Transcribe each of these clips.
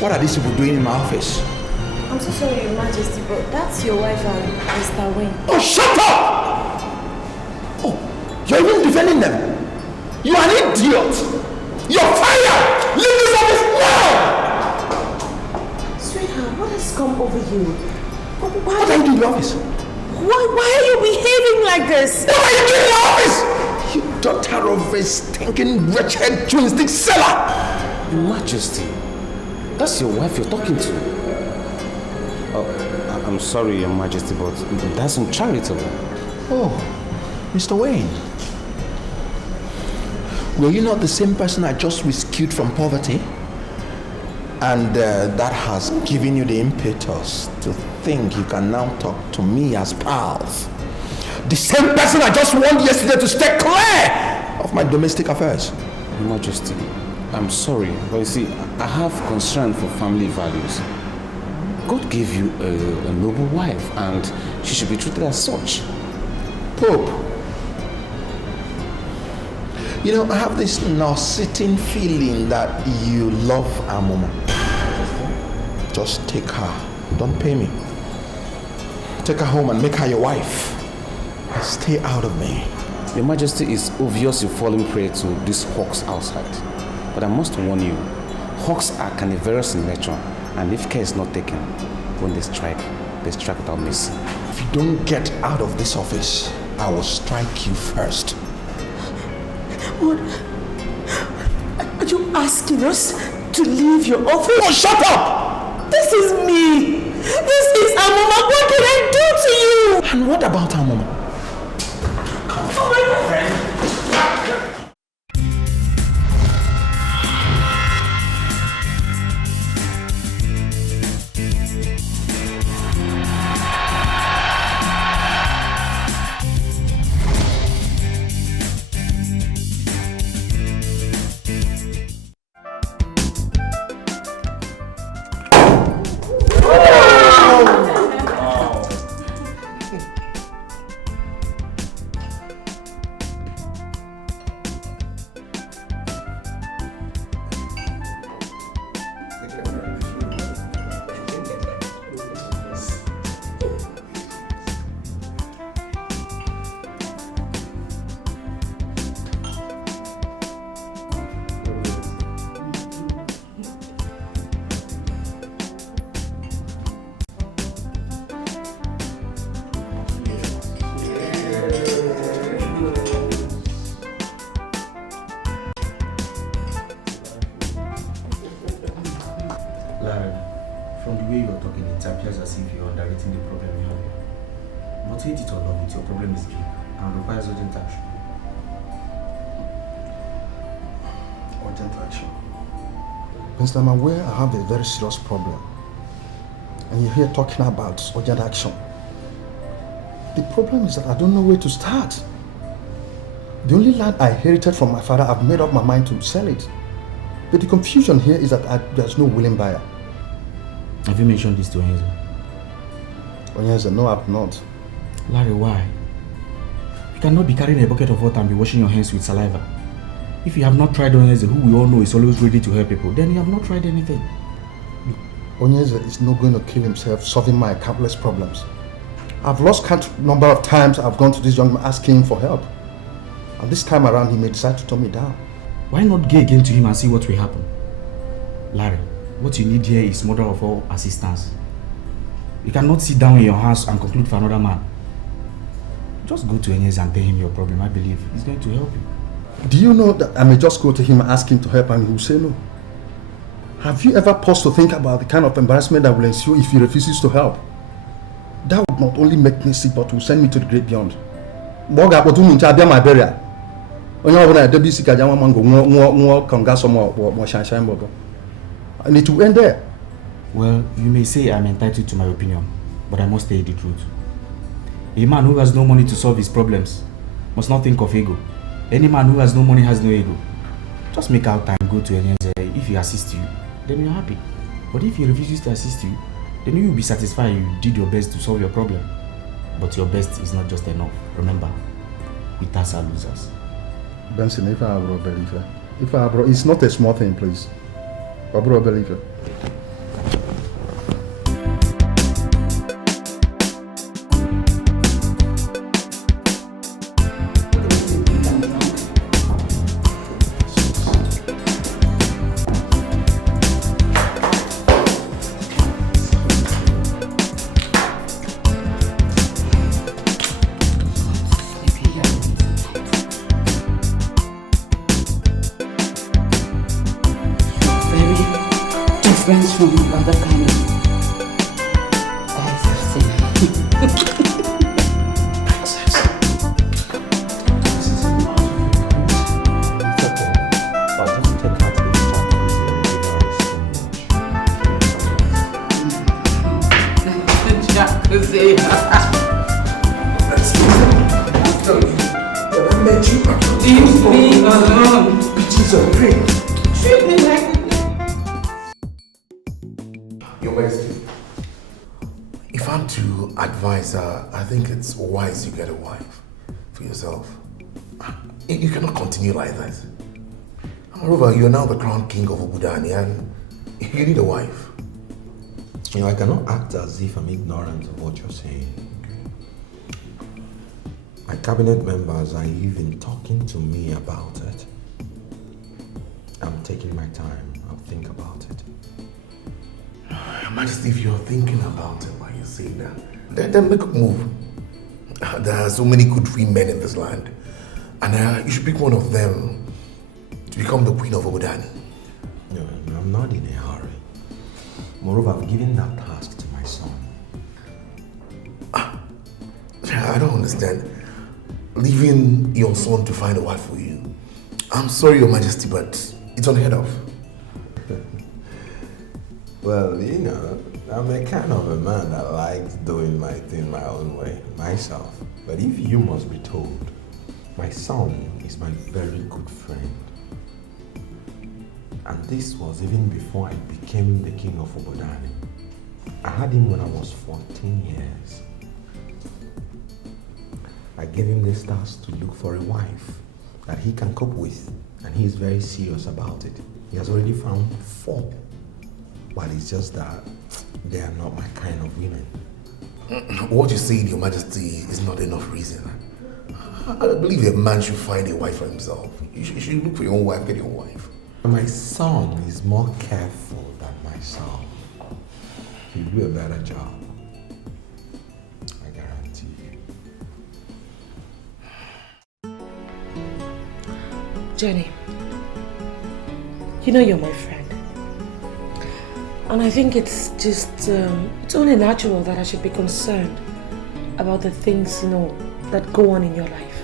What are these people doing in my office? I'm so sorry, Your Majesty, but that's your wife and Mr. Wayne. Oh, shut up! Oh, you're even defending them. You are an idiot. You're fired. Leave this office now. Sweetheart, what has come over you? What are you doing in the office? Why are you behaving like this? What are you doing in the office? You daughter of a stinking wretched twin stick seller. Your Majesty, that's your wife you're talking to. Oh, I'm sorry, Your Majesty, but that's uncharitable. Oh, Mr. Wayne. Were you not the same person I just rescued from poverty? And that has given you the impetus to think you can now talk to me as pals. The same person I just warned yesterday to stay clear of my domestic affairs. Your Majesty, I'm sorry, but you see, I have concern for family values. God gave you a noble wife, and she should be treated as such. Pope, you know, I have this now-sitting feeling that you love Amoma. Just take her. Don't pay me. Take her home and make her your wife. And stay out of me. Your Majesty, it's obvious you're falling prey to these hawks outside. But I must warn you, hawks are carnivorous in nature, and if care is not taken, when they strike without mercy. If you don't get out of this office, I will strike you first. What? Are you asking us to leave your office? Oh, shut up! This is me! This is Amoma! What did I do to you? And what about Amoma? Oh, my friend! I'm aware I have a very serious problem, and you're here talking about urgent action. The problem is that I don't know where to start. The only land I inherited from my father, I've made up my mind to sell it. But the confusion here is that there's no willing buyer. Have you mentioned this to Onyeze? Onyeze, no, I've not. Larry, why? You cannot be carrying a bucket of water and be washing your hands with saliva. If you have not tried Onyeze, who we all know is always ready to help people, then you have not tried anything. Onyeze is not going to kill himself solving my countless problems. I've lost count number of times I've gone to this young man asking him for help. And this time around, he may decide to turn me down. Why not go again to him and see what will happen? Larry, what you need here is mother of all assistance. You cannot sit down in your house and conclude for another man. Just go to Onyeze and tell him your problem. I believe he's going to help you. Do you know that I may just go to him and ask him to help and he will say no? Have you ever paused to think about the kind of embarrassment that will ensue if he refuses to help? That would not only make me sick, but will send me to the great beyond. My burial. And it will end there. Well, you may say I'm entitled to my opinion, but I must tell you the truth. A man who has no money to solve his problems must not think of ego. Any man who has no money has no ego. Just make out time, go to Onyeze. If he assists you, then you're happy. But if he refuses to assist you, then you will be satisfied you did your best to solve your problem. But your best is not just enough. Remember, winners are losers. Benson, if I believe it's not a small thing, please. I believer. some other kind of guys I've seen. Leave me alone. Treat me like Your Majesty, if I'm to advise her, I think it's wise you get a wife for yourself. You cannot continue like that. Moreover, you're now the crown king of Obudani and you need a wife. You know, I cannot act as if I'm ignorant of what you're saying. My cabinet members are even talking to me about it. I'm taking my time. I'll think about it. Your Majesty, if you're thinking about it while you say that, then make a move. There are so many good free men in this land, and you should pick one of them to become the queen of Obudani. No, I'm not in a hurry. Moreover, I've given that task to my son. I don't understand. Leaving your son to find a wife for you. I'm sorry, Your Majesty, but it's unheard of. Well, you know, I'm a kind of a man that likes doing my thing my own way, myself. But if you must be told, my son is my very good friend. And this was even before I became the king of Obodani. I had him when I was 14 years. I gave him this task to look for a wife that he can cope with, and he is very serious about it. He has already found 4. But it's just that they are not my kind of women. What you say, Your Majesty, is not enough reason. I believe a man should find a wife for himself. You should look for your own wife, get your own wife. My son is more careful than myself. He'll do a better job. I guarantee you. Jenny, you know you're my friend. And I think it's just, it's only natural that I should be concerned about the things, you know, that go on in your life.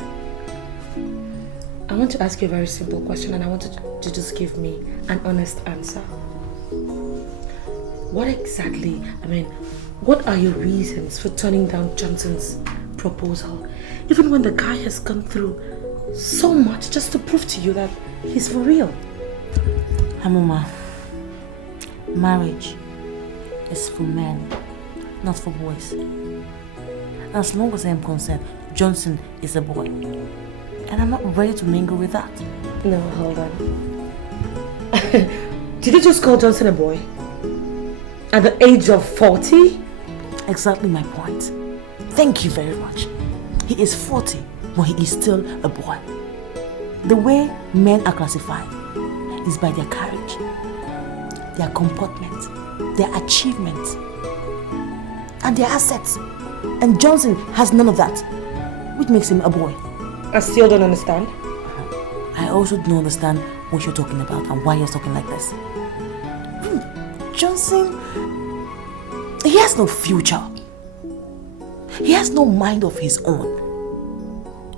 I want to ask you a very simple question, and I want you to just give me an honest answer. What exactly, what are your reasons for turning down Johnson's proposal? Even when the guy has gone through so much just to prove to you that he's for real. Hamuma, marriage is for men, not for boys. As long as I am concerned, Johnson is a boy. And I'm not ready to mingle with that. No, hold on. Did you just call Johnson a boy? At the age of 40? Exactly my point. Thank you very much. He is 40, but he is still a boy. The way men are classified is by their courage, their comportment, their achievements, and their assets. And Johnson has none of that, which makes him a boy. I still don't understand. I also don't understand what you're talking about and why you're talking like this. Johnson, he has no future. He has no mind of his own.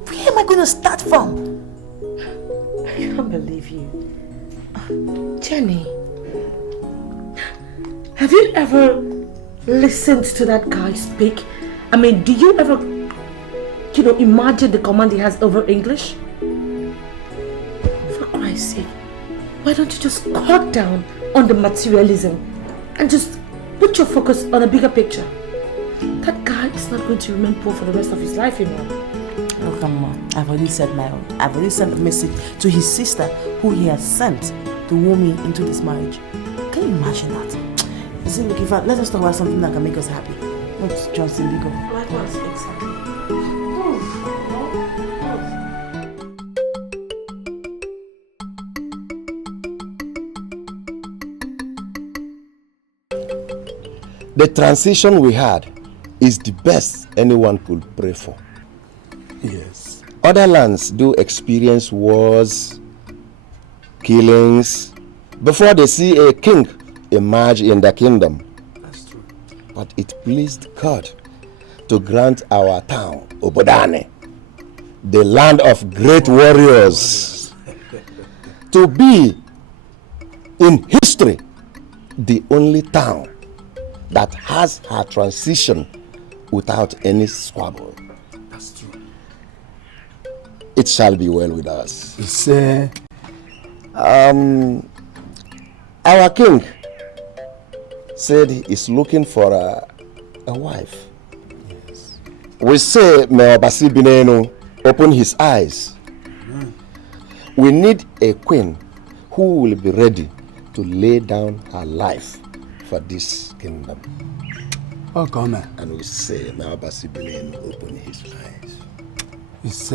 Where am I going to start from? I can't believe you. Jenny, have you ever listened to that guy speak? Do you ever, imagine the command he has over English? For Christ's sake, why don't you just cut down on the materialism and just put your focus on a bigger picture? That guy is not going to remain poor for the rest of his life, you know. Oh, come on. I've already said my own. I've already sent a message to his sister who he has sent to woo me into this marriage. Can you imagine that? You see, look, let us talk about something that can make us happy. Not Johnson, we go. Likewise, exactly. The transition we had is the best anyone could pray for. Yes. Other lands do experience wars, killings, before they see a king emerge in the kingdom. That's true. But it pleased God to grant our town, Obodane, the land of great warriors, to be in history the only town that has her transition without any squabble. That's true. It shall be well with us. It's our king said he is looking for a wife. Yes. We say, may Obasi Binenu open his eyes. We need a queen who will be ready to lay down her life for this kingdom. Oh, come on. And we say, may Obasi Binenu open his eyes. It's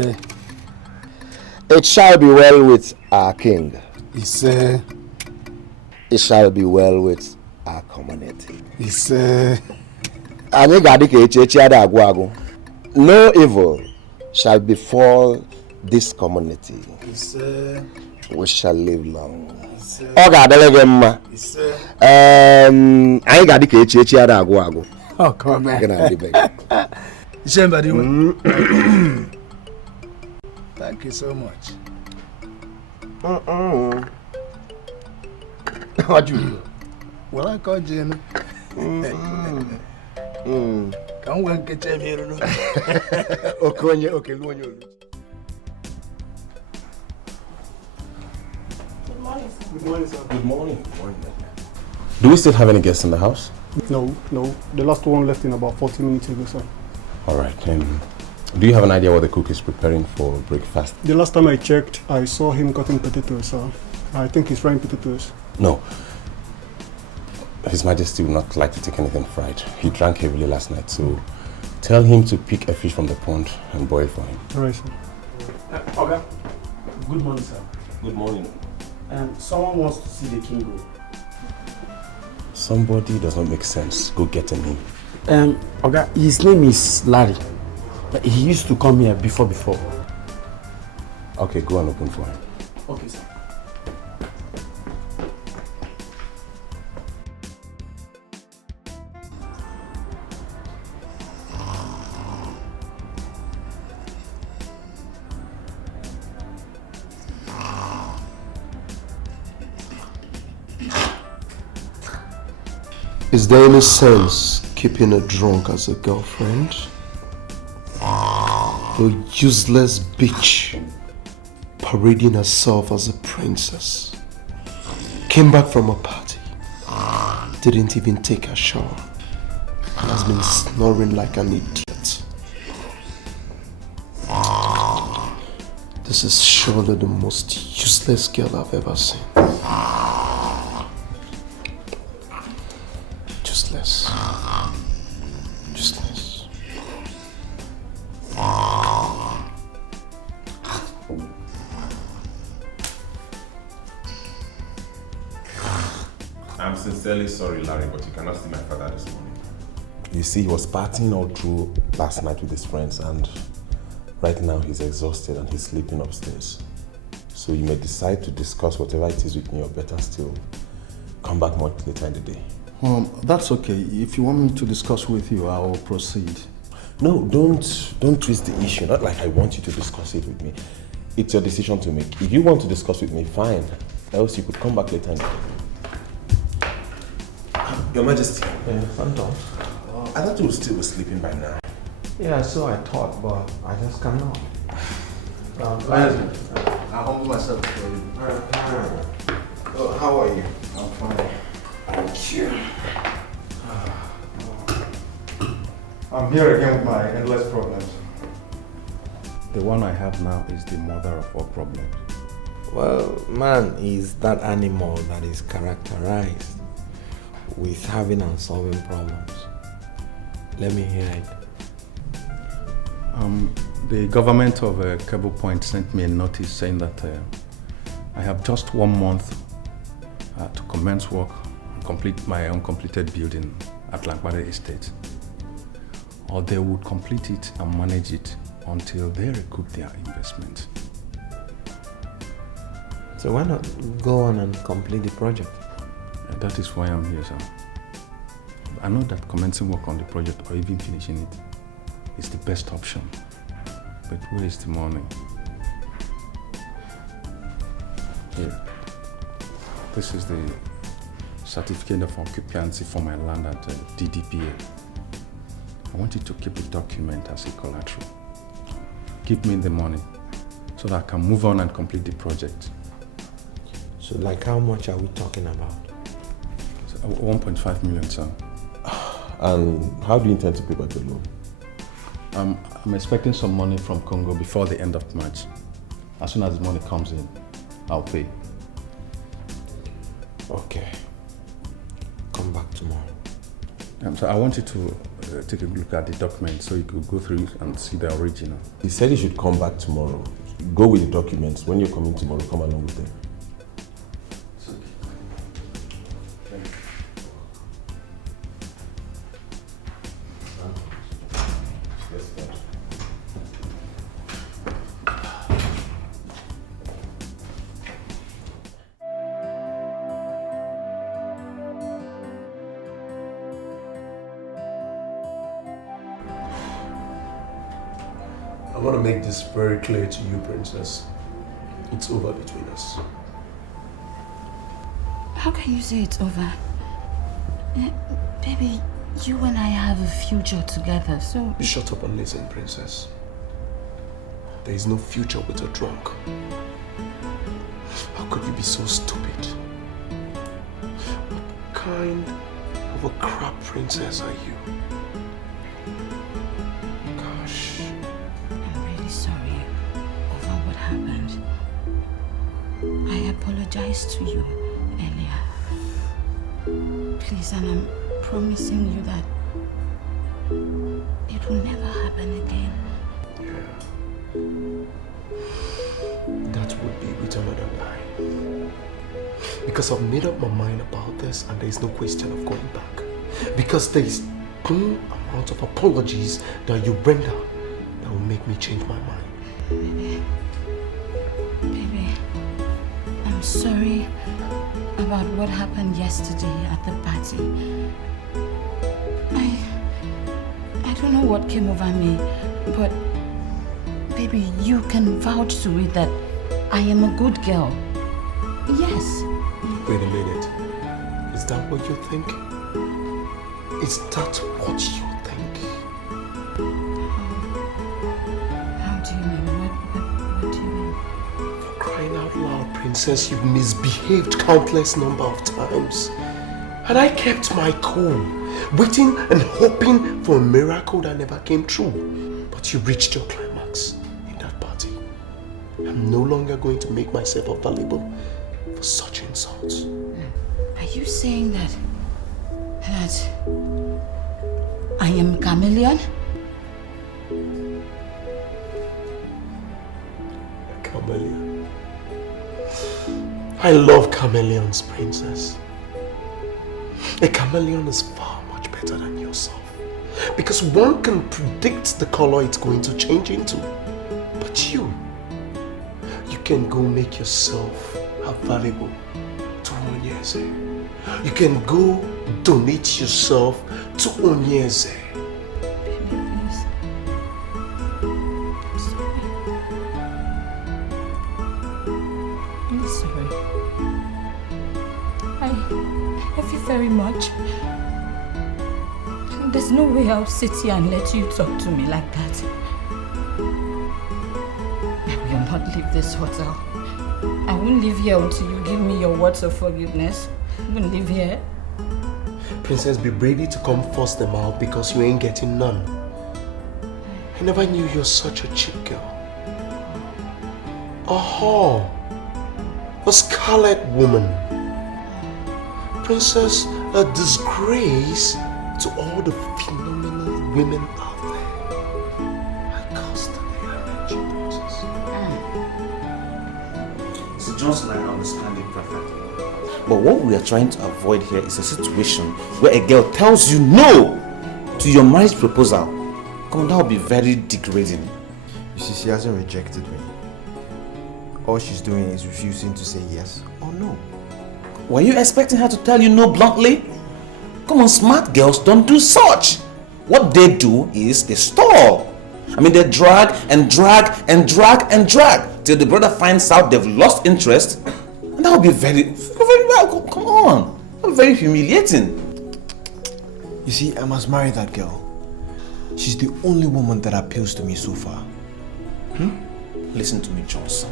It shall be well with our king. It shall be well with our community. Anyị ga-adị ka echi ada agwụ agwụ. No evil shall befall this community. We shall live long. Ọ ga-adịrị gị mma. Anyị ga-adị ka echi ada agwụ agwụ. Oh, come on. Thank you so much. What do you do? Well, I called Jenny. Come on, get your hair. Okay. Good morning, sir. Good morning. Do we still have any guests in the house? No. The last one left in about 40 minutes ago, sir. All right. Do you have an idea what the cook is preparing for breakfast? The last time I checked, I saw him cutting potatoes, sir. I think he's frying potatoes. No. His Majesty would not like to take anything fried. He drank heavily last night, so tell him to pick a fish from the pond and boil for him. All right, sir. Okay. Good morning, sir. Good morning. Someone wants to see the king go. Somebody does not make sense. Go get him. Okay, his name is Larry. He used to come here before. Okay, go and open for him. Okay, sir. Is there any sense keeping a drunk as a girlfriend? A useless bitch parading herself as a princess. Came back from a party. Didn't even take a shower. Has been snoring like an idiot. This is surely the most useless girl I've ever seen. Useless. I'm sincerely sorry, Larry, but you cannot see my father this morning. You see, he was partying all through last night with his friends, and right now he's exhausted and he's sleeping upstairs. So you may decide to discuss whatever it is with me, or better still, come back much later in the day. That's okay. If you want me to discuss with you, I will proceed. No, don't twist the issue. Not like I want you to discuss it with me. It's your decision to make. If you want to discuss with me, fine. Else you could come back later in the day. Your Majesty. Tonto. I thought you would still be sleeping by now. Yeah, so I thought, but I just cannot. I'll humble myself for you. Oh, how are you? I'm fine. Thank you. I'm here again with my endless problems. The one I have now is the mother of all problems. Well, man is that animal that is characterized with having and solving problems. Let me hear it. The government of Cable Point sent me a notice saying that I have just 1 month to commence work and complete my uncompleted building at Langbade Estate. Or they would complete it and manage it until they recoup their investment. So why not go on and complete the project? That is why I'm here, sir. I know that commencing work on the project or even finishing it is the best option. But where is the money? Here. This is the certificate of occupancy for my land at DDPA. I want you to keep the document as a collateral. Give me the money so that I can move on and complete the project. So like how much are we talking about? 1.5 million, sir. And how do you intend to pay back the loan? I'm expecting some money from Congo before the end of March. As soon as the money comes in, I'll pay. Okay. Come back tomorrow. So I want you to take a look at the document so you could go through it and see the original. He said he should come back tomorrow. Go with the documents. When you're coming tomorrow, come along with them. I want to make this very clear to you, Princess. It's over between us. How can you say it's over? Baby, you and I have a future together, so... You shut up and listen, Princess. There is no future with a drunk. How could you be so stupid? What kind of a crap princess are you? Sorry over what happened. I apologize to you earlier. Please, and I'm promising you that it will never happen again. Yeah. That would be with another lie. Because I've made up my mind about this and there is no question of going back. Because there is no amount of apologies that you render that will make me change my mind. Baby, I'm sorry about what happened yesterday at the party. I don't know what came over me, but baby, you can vouch to it that I am a good girl. Yes. Wait a minute. Is that what you think? Is that what you think? Crying out loud, Princess, you've misbehaved countless number of times. And I kept my cool, waiting and hoping for a miracle that never came true. But you reached your climax in that party. I'm no longer going to make myself available for such insults. Are you saying that I am chameleon? A chameleon. I love chameleons, Princess. A chameleon is far much better than yourself. Because one can predict the color it's going to change into. But you can go make yourself available to Onyeze. You can go donate yourself to Onyeze. Baby, please. I'm sorry. I'm sorry. I love you very much. There's no way I'll sit here and let you talk to me like that. I will not leave this hotel. I won't leave here until you give me your words of forgiveness. I won't leave here. Princess, be ready to come force them out because you ain't getting none. I never knew you're such a cheap girl. A whore. A scarlet woman. Princess, a disgrace to all the phenomenal women out there. I constantly arrange you, Princess. So Johnson, I understand it perfectly. But what we are trying to avoid here is a situation where a girl tells you no to your marriage proposal. Come on, that would be very degrading. You see, she hasn't rejected me. All she's doing is refusing to say yes or no. Were you expecting her to tell you no bluntly? Come on, smart girls don't do such. What they do is they stall. I mean, they drag and drag and drag and drag till the brother finds out they've lost interest. And that would be very well. Come on. That would be very humiliating. You see, I must marry that girl. She's the only woman that appeals to me so far. Listen to me, Johnson.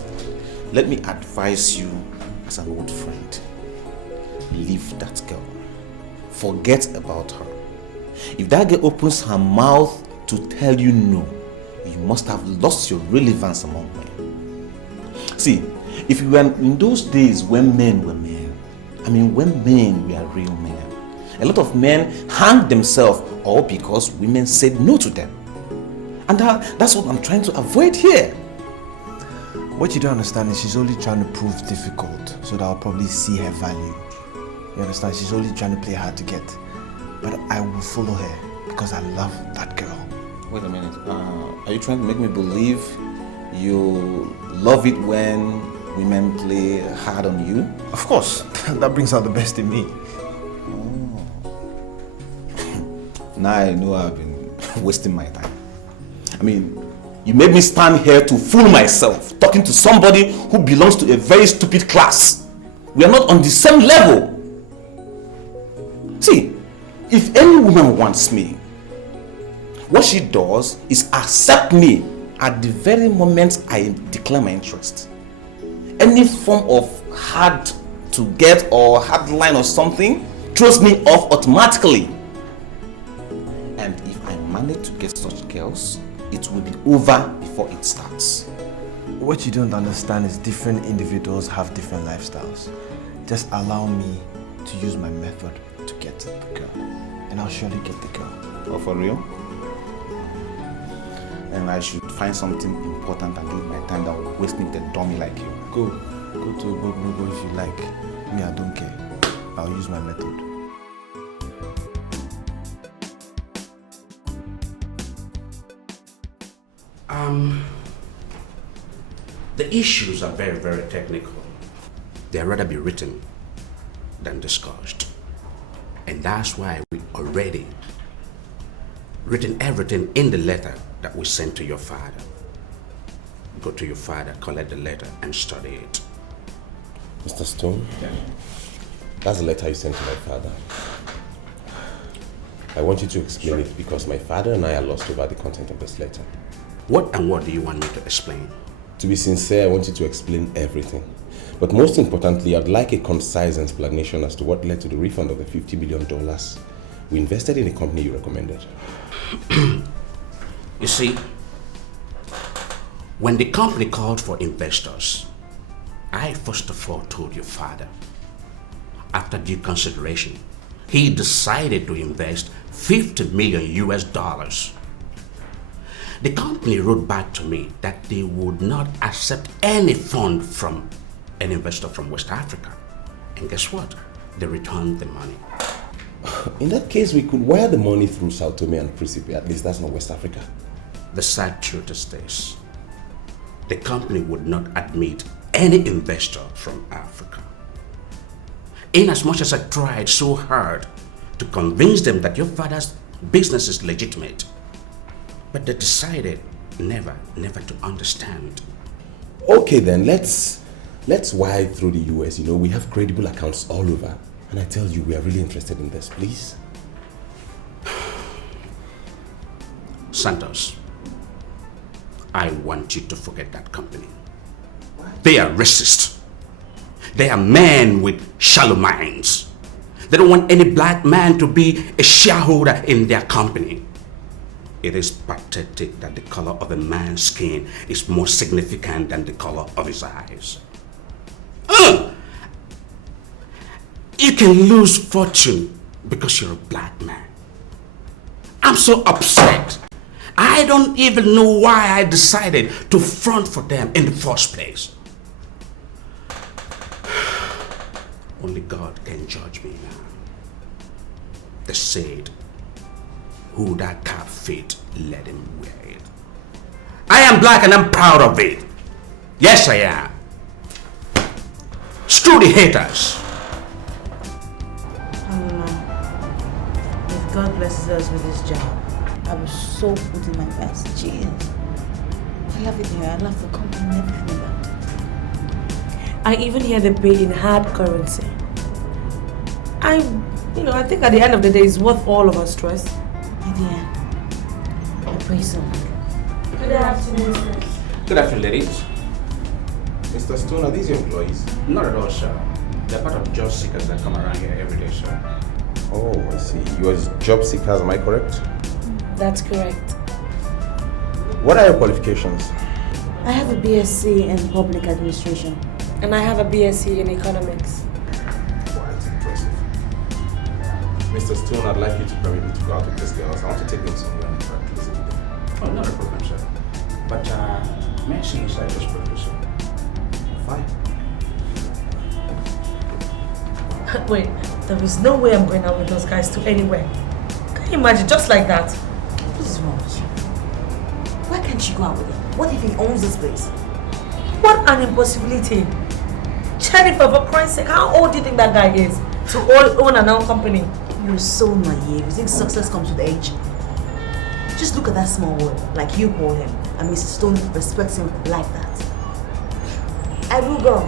Let me advise you as an old friend. Leave that girl. Forget about her. If that girl opens her mouth to tell you no, you must have lost your relevance among men. See, if you were in those days when men were men, I mean when men were real men, a lot of men hanged themselves all because women said no to them. And that's what I'm trying to avoid here. What you don't understand is she's only trying to prove difficult so that I'll probably see her value. You understand? She's only trying to play hard to get. But I will follow her because I love that girl. Wait a minute. Are you trying to make me believe you love it when women play hard on you? Of course. That brings out the best in me. Now I know I've been wasting my time. I mean, you made me stand here to fool myself, talking to somebody who belongs to a very stupid class. We are not on the same level. See, if any woman wants me, what she does is accept me at the very moment I declare my interest. Any form of hard to get or hard line or something throws me off automatically. And if I manage to get such girls, it will be over before it starts. What you don't understand is different individuals have different lifestyles. Just allow me to use my method to get the girl, and I'll surely get the girl. Oh, for real? And I should find something important and give my time that will waste me with a dummy like you. Go to Bobo if you like. Me, I don't care. I'll use my method. The issues are very, very technical. They'd rather be written than discussed. And that's why we already written everything in the letter that we sent to your father. Go to your father, collect the letter, and study it. Mr. Stone, that's the letter you sent to my father. I want you to explain it because my father and I are lost over the content of this letter. What do you want me to explain? To be sincere, I want you to explain everything. But most importantly, I'd like a concise explanation as to what led to the refund of the $50 million we invested in the company you recommended. You see, when the company called for investors, I first of all told your father, after due consideration, he decided to invest $50 million US. The company wrote back to me that they would not accept any fund from an investor from West Africa. And guess what? They returned the money. In that case, we could wire the money through Sao Tome and Principe. At least that's not West Africa. The sad truth is this. The company would not admit any investor from Africa. In as much as I tried so hard to convince them that your father's business is legitimate, but they decided never to understand. Okay then, let's wire through the US. You know, we have credible accounts all over. And I tell you, we are really interested in this, please. Santos, I want you to forget that company. They are racist. They are men with shallow minds. They don't want any black man to be a shareholder in their company. It is pathetic that the color of a man's skin is more significant than the color of his eyes. You can lose fortune because you're a black man. I'm so upset. I don't even know why I decided to front for them in the first place. Only God can judge me now. They said, who that cap fit, let him wear it. I am black and I'm proud of it. Yes, I am. Screw the haters. God blesses us with this job, I will so put in my best. Cheers. I love it here. I love the company and everything about it. I even hear they pay in hard currency. I think at the end of the day, it's worth all of our stress. My dear, I pray so. Good afternoon, sir. Good afternoon, ladies. Mr. Stone, are these your employees? Not at all, sir. They're part of job seekers that come around here every day, sir. Oh, I see. You are job seekers, am I correct? That's correct. What are your qualifications? I have a BSc in Public Administration. And I have a BSc in Economics. Quite impressive. Mr. Stone, I'd like you to permit me to go out with these girls. I want to take them somewhere and practice with them. Oh, not a problem, sir. But, may I see inside this professor? Fine. Wait, there is no way I'm going out with those guys to anywhere. Can you imagine, just like that? What is wrong with you? Why can't you go out with him? What if he owns this place? What an impossibility. Jennifer, for Christ's sake, how old do you think that guy is to own an own company? You're so naive. You think success comes with age? Just look at that small world, like you call him, and Mrs. Stone respects him like that. I will go.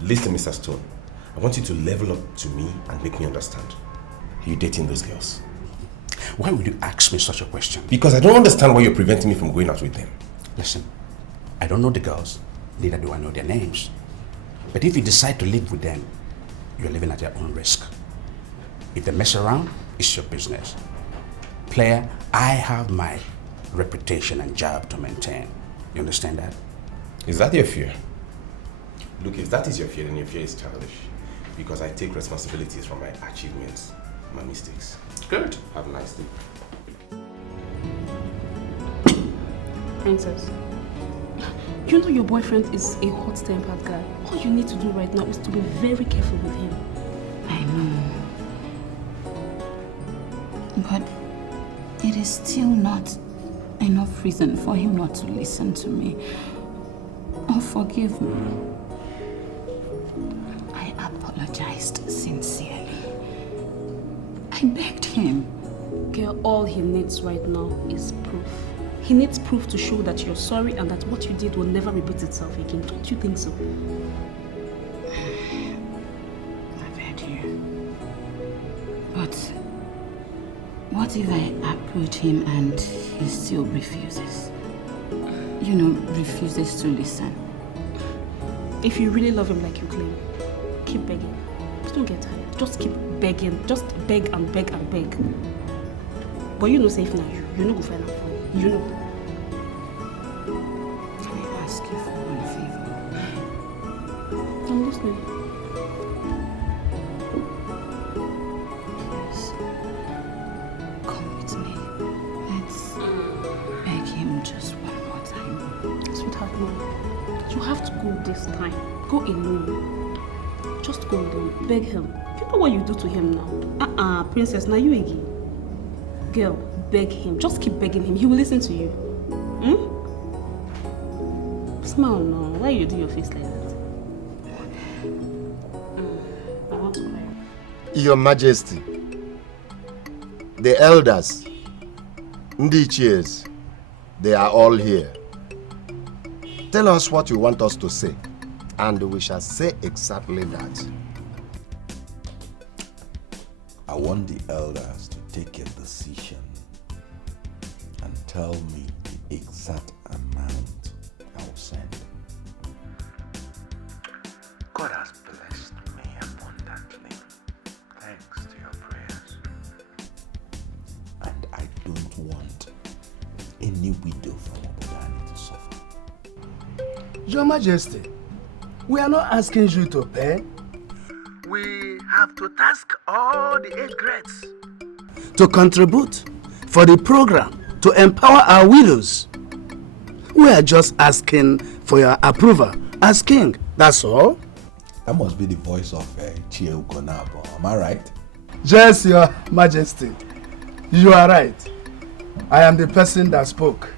Listen, Mr. Stone. I want you to level up to me and make me understand. Are you dating those girls? Why would you ask me such a question? Because I don't understand why you're preventing me from going out with them. Listen, I don't know the girls, neither do I know their names. But if you decide to live with them, you're living at your own risk. If they mess around, it's your business. Player, I have my reputation and job to maintain. You understand that? Is that your fear? Look, if that is your fear, then your fear is childish. Because I take responsibilities for my achievements, my mistakes. Good. Have a nice day. Princess, you know your boyfriend is a hot-tempered guy. All you need to do right now is to be very careful with him. I know. But it is still not enough reason for him not to listen to me or forgive me. I apologized sincerely. I begged him. Girl, all he needs right now is proof. He needs proof to show that you're sorry and that what you did will never repeat itself again. Don't you think so? I've heard you. But what if I approach him and he still refuses? Refuses to listen. If you really love him like you claim, keep begging. Just don't get tired. Just keep begging. Just beg and beg and beg. But you know safe now. You know go find out for me. You know. Can I ask you for one favor? I'm listening. Please, come with me. Let's beg him just one more time. Sweetheart, no. You have to go this time. Go alone. Just go alone. Beg him. You know what you do to him now? Princess, now you again. Girl, beg him. Just keep begging him. He will listen to you. Smile now. Why you do your face like that? I want to cry. Your Majesty, the elders, Ndichies, they are all here. Tell us what you want us to say, and we shall say exactly that. I want the elders to take a decision and tell me the exact amount I will send. God has blessed me abundantly, thanks to your prayers. And I don't want any widow from Obodani to suffer. Your Majesty, we are not asking you to pay. We have to task all the 8 grades to contribute for the program to empower our widows. We are just asking for your approval as king, that's all. That must be the voice of Chie Ukonabo, am I right? Yes, Your Majesty, you are right. I am the person that spoke.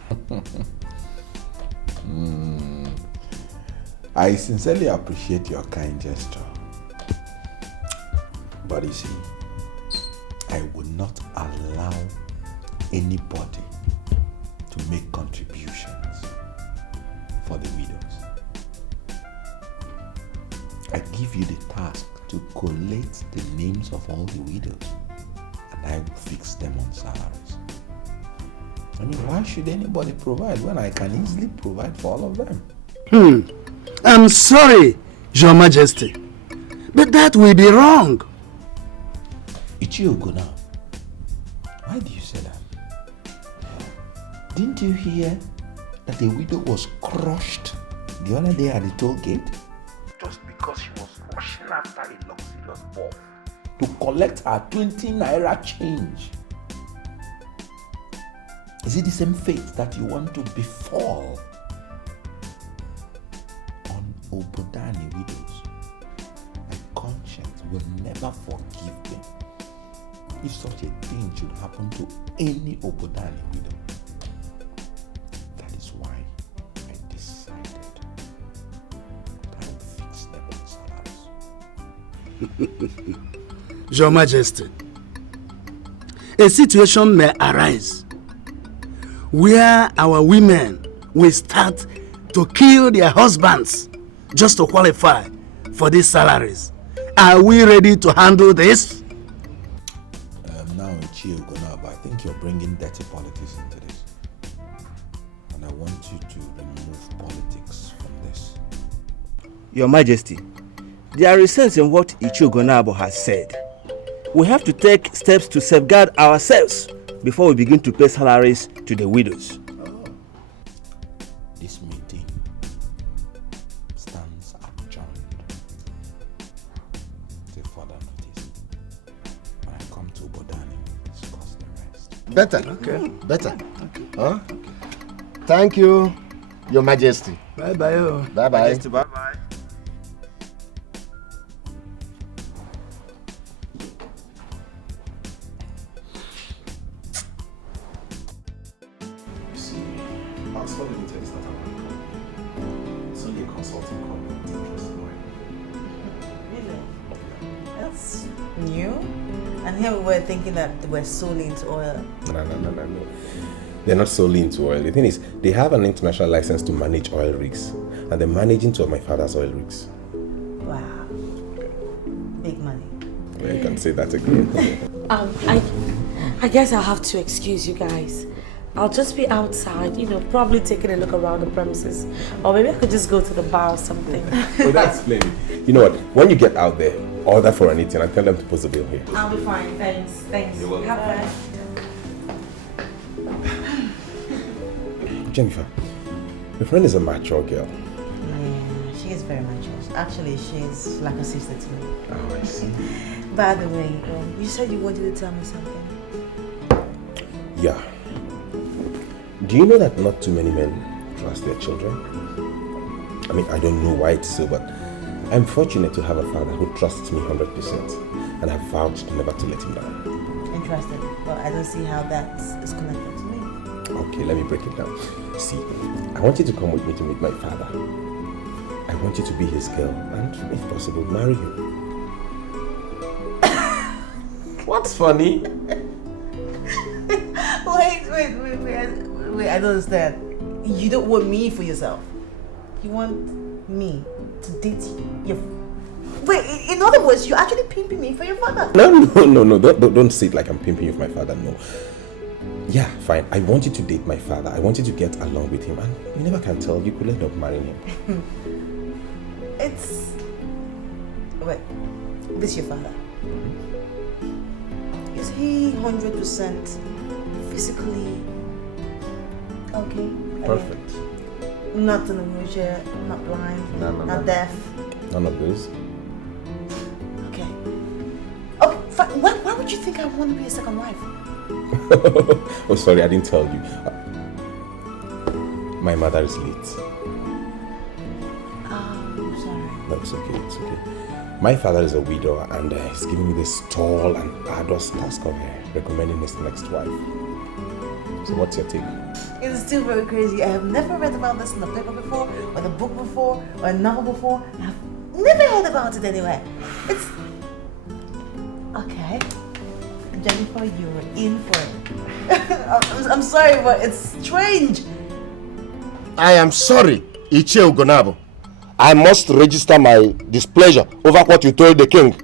I sincerely appreciate your kind gesture. But you see, I would not allow anybody to make contributions for the widows. I give you the task to collate the names of all the widows, and I will fix them on salaries. I mean, why should anybody provide when I can easily provide for all of them? I'm sorry, Your Majesty, but that will be wrong. Ichiogo now. Why do you say that? Didn't you hear that the widow was crushed the other day at the toll gate? Just because she was rushing after a luxurious ball to collect her 20 naira change. Is it the same fate that you want to befall on Obodani widows? My conscience will never forgive them if such a thing should happen to any Obodani widow. That is why I decided that I would fix them on salaries. Your Majesty, a situation may arise where our women will start to kill their husbands just to qualify for these salaries. Are we ready to handle this? Now it's you, but I think you're bringing dirty politics into this. And I want you to remove politics from this. Your Majesty, there is sense in what Ichiogonabo has said. We have to take steps to safeguard ourselves before we begin to pay salaries to the widows. This meeting stands adjourned till further notice. When I come to Bodani, we'll discuss the rest. Better. Okay. Better. Okay. Huh? Thank you, Your Majesty. Bye-bye. Bye-bye. Majesty, bye-bye. It's only a consulting company. Really? That's new. And here we were thinking that they were solely into oil. No. They're not solely into oil. The thing is, they have an international license to manage oil rigs. And they're managing two of my father's oil rigs. Wow. Big money. Yeah, you can say that again. I guess I'll have to excuse you guys. I'll just be outside, probably taking a look around the premises. Or maybe I could just go to the bar or something. Well, that's plenty. You know what? When you get out there, order for anything and tell them to post the bill here. I'll be fine. Thanks. You're welcome. Have Jennifer, your friend is a mature girl. Yeah, she is very mature. Actually, she's like a sister to me. Oh, I see. By the way, you said you wanted to tell me something. Yeah. Do you know that not too many men trust their children? I mean, I don't know why it's so, but I'm fortunate to have a father who trusts me 100% and I've vowed never to let him down. Interested. Well, I don't see how that is connected to me. Okay, let me break it down. See, I want you to come with me to meet my father. I want you to be his girl and, if possible, marry him. What's funny? Wait, I don't understand. You don't want me for yourself. You want me to date your... Wait, in other words, you're actually pimping me for your father? No. Don't say it like I'm pimping you for my father, no. Yeah, fine. I want you to date my father. I want you to get along with him. And you never can tell. You could end up marrying him. It's... Wait, this your father? Is he 100% physically okay? Perfect. Not in a wheelchair, not blind, not deaf? None of those. Okay. Okay, fine. Why would you think I want to be a second wife? Oh, sorry, I didn't tell you. My mother is late. Oh, sorry. No, it's okay. My father is a widower and he's giving me this tall and arduous task of recommending his next wife. So what's your take? It's still very crazy. I have never read about this in the paper before, or the book before, or a novel before. I've never heard about it anywhere. It's... Okay. Jennifer, you're in for it. I'm sorry, but it's strange. I am sorry, Ichie Ugonabo. I must register my displeasure over what you told the king.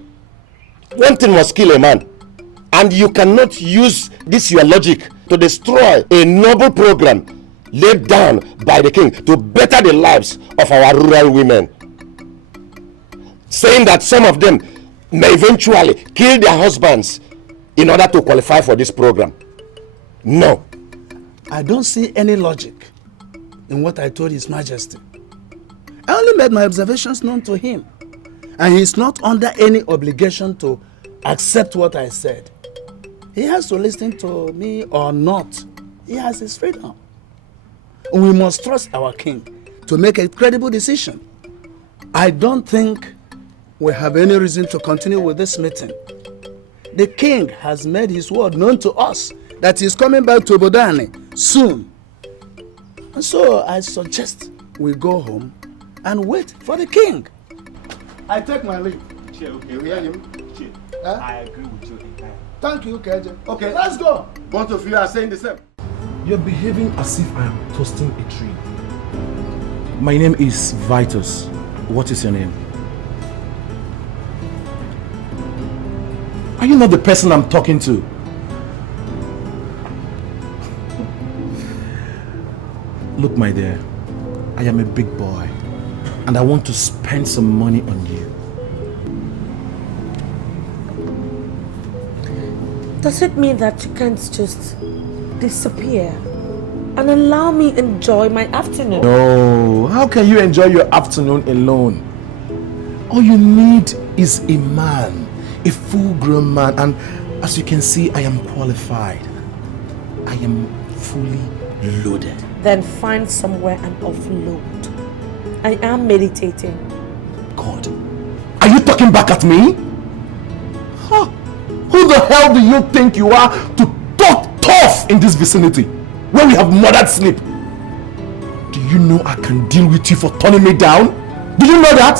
One thing must kill a man. And you cannot use this your logic to destroy a noble program laid down by the king to better the lives of our rural women. Saying that some of them may eventually kill their husbands in order to qualify for this program. No. I don't see any logic in what I told His Majesty. I only made my observations known to him. And he's not under any obligation to accept what I said. He has to listen to me or not. He has his freedom. We must trust our king to make a credible decision. I don't think we have any reason to continue with this meeting. The king has made his word known to us that he's coming back to Bodani soon. And so I suggest we go home and wait for the king. I take my leave. Okay, you hear him? I agree with you entirely. Thank you, KJ. Okay. Let's go. Both of you are saying the same. You're behaving as if I am toasting a tree. My name is Vitus. What is your name? Are you not the person I'm talking to? Look, my dear, I am a big boy and I want to spend some money on you. Does it mean that you can't just disappear and allow me enjoy my afternoon? No, how can you enjoy your afternoon alone? All you need is a man, a full-grown man, and as you can see, I am qualified. I am fully loaded. Then find somewhere and offload. I am meditating. God, are you talking back at me? Huh? Who the hell do you think you are to talk tough in this vicinity when we have murdered sleep? Do you know I can deal with you for turning me down? Do you know that?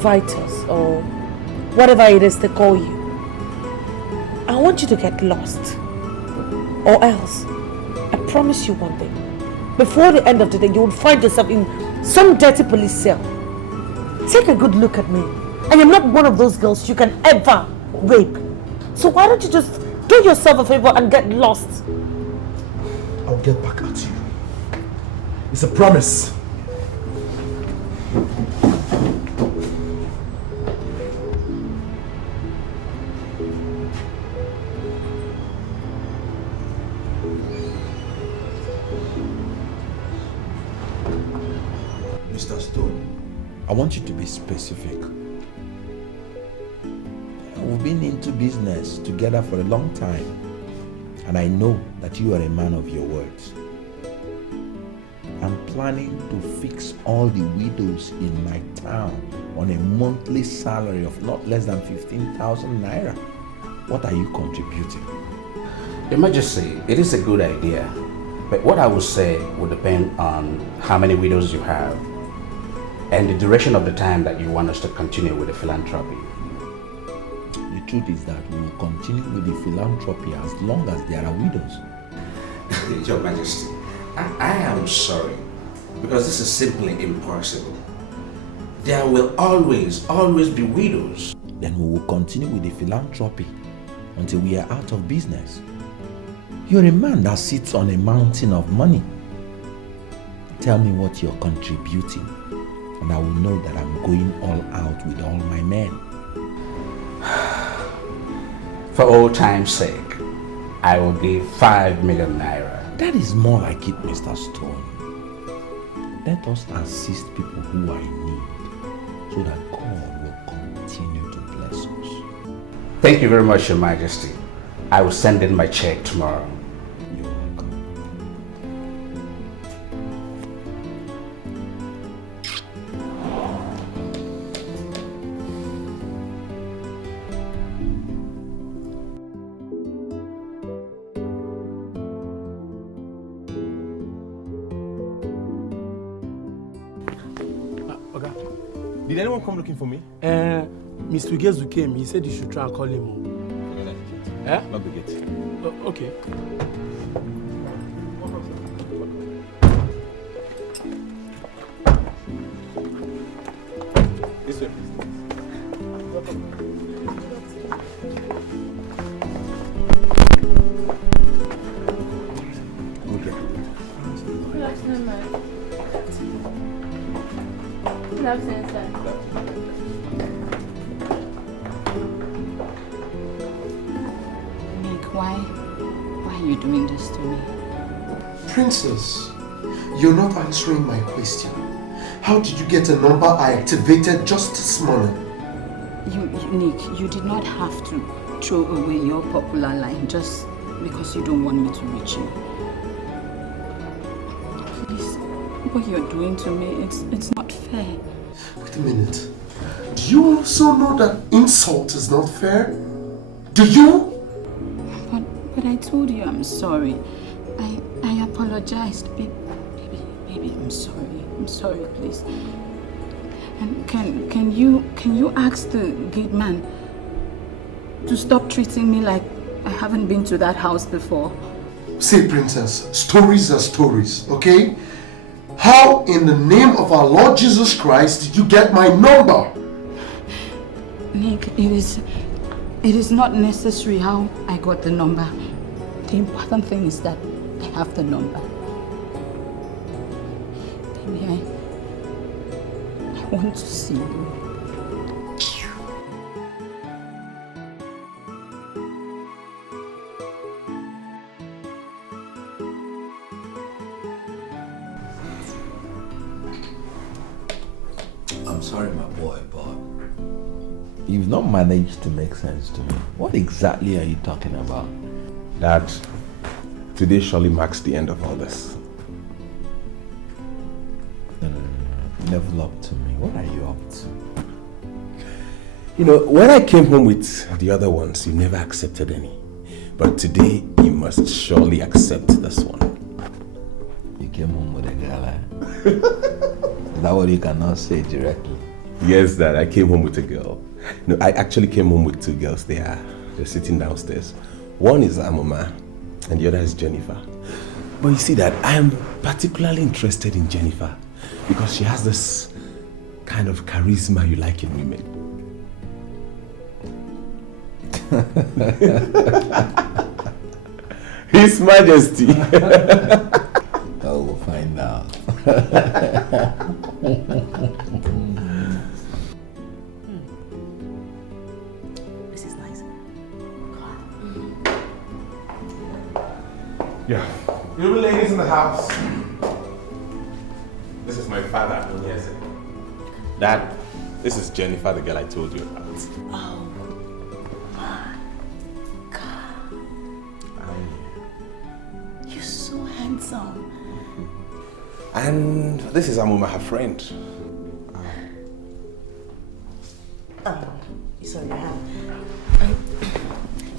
Vitus, or whatever it is they call you. I want you to get lost. Or else, I promise you one thing. Before the end of the day, you will find yourself in some dirty police cell. Take a good look at me. I am not one of those girls you can ever rape. So why don't you just do yourself a favor and get lost? I'll get back at you. It's a promise. Mr. Stone, I want you to be specific. We've been into business together for a long time, and I know that you are a man of your words. I'm planning to fix all the widows in my town on a monthly salary of not less than 15,000 naira. What are you contributing? Your Majesty, it is a good idea, but what I would say would depend on how many widows you have and the duration of the time that you want us to continue with the philanthropy. The truth is that we will continue with the philanthropy as long as there are widows. Your Majesty, I am sorry, because this is simply impossible. There will always be widows. Then we will continue with the philanthropy until we are out of business. You're a man that sits on a mountain of money. Tell me what you're contributing, and I will know that I'm going all out with all my men. For old time's sake, I will give 5 million naira. That is more like it, Mr. Stone. Let us assist people who are in need, so that God will continue to bless us. Thank you very much, Your Majesty. I will send in my check tomorrow. You're welcome. Did anyone come looking for me? Mr. Gezu came. He said you should try and call him. Eh? Lock the gate. Okay. This way. Good afternoon, ma'am. Good afternoon, sir. Nick, why are you doing this to me? Princess, you're not answering my question. How did you get a number I activated just this morning? Nick, you did not have to throw away your popular line just because you don't want me to reach you. Please, what you're doing to me, it's not fair. Wait a minute. Do you also know that insult is not fair? Do you? But I told you I'm sorry. I apologized. Baby, I'm sorry. I'm sorry, please. And can you ask the gate man to stop treating me like I haven't been to that house before? See, Princess, stories are stories, okay? How in the name of our Lord Jesus Christ did you get my number? Nick, it is not necessary how I got the number. The important thing is that I have the number. Baby, I want to see you. I'm sorry, my boy, but you've not managed to make sense to me. What exactly are you talking about? Dad, today surely marks the end of all this. No. Level up to me. What are you up to? You know, when I came home with the other ones, you never accepted any. But today, you must surely accept this one. You came home with a girl, eh? Is that what you cannot say directly? Yes, Dad, I came home with a girl. No, I actually came home with two girls. They're sitting downstairs. One is Amoma, and the other is Jennifer. But you see that I am particularly interested in Jennifer because she has this kind of charisma you like in women. His Majesty. Oh, we'll find out. This is nice. Yeah. You ladies in the house. This is my father. Yes. Dad, this is Jennifer, the girl I told you about. Oh my God. You're so handsome. And this is Amuma, her friend. You saw your hand.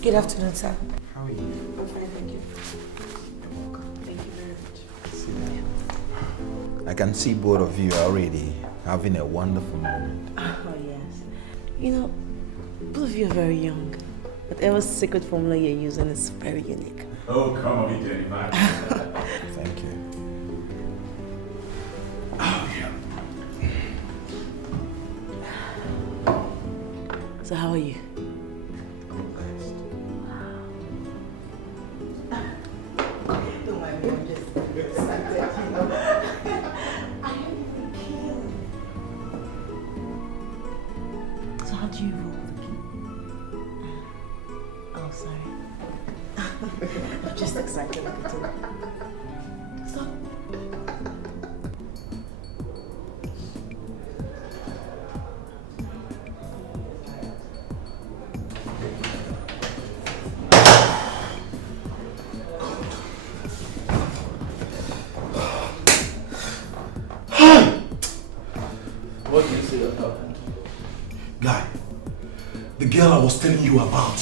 Good afternoon, sir. How are you? I'm fine, thank you. You're welcome. Thank you very much. I can see both of you already having a wonderful moment. Oh, yes. You know, both of you are very young. Whatever secret formula you're using is very unique. Oh, come on, Jennifer. Thank you. Oh, yeah. So how are you? Don't mind me, I'm just excited, you know. I am the king. So how do you roll the king? Oh, sorry. I'm just excited a little. Stop. What do you say about that? Guy, the girl I was telling you about.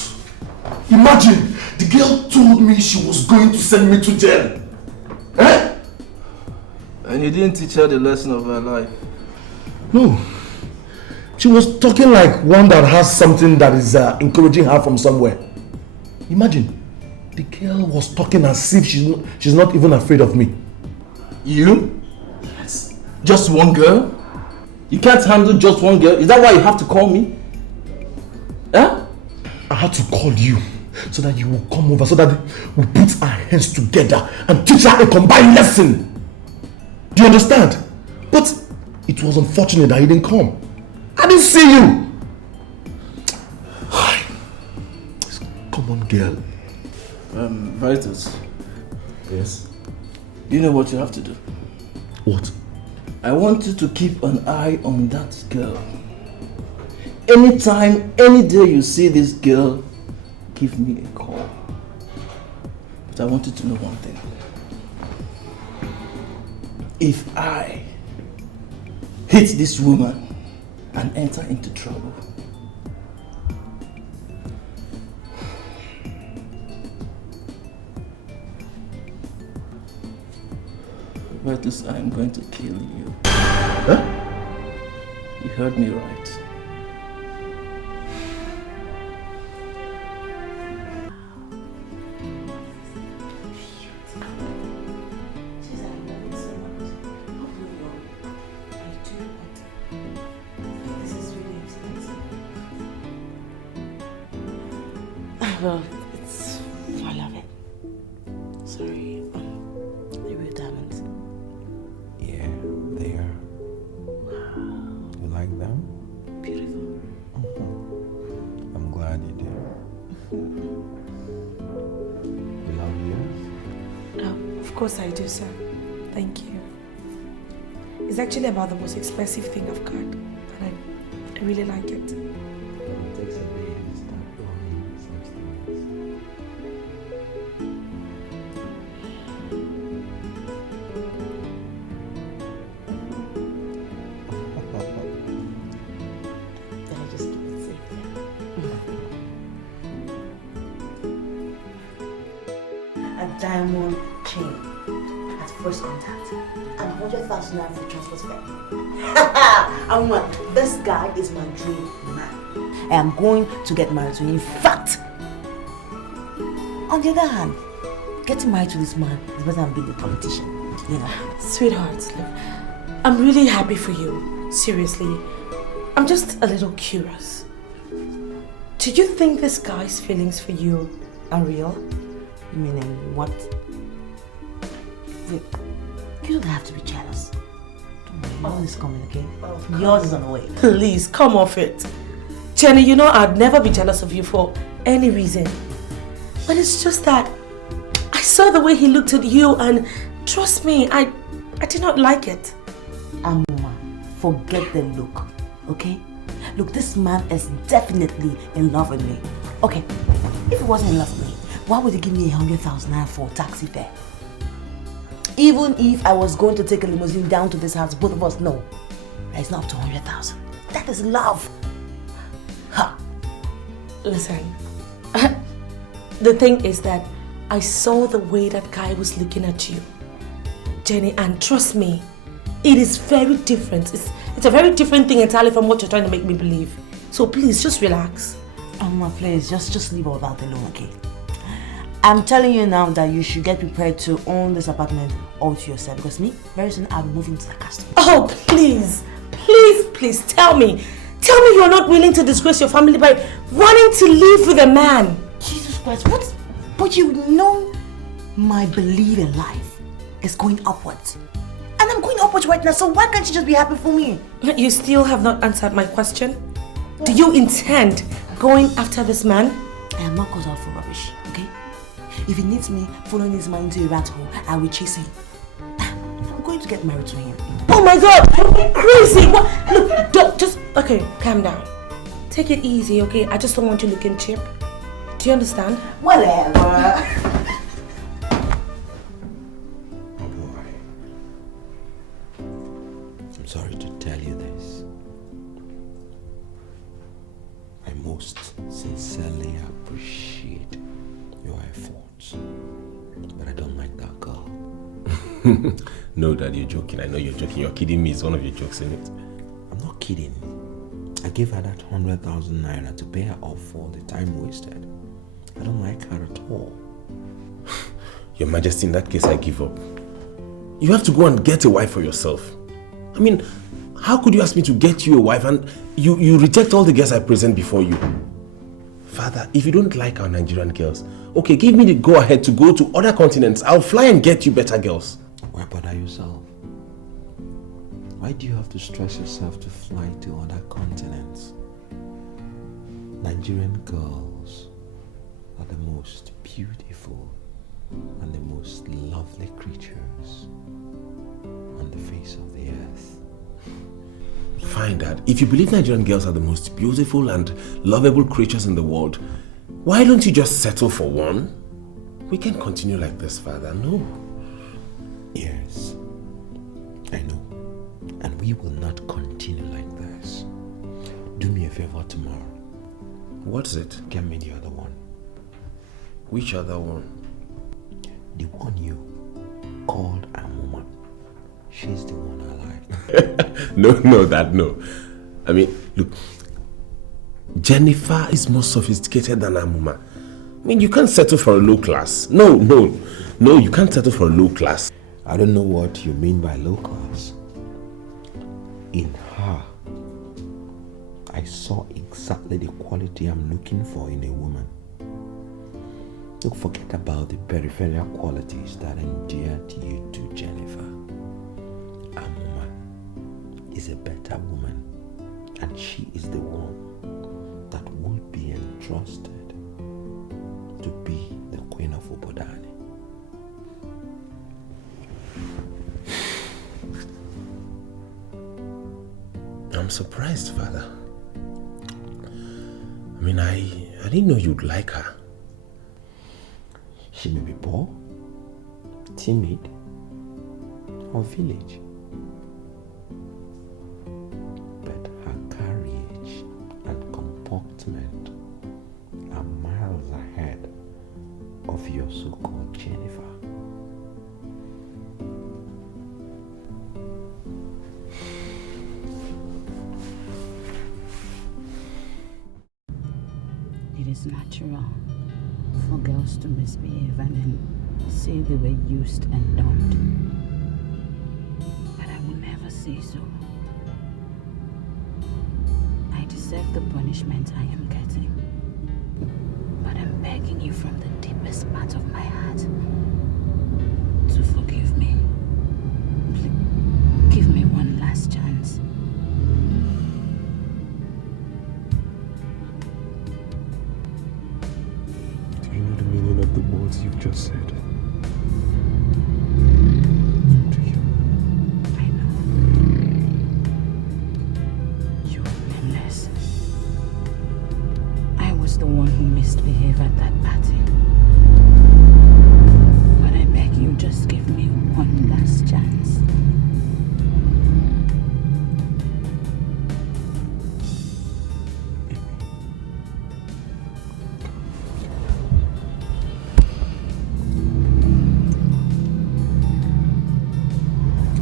Imagine, the girl told me she was going to send me to jail. And you didn't teach her the lesson of her life? No. She was talking like one that has something that is encouraging her from somewhere. Imagine, the girl was talking as if she's not even afraid of me. You? Yes. Just one girl? You can't handle just one girl? Is that why you have to call me? Huh? I had to call you so that you will come over, so that we put our hands together and teach her a combined lesson. Do you understand? But it was unfortunate that he didn't come. I didn't see you. Come on, girl. Vitus. Yes? You know what you have to do? What? I want you to keep an eye on that girl. Anytime, any day you see this girl, give me a call. But I want you to know one thing. If I hit this woman and enter into trouble, Vitus, I am going to kill you. Huh? You heard me right. Well, it's full of it. Sorry, they were diamonds. Yeah, they are. You like them? Beautiful. I'm glad you do. You love yours? Oh, of course I do, sir. Thank you. It's actually about the most expensive thing I've got, and I really like it. It takes a day to start doing such things. Then I just keep it safe there. A diamond chain at first contact and 100,000 naira for transport fare. This guy is my dream man. I am going to get married to him. In fact, on the other hand, getting married to this man is better than being a politician. You know. Sweetheart, look, I'm really happy for you. Seriously. I'm just a little curious. Do you think this guy's feelings for you are real? You mean what? Wait, you don't have to be jealous. Don't worry, yours is coming, okay? Yours is on the way. Please, come off it. Jenny, you know I'd never be jealous of you for any reason. But it's just that I saw the way he looked at you and trust me, I did not like it. Amuma, forget the look, okay? Look, this man is definitely in love with me. Okay, if he wasn't in love with me, why would he give me 100,000 naira for taxi fare? Even if I was going to take a limousine down to this house, both of us know that it's not up to 100,000. That is love. Ha! Listen, the thing is that I saw the way that guy was looking at you, Jenny, and trust me, it is very different. It's a very different thing entirely from what you're trying to make me believe. So please, just relax. Amma, please, just leave all that alone, okay? I'm telling you now that you should get prepared to own this apartment all to yourself, because me, very soon I'll be moving to the castle. Oh, please, please, tell me you're not willing to disgrace your family by wanting to live with a man. Jesus Christ, what? But you know my belief in life is going upwards. And I'm going upwards right now, so why can't you just be happy for me? You still have not answered my question. Do you intend going after this man? I am not caught out for rubbish, okay? If he needs me following this man into a rat hole, I will chase him. I'm going to get married to him. Oh my God, you're crazy! What? Look, don't, just, okay, calm down. Take it easy, okay? I just don't want you looking cheap. Do you understand? Whatever. I'm sorry to tell you this. I most sincerely appreciate your efforts, but I don't like that girl. No, Dad, you're joking. I know you're joking. You're kidding me. It's one of your jokes, isn't it? I'm not kidding. I gave her that 100,000 naira to pay her off for the time wasted. I don't like her at all. Your Majesty, in that case, I give up. You have to go and get a wife for yourself. I mean, how could you ask me to get you a wife and you reject all the girls I present before you? Father, if you don't like our Nigerian girls, okay, give me the go-ahead to go to other continents. I'll fly and get you better girls. Why bother yourself? Why do you have to stress yourself to fly to other continents? Nigerian girls are the most beautiful and the most lovely creatures on the face of the earth. Fine, Dad. If you believe Nigerian girls are the most beautiful and lovable creatures in the world, why don't you just settle for one? We can't continue like this, Father. No. Yes, I know. And we will not continue like this. Do me a favor tomorrow. What's it? Get me the other one. Which other one? The one you called Amuma. She's the one I like. No, Dad, no. I mean, look, Jennifer is more sophisticated than Amuma. I mean, you can't settle for a low class. No, you can't settle for a low class. I don't know what you mean by low class. In her, I saw exactly the quality I'm looking for in a woman. Don't forget about the peripheral qualities that endeared you to Jennifer. Amuma is a better woman, and she is the one that will be entrusted to be the Queen of Obodani. I'm surprised, Father. I mean, I didn't know you'd like her. She may be poor, timid, or village. But her courage and comportment are miles ahead of your so-called Jennifer. It is natural for girls to misbehave and then say they were used and dumped. But I will never say so. I deserve the punishment I am getting. But I'm begging you from the deepest part of my heart to forgive me. Please, give me one last chance. Do you know the meaning of the words you've just said? Do you? I know. You are nameless. I was the one who misbehaved at that party. But I beg you, just give me one last chance.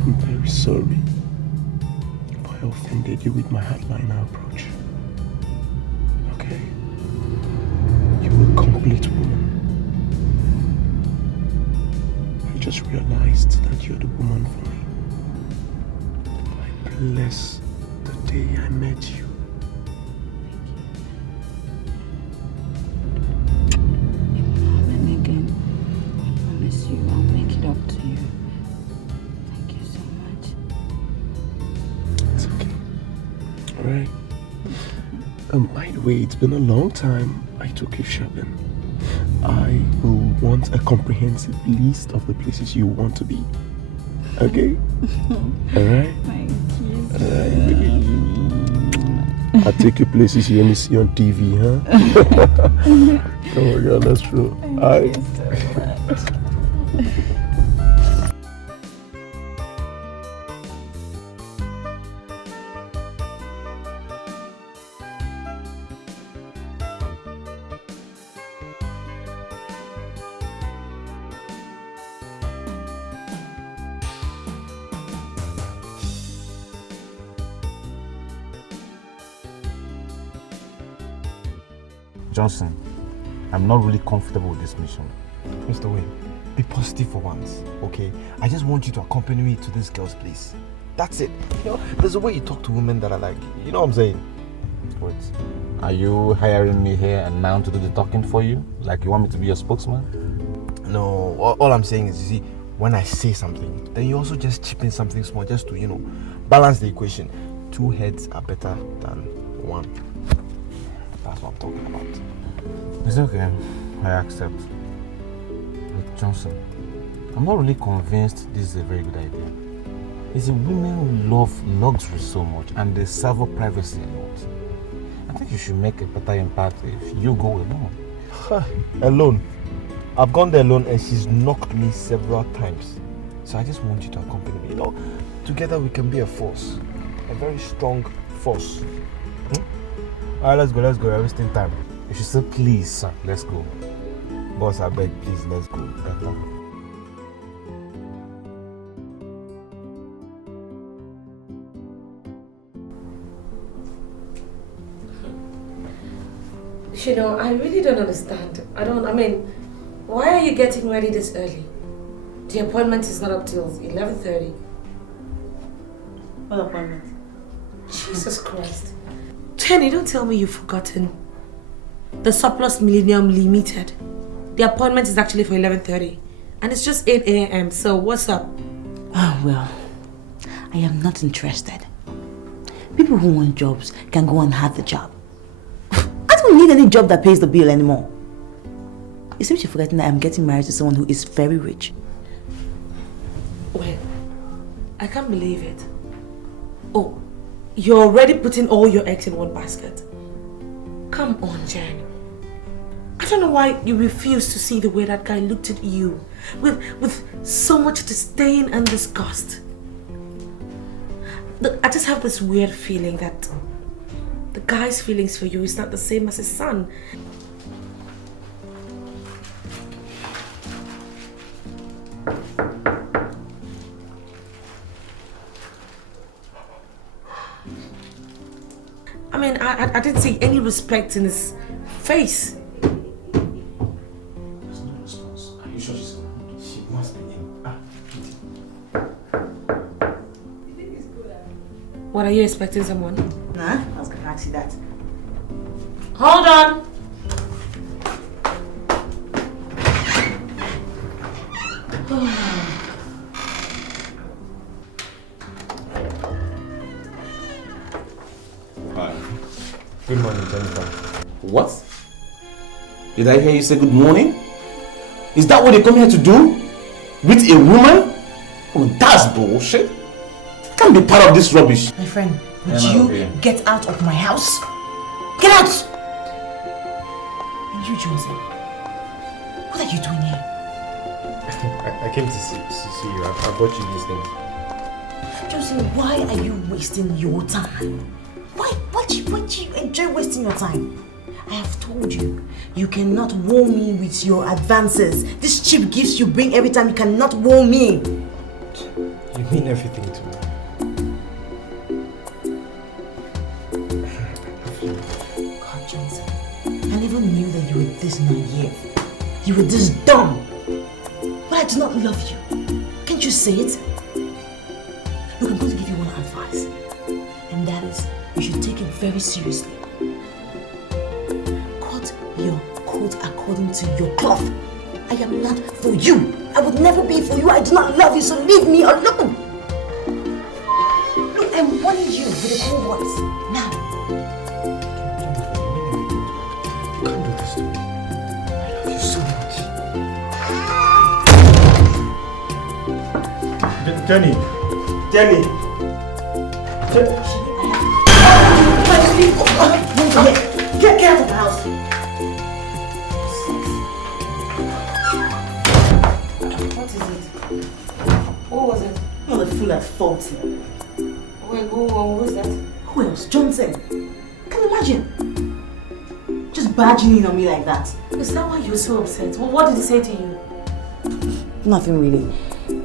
I'm very sorry if I offended you with my hardliner approach. Okay? You're a complete woman. I just realized that you're the woman for me. I bless the day I met you. And again, I promise you I'll make it up to you. Thank you so much. It's okay. Alright. By the way, it's been a long time I took you shopping. I will want a comprehensive list of the places you want to be. Okay? Alright? Thank you. Alright, baby. I'll take you places you only see on TV, huh? Oh my God, that's true. Thank you so much. Johnson, I'm not really comfortable with this mission. Mr. Wayne, be positive for once, okay? I just want you to accompany me to this girl's place. That's it. You know, there's a way you talk to women that are like, you know what I'm saying? Wait, are you hiring me here and now to do the talking for you? Like you want me to be your spokesman? No, all I'm saying is, you see, when I say something, then you also just chip in something small just to, you know, balance the equation. 2 heads are better than 1. That's what I'm talking about. It's okay, I accept. But Johnson, I'm not really convinced this is a very good idea. You see, women love luxury so much and they savour privacy a lot. I think you should make a better impact if you go alone. Alone? I've gone there alone and she's knocked me several times. So I just want you to accompany me. You know, together we can be a force. A very strong force. Alright, let's go. We're wasting time. You should say please, sir. Let's go. Boss, I beg, please, let's go. You know, I really don't understand. I mean, why are you getting ready this early? The appointment is not up till 11:30. What appointment? Jesus Christ. Jenny, don't tell me you've forgotten. The Surplus Millennium Limited. The appointment is actually for 11:30. And it's just 8 a.m. So what's up? Oh, well, I am not interested. People who want jobs can go and have the job. I don't need any job that pays the bill anymore. It seems you're forgetting that I'm getting married to someone who is very rich. Well, I can't believe it. Oh, you're already putting all your eggs in one basket. Come on, Jen. I don't know why you refuse to see the way that guy looked at you with so much disdain and disgust. I just have this weird feeling that the guy's feelings for you is not the same as his son. I mean, I didn't see any respect in his face. There's no response. Are you sure she's good? She must be in. What, are you expecting someone? Nah, I was gonna ask you that. Hold on! Hi. Good morning, Jennifer. What? Did I hear you say good morning? Is that what they come here to do? With a woman? Oh, that's bullshit. I can't be part of this rubbish. My friend, would you get out of my house? Get out! And you, Johnson, what are you doing here? I came to see you. I brought you these things. Johnson, why are you wasting your time? Why do you enjoy wasting your time? I have told you, you cannot woo me with your advances. This cheap gifts you bring every time, you cannot woo me. You mean everything to me. God, Johnson, I never knew that you were this naive. You were this dumb. But I do not love you. Can't you say it? Look, I'm going to give you one advice. And that is, you should take it very seriously. Cut your coat according to your cloth. I am not for you. I would never be for you. I do not love you, so leave me alone. Look, I'm warning you with a cool voice. Now. You can't do this to me. I love you so much. Jenny. Get out of the house. What is it? What was it? You're the fool at fault. Wait, who is that? Who else? Johnson. Can you imagine? Just barging in on me like that. Is that why you're so upset? What did he say to you? Nothing really.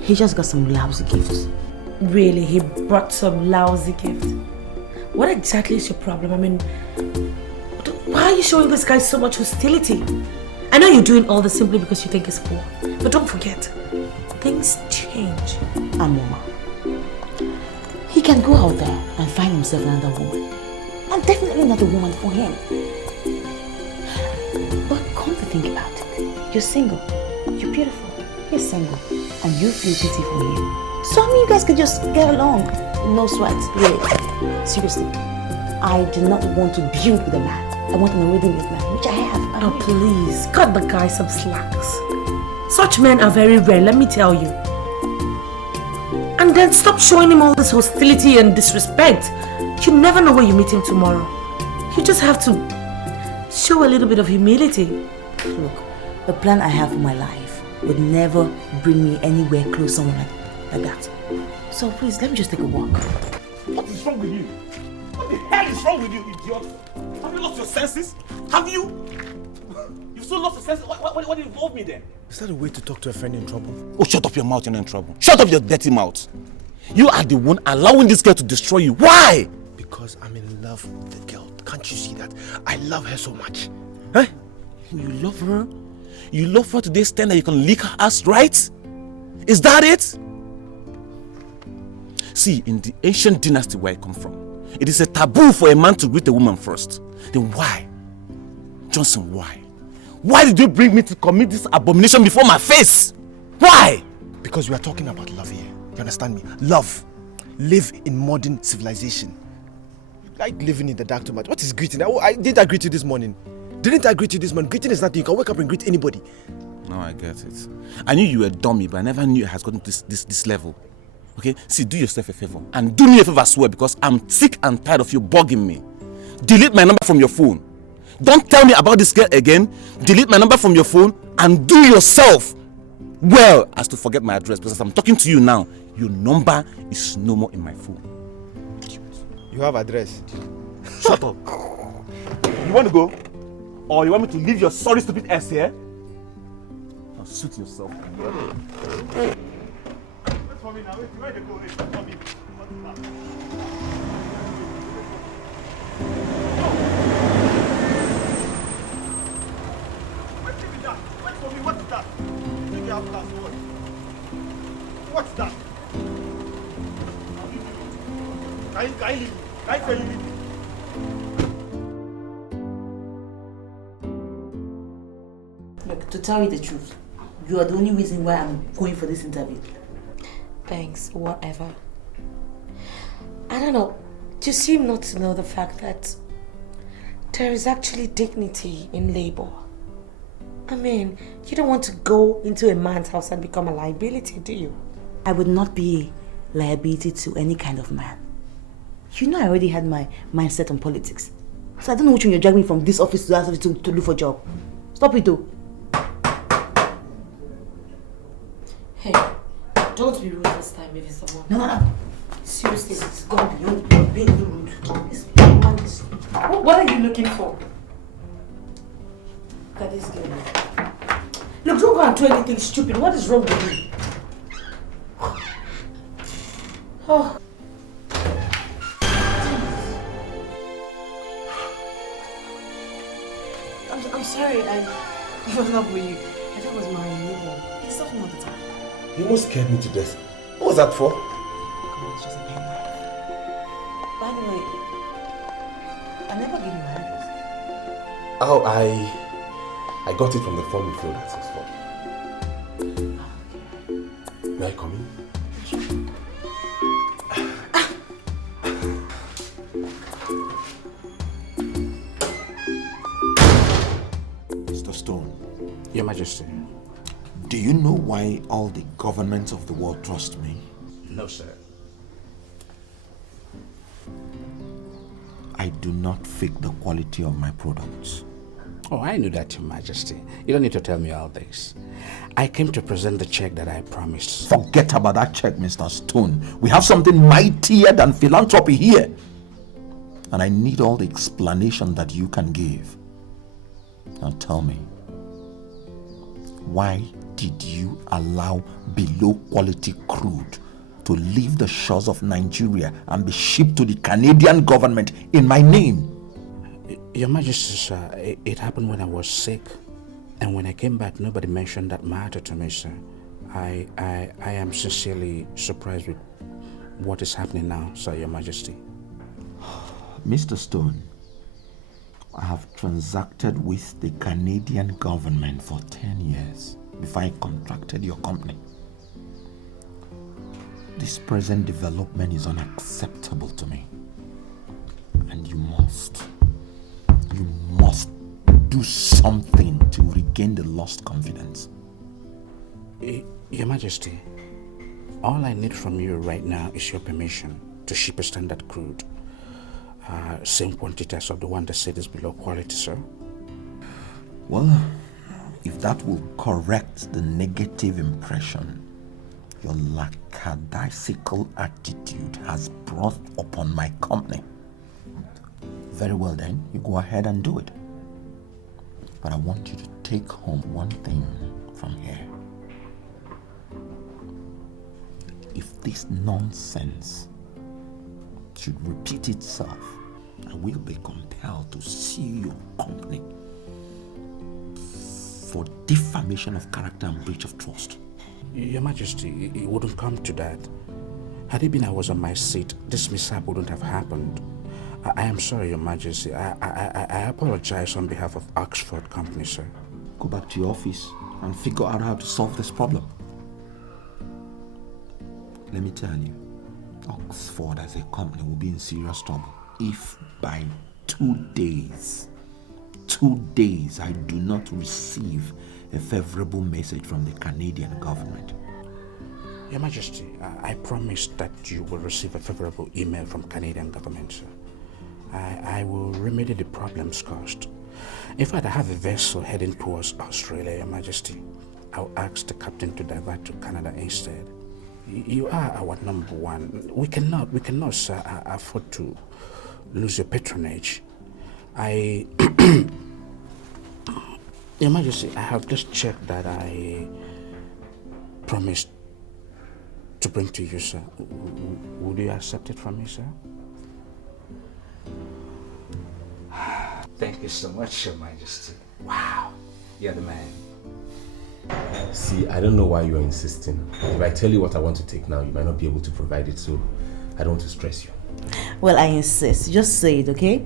He just got some lousy gifts. Really? He brought some lousy gift? What exactly is your problem? I mean, Why are you showing this guy so much hostility? I know you're doing all this simply because you think he's poor. But don't forget, things change. Amoma, he can go out there and find himself another woman. I'm definitely not the woman for him. But come to think about it, you're single, you're beautiful, you're single, and you feel pity for him. So I mean, you guys could just get along, no sweat, really. Seriously, I do not want to build with a man. I want an already made man, which I have. Oh, please, cut the guy some slacks. Such men are very rare, let me tell you. And then stop showing him all this hostility and disrespect. You never know where you meet him tomorrow. You just have to show a little bit of humility. Look, the plan I have for my life would never bring me anywhere close to someone like that. So please, let me just take a walk. What is wrong with you? What the hell is wrong with you, idiot? Have you lost your senses? Have you? You've still lost your senses? What involved me then? Is that a way to talk to a friend in trouble? Oh, shut up your mouth, you're not in trouble. Shut up your dirty mouth. You are the one allowing this girl to destroy you. Why? Because I'm in love with the girl. Can't you see that? I love her so much. Huh? You love her? You love her to the extent that you can lick her ass, right? Is that it? See, in the ancient dynasty where I come from, it is a taboo for a man to greet a woman first. Then why? Johnson, why? Why did you bring me to commit this abomination before my face? Why? Because we are talking about love here. You understand me? Love. Live in modern civilization. You like living in the dark too much. What is greeting? Didn't I greet you this morning? Didn't I greet you this morning? Greeting is nothing. You can wake up and greet anybody. No, I get it. I knew you were a dummy, but I never knew it has gotten to this level. Okay? See, do yourself a favor. And do me a favor as well, because I'm sick and tired of you bugging me. Delete my number from your phone. Don't tell me about this girl again. Delete my number from your phone and do yourself well as to forget my address, because I'm talking to you now. Your number is no more in my phone. You have address. Shut up. You want to go? Or you want me to leave your sorry stupid ass here? Now suit yourself. Wait for me now. Where they go? Wait for me. What's that? What's that? What's that? Can you tell me? Look, to tell you the truth, you are the only reason why I'm going for this interview. Thanks, whatever. I don't know. You seem not to know the fact that there is actually dignity in labor. I mean, you don't want to go into a man's house and become a liability, do you? I would not be a liability to any kind of man. You know I already had my mindset on politics. So I don't know which one you're dragging me from this office to that office to look for a job. Stop it though. Hey, don't be rude this time if it's someone. No. Seriously, it's gone beyond being rude. What are you looking for? Look at this girl. Look, don't go and do anything stupid. What is wrong with you? Oh. I'm sorry, it was not for you. I thought it was my neighbor. He's talking all the time. You almost scared me to death. What was that for? God, it's just a pen knife. By the way, I never gave you my address. Oh, I got it from the form you filled at 6-4. May I come in? Mr. Stone. Your Majesty. Do you know why all the governments of the world trust me? No, sir. I do not fake the quality of my products. Oh, I knew that, Your Majesty. You don't need to tell me all this. I came to present the check that I promised. Forget about that check, Mr. Stone. We have something mightier than philanthropy here. And I need all the explanation that you can give. Now tell me, why did you allow below quality crude to leave the shores of Nigeria and be shipped to the Canadian government in my name? Your Majesty, sir, it happened when I was sick. And when I came back, nobody mentioned that matter to me, sir. I am sincerely surprised with what is happening now, sir, Your Majesty. Mr. Stone, I have transacted with the Canadian government for 10 years before I contracted your company. This present development is unacceptable to me. And you must do something to regain the lost confidence. Your Majesty, all I need from you right now is your permission to ship a standard crude. Same quantity as of the one that said is below quality, sir. Well, if that will correct the negative impression your lackadaisical attitude has brought upon my company, very well then, you go ahead and do it. But I want you to take home one thing from here. If this nonsense should repeat itself, I will be compelled to sue your company for defamation of character and breach of trust. Your Majesty, it wouldn't come to that. Had it been I was on my seat, this mishap wouldn't have happened. I am sorry, Your Majesty. I apologize on behalf of Oxford Company, sir. Go back to your office and figure out how to solve this problem. Let me tell you, Oxford as a company will be in serious trouble if by 2 days I do not receive a favorable message from the Canadian government. Your Majesty, I promise that you will receive a favorable email from Canadian government, sir. I will remedy the problems caused. In fact, I have a vessel heading towards Australia, Your Majesty. I'll ask the captain to divert to Canada instead. You are our number one. We cannot, sir, afford to lose your patronage. Your Majesty, I have just checked that I promised to bring to you, sir. Would you accept it from me, sir? Thank you so much, Your Majesty. Wow, you're the man. See, I don't know why you're insisting. If I tell you what I want to take now, you might not be able to provide it, so I don't want to stress you. Well, I insist. Just say it, okay?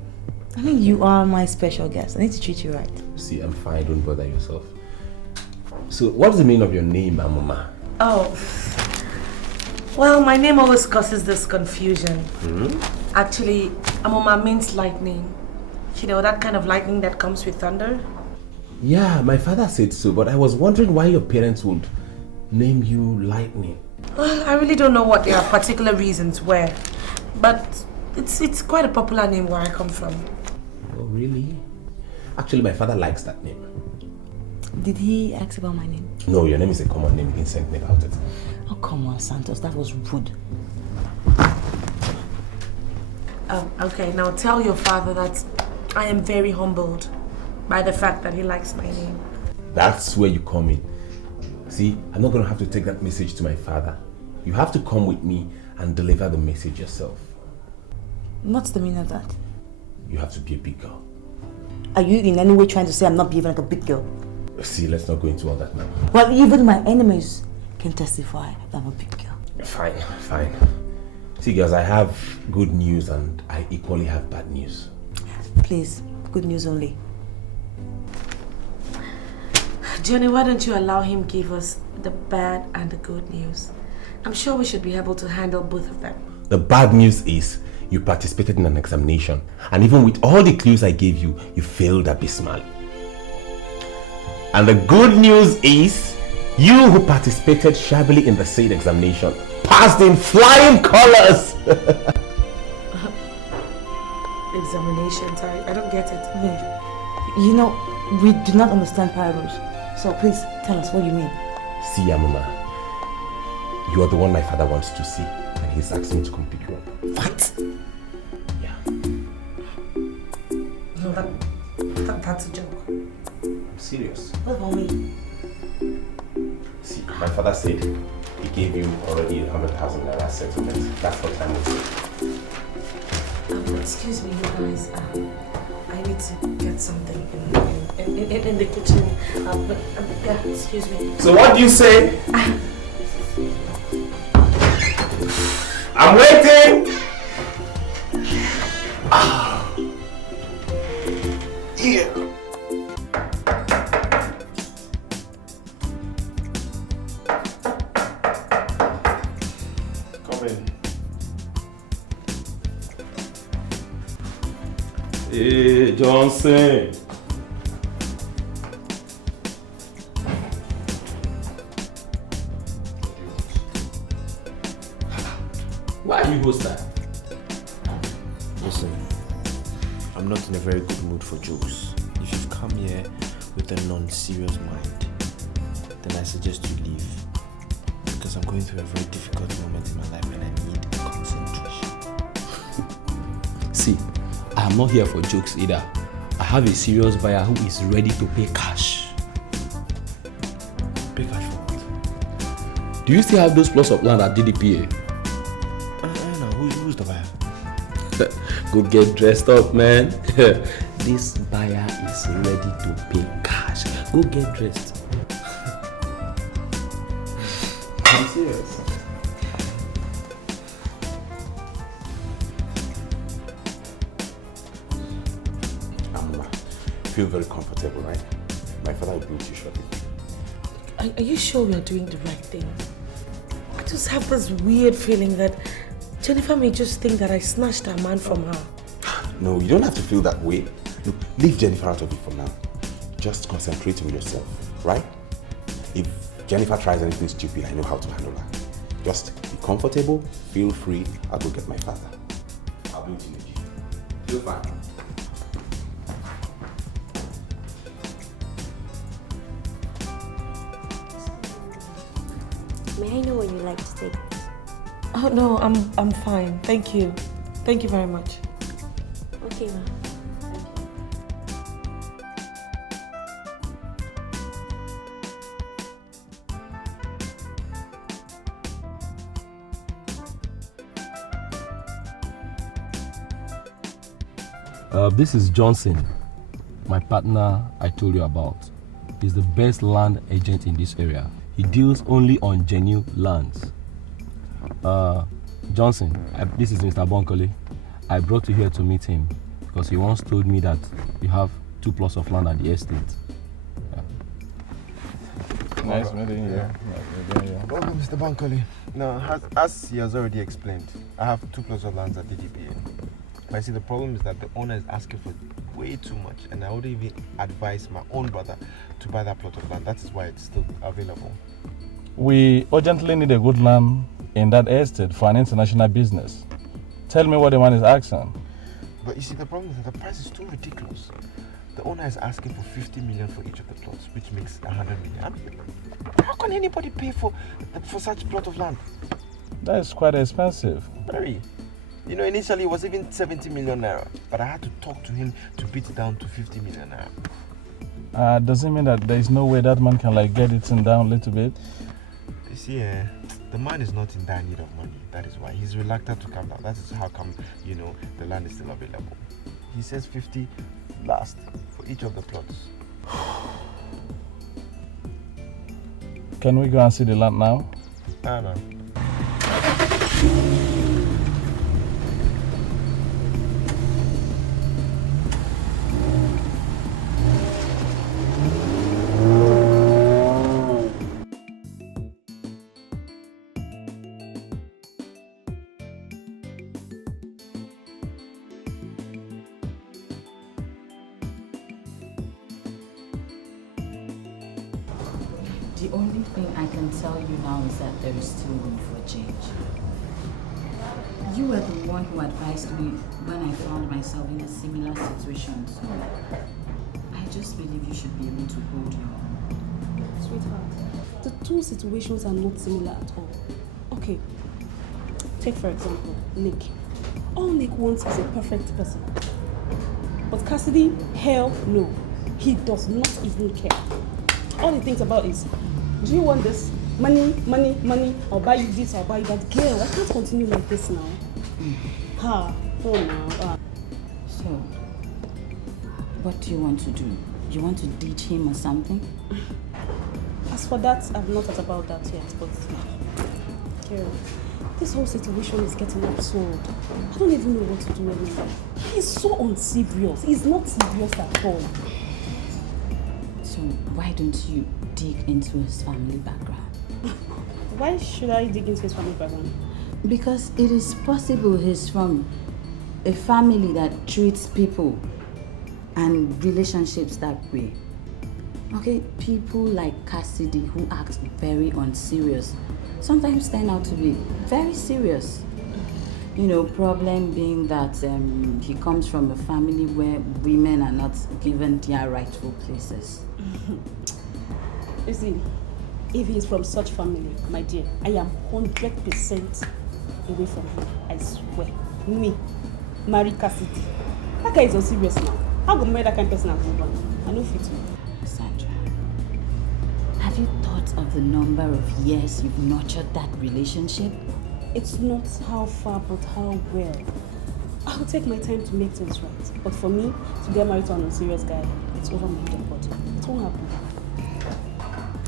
I mean, you are my special guest. I need to treat you right. See, I'm fine. Don't bother yourself. So, what's the meaning of your name, Amoma? Oh, well, my name always causes this confusion. Actually, Amoma means lightning. You know, that kind of lightning that comes with thunder? Yeah, my father said so, but I was wondering why your parents would name you Lightning. Well, I really don't know what their particular reasons were, but it's quite a popular name where I come from. Oh, really? Actually, my father likes that name. Did he ask about my name? No, your name is a common name. He didn't say anything about it. Oh, come on, Santos. That was rude. Okay, now tell your father that I am very humbled by the fact that he likes my name. That's where you come in. See, I'm not going to have to take that message to my father. You have to come with me and deliver the message yourself. What's the meaning of that? You have to be a big girl. Are you in any way trying to say I'm not behaving like a big girl? See, let's not go into all that now. Well, even my enemies can testify that I'm a big girl. Fine, fine. See, girls, I have good news and I equally have bad news. Please, good news only. Johnny, why don't you allow him give us the bad and the good news? I'm sure we should be able to handle both of them. The bad news is you participated in an examination, and even with all the clues I gave you, you failed abysmally. And the good news is you who participated shabbily in the said examination passed in flying colors. Examinations, I don't get it. You know, we do not understand parables. So please tell us what you mean. See, Amama, you are the one my father wants to see, and he's asked me to come pick you up. What? Yeah. No, that's a joke. I'm serious. What about me? See, my father said he gave you already 100,000 naira settlement. That's what time is. Excuse me, you guys. I need to get something in the kitchen. Yeah, excuse me. So what do you say? I'm waiting! Yeah. Come in. Hey, Johnson. Why are you hostile? Listen, I'm not in a very good mood for jokes. If you've come here with a non-serious mind, then I suggest you leave. Because I'm going through a very difficult moment in my life and I need concentration. See, I am not here for jokes either. I have a serious buyer who is ready to pay cash. Pay cash for what? Do you still have those plots of land at DDPA? No, who's the buyer? Go get dressed up, man. This buyer is ready to pay cash. Go get dressed. I'm serious. Feel very comfortable, right? My father will bring you shopping. Are you sure we are doing the right thing? I just have this weird feeling that Jennifer may just think that I snatched her man from her. No, you don't have to feel that way. Look, leave Jennifer out of it for now. Just concentrate on yourself, right? If Jennifer tries anything stupid, I know how to handle her. Just be comfortable, feel free. I'll go get my father. I'll be with you. Feel fine. May I know when you like to take this? Oh no, I'm fine. Thank you. Thank you very much. Okay, ma'am. This is Johnson, my partner I told you about. He's the best land agent in this area. He deals only on genuine lands. Johnson, this is Mr. Bonkole. I brought you here to meet him because he once told me that you have 2 plots of land at the estate. Nice meeting you. Welcome, Mr. Bonkole. Now, as he has already explained, I have 2 plots of land at DDPA. But I see the problem is that the owner is asking for way too much, and I would even advise my own brother to buy that plot of land. That is why it's still available. We urgently need a good land in that estate for an international business. Tell me what the man is asking. But you see, the problem is that the price is too ridiculous. The owner is asking for 50 million for each of the plots, which makes 100 million. I mean, how can anybody pay for such a plot of land? That is quite expensive. Very. You know, initially it was even 70 million naira, but I had to talk to him to beat it down to 50 million naira. Does it mean that there is no way that man can get it down a little bit? You see, the man is not in dire need of money. That is why he's reluctant to come down. That is how come, the land is still available. He says 50 last for each of the plots. Can we go and see the land now? No. The only thing I can tell you now is that there is still room for change. You were the one who advised me when I found myself in a similar situation, so I just believe you should be able to hold your own. Sweetheart, the 2 situations are not similar at all. Okay, take for example, Nick. All Nick wants is a perfect person. But Cassidy, hell no. He does not even care. All he thinks about is, do you want this? Money, money, money. I'll buy you this, I'll buy you that. Girl, I can't continue like this now. Oh now. So, What do you want to do? You want to ditch him or something? As for that, I've not thought about that yet, but Carol, this whole situation is getting absurd. I don't even know what to do anymore. He's so unserious. He's not serious at all. So why don't you dig into his family background? Why should I dig into his family background? Because it is possible he's from a family that treats people and relationships that way. Okay, people like Cassidy who act very unserious sometimes turn out to be very serious. You know, problem being that he comes from a family where women are not given their rightful places. You see, if he is from such family, my dear, I am 100% away from him. I swear. Me, marry Cassidy. That guy is unserious now. How go marry that kind of person and move on? I know fit to. Sandra, have you thought of the number of years you've nurtured that relationship? It's not how far, but how well. I'll take my time to make things right. But for me, to get married to an unserious guy, it's over my dead body. It won't happen.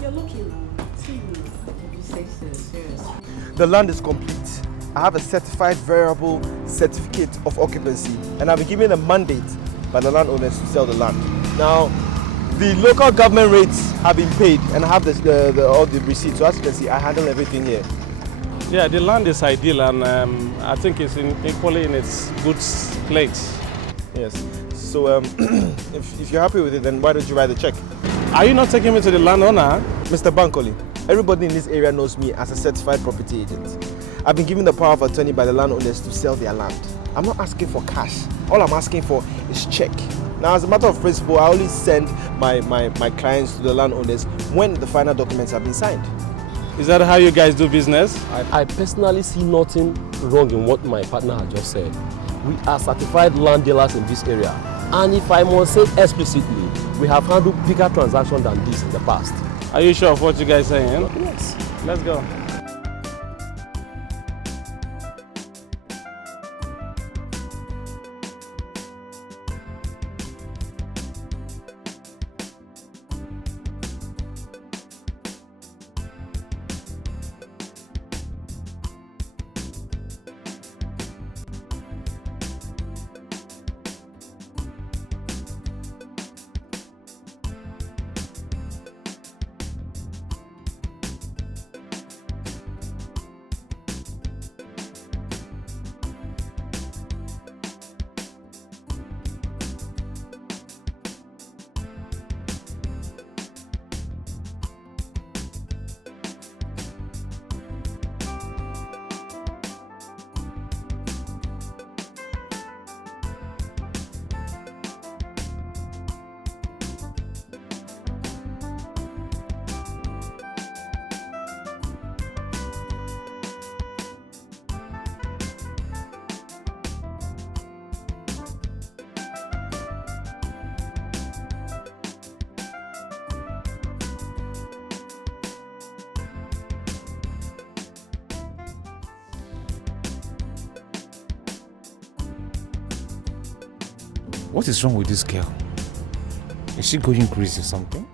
You're lucky now. See you now. You say so, seriously. The land is complete. I have a certified variable certificate of occupancy, and I've been given a mandate by the landowners to sell the land. Now, the local government rates have been paid, and I have all the receipts. So as you can see, I handle everything here. Yeah, the land is ideal, and I think it's equally in its good place. Yes. So if you're happy with it, then why don't you write the check? Are you not taking me to the landowner? Mr. Bankole, everybody in this area knows me as a certified property agent. I've been given the power of attorney by the landowners to sell their land. I'm not asking for cash. All I'm asking for is check. Now, as a matter of principle, I only send my clients to the landowners when the final documents have been signed. Is that how you guys do business? I personally see nothing wrong in what my partner has just said. We are certified land dealers in this area. And if I must say explicitly, we have handled bigger transactions than this in the past. Are you sure of what you guys are saying? Yes. Let's go. What is wrong with this girl? Is she going crazy or something?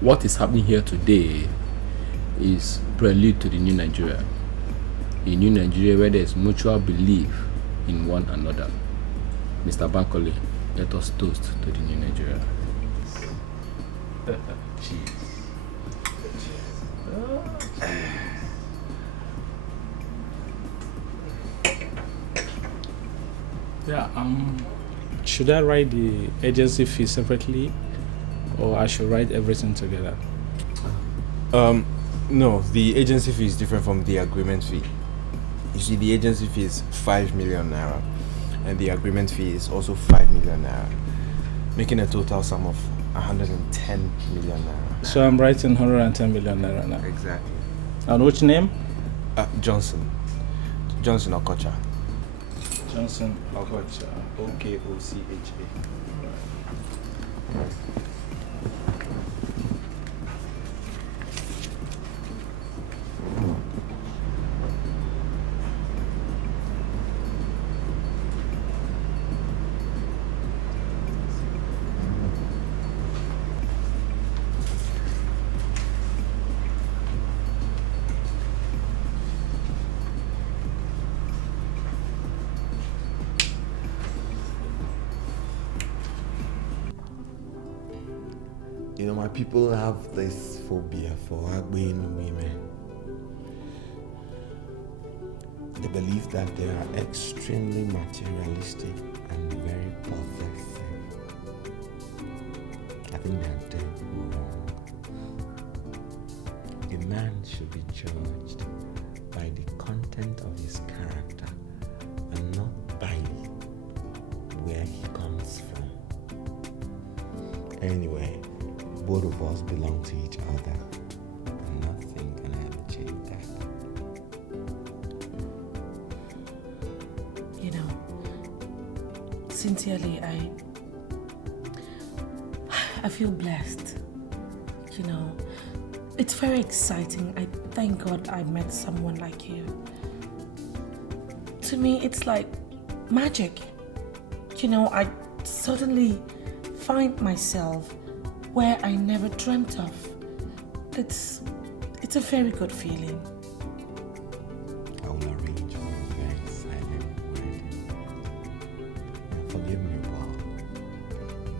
What is happening here today is prelude to the new Nigeria. A new Nigeria where there is mutual belief in one another. Mr. Bankole, let us toast to the new Nigeria. Cheers. Yeah, should I write the agency fee separately, or I should write everything together? No, the agency fee is different from the agreement fee. You see, the agency fee is 5 million naira, and the agreement fee is also 5 million naira, making a total sum of 110 million naira. So I'm writing 110 million naira now. Exactly. And which name? Johnson. Johnson Okocha. Johnson Okocha. Okocha. You know, my people have this phobia for Agbein women. They believe that they are extremely materialistic and very possessive. I think they are dead wrong. A man should be judged by the content of his character and not by where he comes from. Anyway, both of us belong to each other, and nothing can ever change that. You know, sincerely, I feel blessed. You know, it's very exciting. I thank God I met someone like you. To me, it's like magic. You know, I suddenly find myself where I never dreamt of. It's a very good feeling. I will arrange for a very silent wedding. And forgive me, Paul,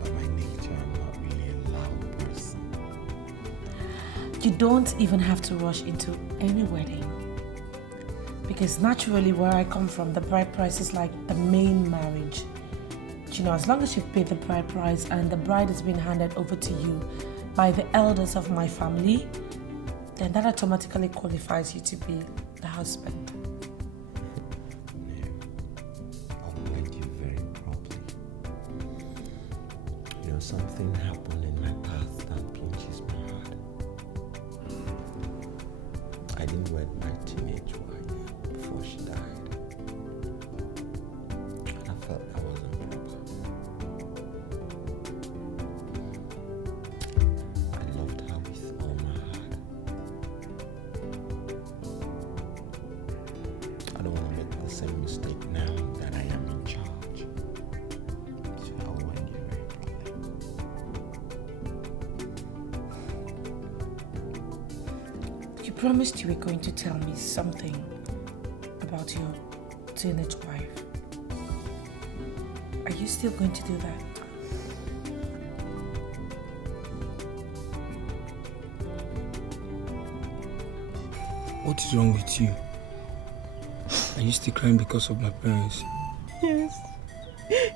by my nature, I'm not really a loud person. You don't even have to rush into any wedding. Because naturally, where I come from, the bride price is like the main marriage. You know, as long as you've paid the bride price and the bride has been handed over to you by the elders of my family, then that automatically qualifies you to be the husband. I'll wed you very properly. You know, something happened in my past that pinches my heart. I didn't wed my teenage wife before she died. And I felt I wasn't proper. I loved her with all my heart. I don't want to make the same mistake now that I am in charge. So I'll wed you very properly. You promised you were going to tell me something about your teenage wife. Are you still going to do that? What is wrong with you? Are you still crying because of my parents? Yes.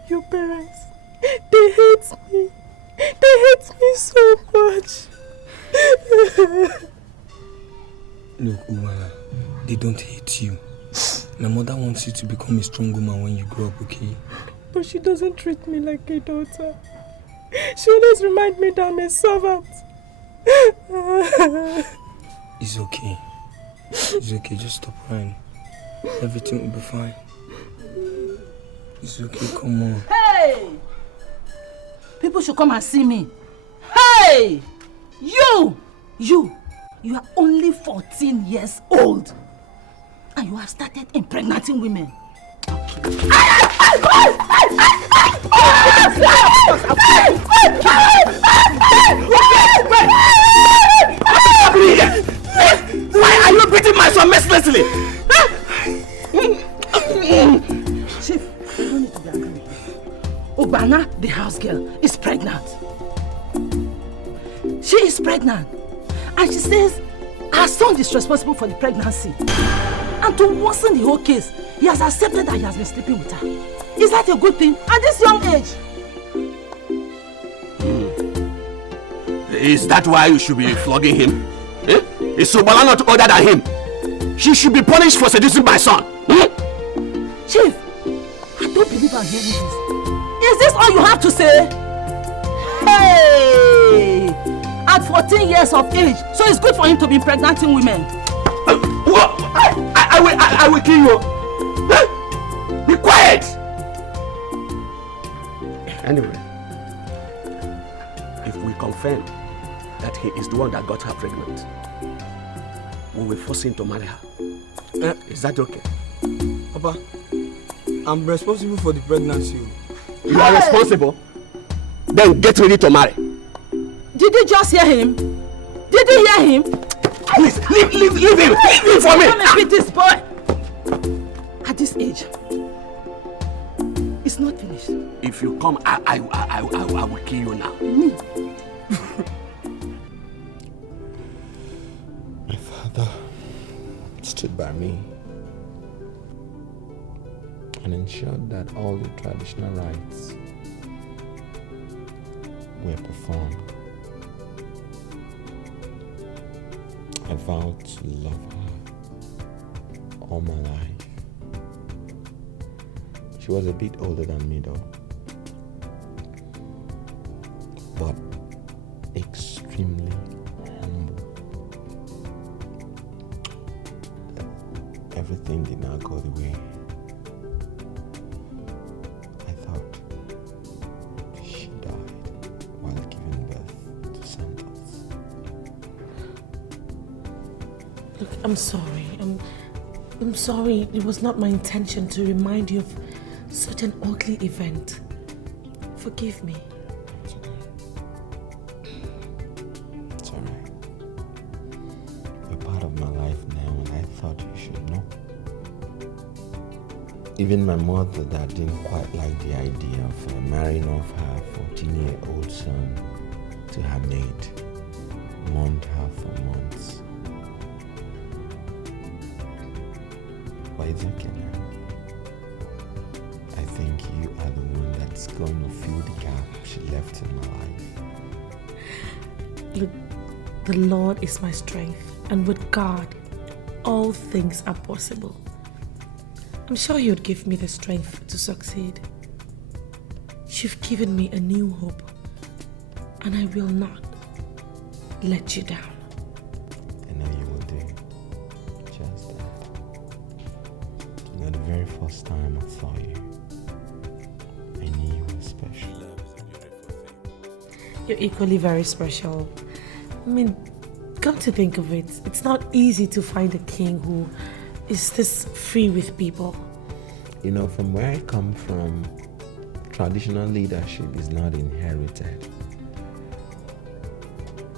Your parents. They hate me. They hate me so much. Look, Umala, they don't hate you. My mother wants you to become a strong woman when you grow up, okay? But she doesn't treat me like a daughter. She always reminds me that I'm a servant. It's okay. It's okay, just stop crying. Everything will be fine. It's okay, come on. Hey! People should come and see me. Hey! You are only 14 years old. And you have started impregnating women. Why are you beating my son mercilessly? Chief, you don't need to be angry. Obana, the house girl, is pregnant. She is pregnant. And she says her son is responsible for the pregnancy. And to worsen the whole case, he has accepted that he has been sleeping with her. Is that a good thing at this young age? Is that why you should be flogging him? Eh? Is Sobala not older than him? She should be punished for seducing my son. Chief, I don't believe I'm hearing this. Is this all you have to say? Hey! At 14 years of age, so it's good for him to be impregnating women. I will kill you. Be quiet. Anyway, if we confirm that he is the one that got her pregnant, we will force him to marry her. Is that okay? Papa, I'm responsible for the pregnancy. You are responsible? Then get ready to marry. Did you just hear him? Did you hear him? Please, leave him! Leave him for me! Come and beat this boy! At this age, it's not finished. If you come, I will kill you now. Me? My father stood by me and ensured that all the traditional rites were performed. I vowed to love her all my life. She was a bit older than me though, but extremely humble. Everything did not go the way I thought. She died while giving birth to Santos. Look, I'm sorry. I'm sorry. It was not my intention to remind you of such an ugly event. Forgive me. It's alright. You're part of my life now, and I thought you should know. Even my mother that didn't quite like the idea of marrying off her 14-year-old son to her maid, mourned her for months. But it's okay now. I think you are the one that's going to fill the gap she left in my life. Look, the Lord is my strength, and with God, all things are possible. I'm sure He would give me the strength to succeed. You've given me a new hope, and I will not let you down. I know you will do just that. You know, the very first time I saw you, I knew you were special. You're equally very special. I mean, come to think of it, it's not easy to find a king who is this free with people. You know, from where I come from, traditional leadership is not inherited.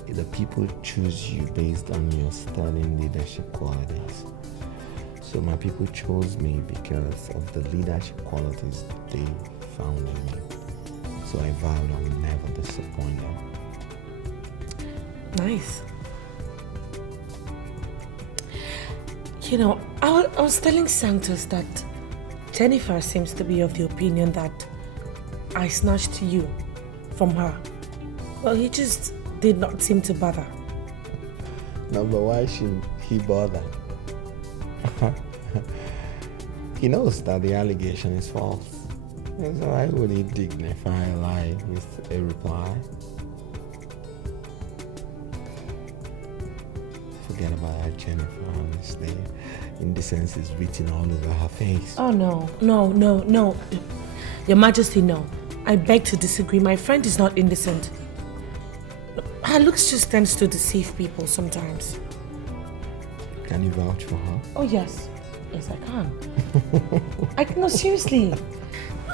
The people choose you based on your sterling leadership qualities. So my people chose me because of the leadership qualities they found in me. So I vowed I will never disappoint them. Nice. You know, I was telling Santos that Jennifer seems to be of the opinion that I snatched you from her. Well, he just did not seem to bother. No, but why should he bother? He knows that the allegation is false. So why would he dignify a lie with a reply? Forget about that, Jennifer, honestly. Indecency is written all over her face. Oh, no. Your Majesty, no. I beg to disagree. My friend is not indecent. Her looks just tends to deceive people sometimes. Can you vouch for her? Oh, yes. Yes, I can. No, seriously.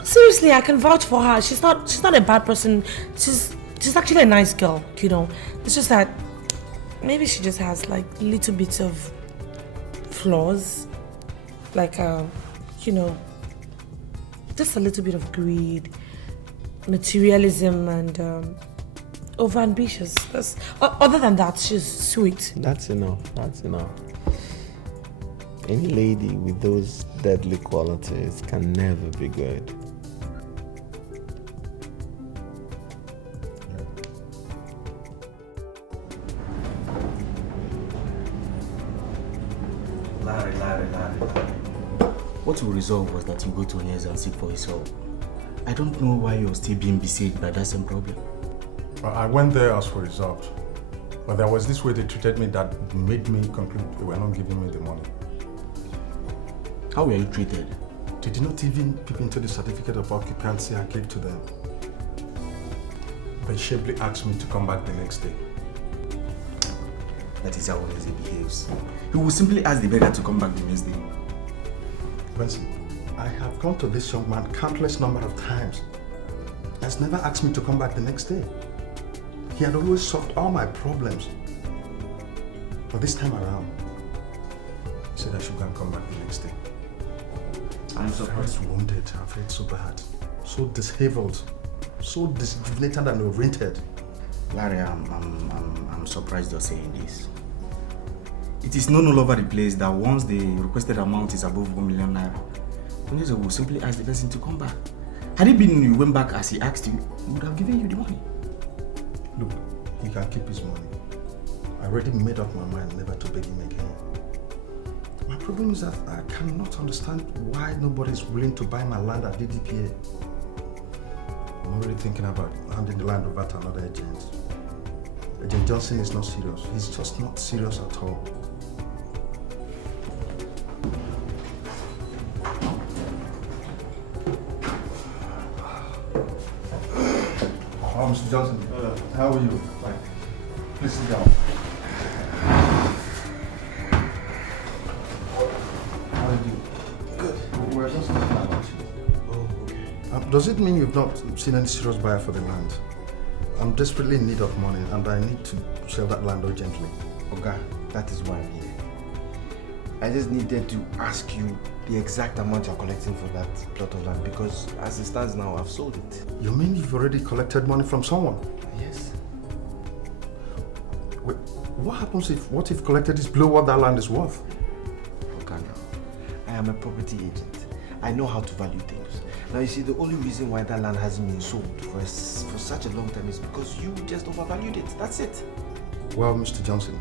Seriously, I can vouch for her. She's not a bad person. She's actually a nice girl, you know. It's just that maybe she just has like little bits of flaws. Like, you know, just a little bit of greed, materialism, and over-ambitious. Other than that, she's sweet. That's enough. Any lady with those deadly qualities can never be good. Larry. What we resolved was that you go to Onyeza and seek for his help. I don't know why you're still being besieged by that same problem. Well, I went there as resolved. But there was this way they treated me that made me conclude they were not giving me the money. How were you treated? Did you not even peep into the certificate of occupancy I gave to them? But Shapley asked me to come back the next day. That is how he behaves. He will simply ask the beggar to come back the next day. Benson, I have gone to this young man countless number of times. He has never asked me to come back the next day. He had always solved all my problems. But this time around, he said I should go and come back the next day. I'm surprised. I was wounded. I felt so bad, so disheveled, so disjuvenated and oriented. Larry, I'm surprised you're saying this. It is known all over the place that once the requested amount is above 1 million naira, Tonto will simply ask the person to come back. Had it been you went back as he asked you, he would have given you the money. Look, he can keep his money. I already made up my mind never to beg him again. My problem is that I cannot understand why nobody is willing to buy my land at DDPA. I'm already thinking about handing the land over to another agent. Agent Johnson is not serious. He's just not serious at all. Oh, Mr. Johnson, how are you? Fine. Please sit down. How are you? Good. We're just talking about you. Oh, okay. Does it mean you've not seen any serious buyer for the land? I'm desperately in need of money and I need to sell that land urgently. Oga, that is why I'm here. I just needed to ask you the exact amount you're collecting for that plot of land because as it stands now, I've sold it. You mean you've already collected money from someone? Yes. Wait, what if collected is below what that land is worth? Okay, now, I am a property agent. I know how to value things. Now you see, the only reason why that land hasn't been sold for such a long time is because you just overvalued it. That's it. Well, Mr. Johnson,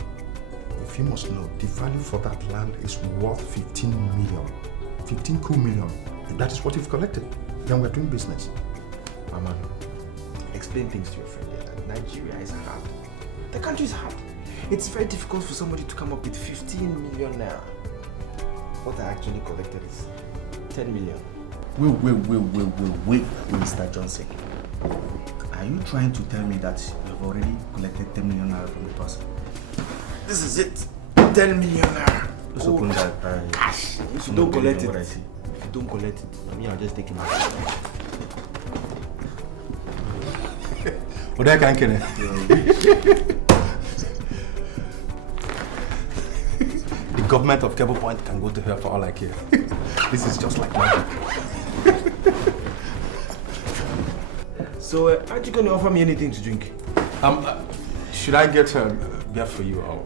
if you must know, the value for that land is worth 15 million. 15 cool million. If that is what you've collected, then we're doing business. Mama, explain things to your friend here. Nigeria is hard. The country is hard. It's very difficult for somebody to come up with 15 million naira. What I actually collected is 10 million. Wait, Mr. Johnson. Are you trying to tell me that you've already collected 10 million naira from the person? This is it. 10 million naira. Just open that. Cash. If you don't collect it, if you don't collect it, I mean, I'll just take it back. What I can kill it. The government of Cable Point can go to hell for all I care. This is just like magic. So, aren't you going to offer me anything to drink? Should I get a beer for you, or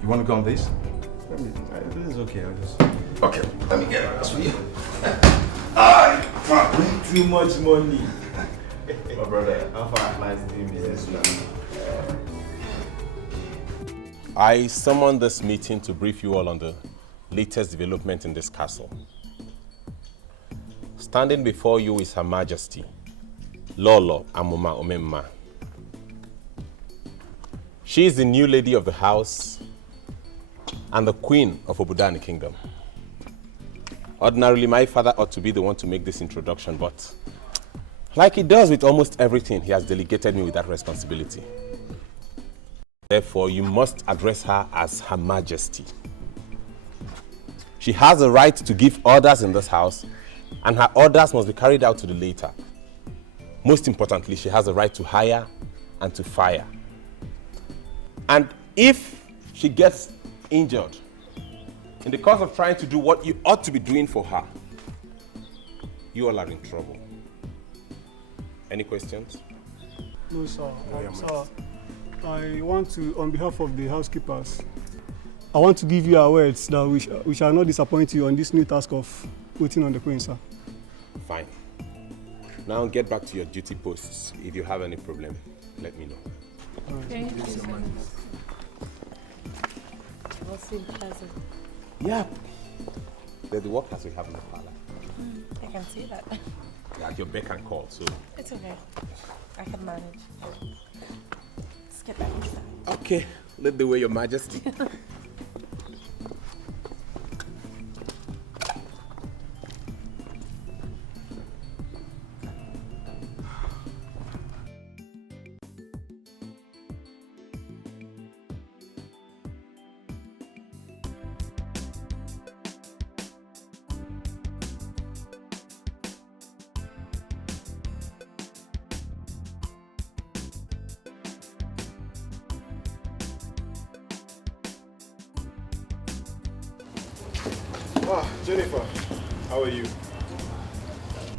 you want to go on this? This is okay. I'll just. Okay, let me get this for you. Way too much money. My brother, how far nice doing business with you? I summoned this meeting to brief you all on the latest development in this castle. Standing before you is Her Majesty, Lolo Amuma Omemma. She is the new lady of the house and the queen of Obudani Kingdom. Ordinarily, my father ought to be the one to make this introduction, but like he does with almost everything, he has delegated me with that responsibility. Therefore, you must address her as Her Majesty. She has the right to give orders in this house, and her orders must be carried out to the letter. Most importantly, she has the right to hire and to fire. And if she gets injured in the course of trying to do what you ought to be doing for her, you all are in trouble. Any questions? No, sir. Sir, I want to, on behalf of the housekeepers, I want to give you our words that we shall not disappoint you on this new task of waiting on the queen, sir. Fine. Now get back to your duty posts. If you have any problem, let me know. Thank you so much. It seemed pleasant. Yeah. They're the workers we have in the parlor. I can see that. They're at your beck and call, so. It's okay. I can manage. Let's get back inside. Okay. Lead the way, Your Majesty. Jennifer, how are you?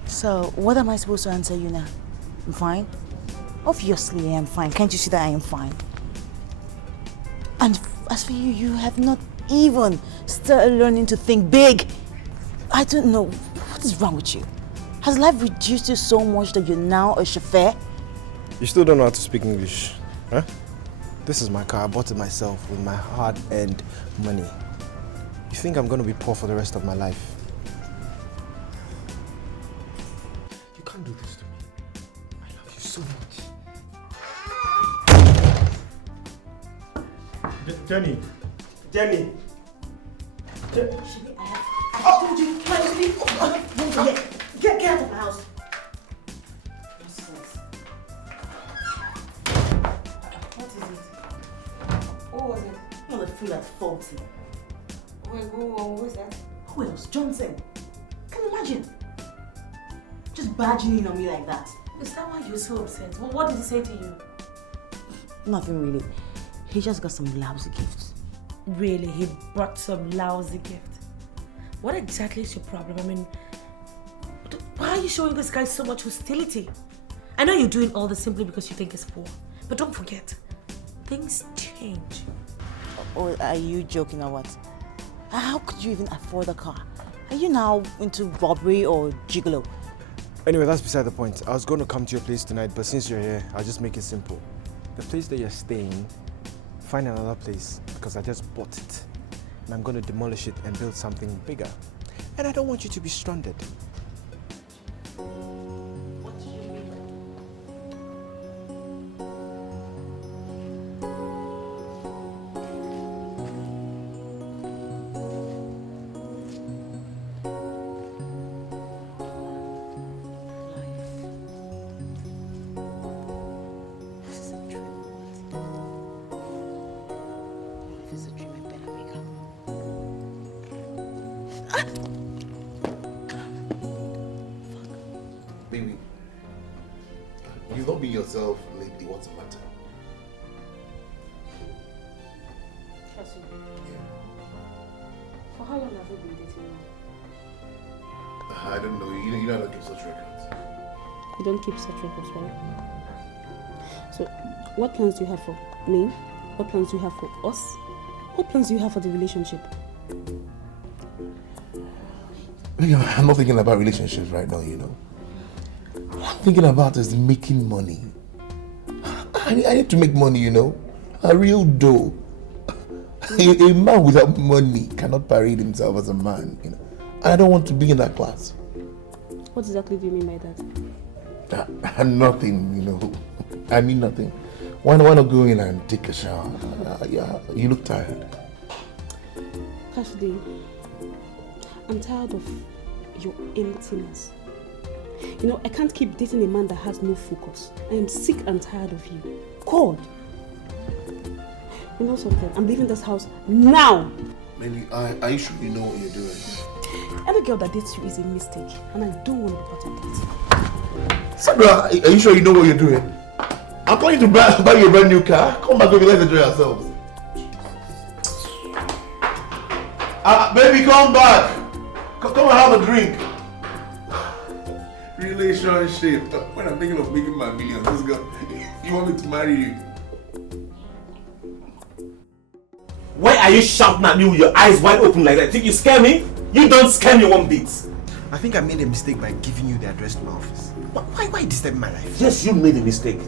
So, what am I supposed to answer you now? I'm fine? Obviously, I am fine. Can't you see that I am fine? And as for you, you have not even started learning to think big. I don't know. What is wrong with you? Has life reduced you so much that you're now a chauffeur? You still don't know how to speak English, huh? This is my car. I bought it myself with my hard-earned money. You think I'm going to be poor for the rest of my life? You can't do this to me. I love you so much. Jenny. Jenny. I told you twice. Get out of my house. What is it? What was it? Not a fool at 40. Wait, who is that? Who else? Johnson. Can you imagine? Just barging in on me like that. Is that why you're so upset? What did he say to you? Nothing really. He just got some lousy gifts. Really? He brought some lousy gift? What exactly is your problem? I mean, why are you showing this guy so much hostility? I know you're doing all this simply because you think he's poor. But don't forget, things change. Or are you joking or what? How could you even afford a car? Are you now into robbery or gigolo? Anyway, that's beside the point. I was going to come to your place tonight, but since you're here, I'll just make it simple. The place that you're staying, find another place because I just bought it. And I'm going to demolish it and build something bigger. And I don't want you to be stranded. Baby, you've not been yourself lately. What's the matter? Cassie. For how long have you been dating me? I don't know. You know I don't keep such records. You don't keep such records, right? So, what plans do you have for me? What plans do you have for us? What plans do you have for the relationship? I'm not thinking about relationships right now, you know. What I'm thinking about is making money. I need to make money, you know. A real dough. A man without money cannot parade himself as a man, you know. And I don't want to be in that class. What exactly do you mean by that? Nothing, you know. I mean nothing. Why not go in and take a shower? Yeah, you look tired. Cassidy, I'm tired of your emptiness. You know, I can't keep dating a man that has no focus. I am sick and tired of you. God! You know something? I'm leaving this house now! Maybe, are you sure you know what you're doing? Every girl that dates you is a mistake, and I don't want to be part of that. Sandra, are you sure you know what you're doing? I'm planning to buy you a brand new car. Come back, baby, let's enjoy ourselves. Baby, come back. Come and have a drink. Relationship. When I'm thinking of making my millions, this girl, you want me to marry you? Why are you shouting at me with your eyes wide open like that? Think you scare me? You don't scare me one bit. I think I made a mistake by giving you the address to my office. Why disturb my life? Yes, you made a mistake.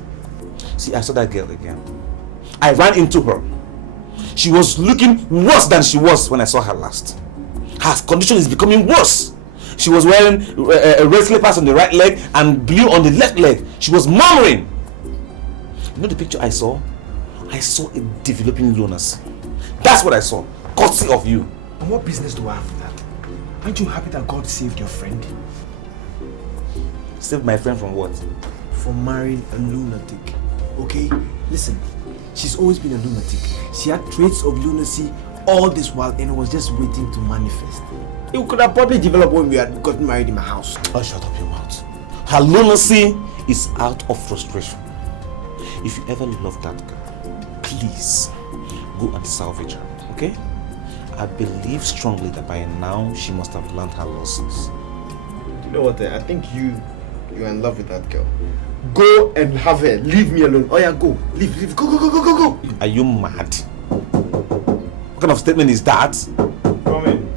See, I saw that girl again. I ran into her. She was looking worse than she was when I saw her last. Her condition is becoming worse. She was wearing red slippers on the right leg and blue on the left leg. She was murmuring. You know the picture I saw? I saw a developing lunacy. That's what I saw. Courtesy of you. And what business do I have with that? Aren't you happy that God saved your friend? Saved my friend from what? From marrying a lunatic. Okay? Listen, she's always been a lunatic. She had traits of lunacy all this while and was just waiting to manifest. It could have probably developed when we had gotten married in my house. Oh, shut up your mouth. Her lunacy is out of frustration. If you ever love that girl, please go and salvage her, okay? I believe strongly that by now she must have learned her lessons. You know what? I think you're in love with that girl. Go and have her. Leave me alone. Oh yeah, go. Leave. Go. Are you mad? What kind of statement is that? Come in.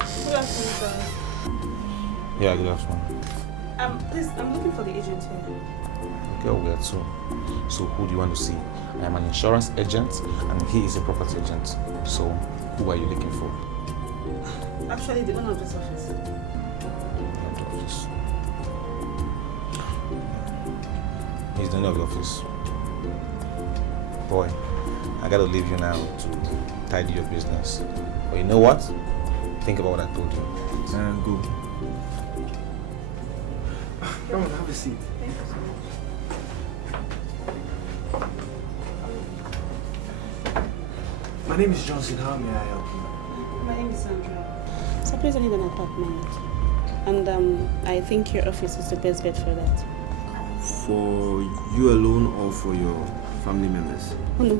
Good afternoon, sir. Yeah, good afternoon. Please, I'm looking for the agent here. Okay, where to? So who do you want to see? I am an insurance agent and he is a property agent. So who are you looking for? Actually, the owner of this office. He's the owner of the office. Boy, I gotta leave you now to tidy your business. But you know what? Think about what I told you. And go. Come on, have a seat. Thank you so much. My name is Johnson. How may I help you? My name is Sandra. So please, I need an apartment. And I think your office is the best bet for that. For you alone or for your family members? Oh no,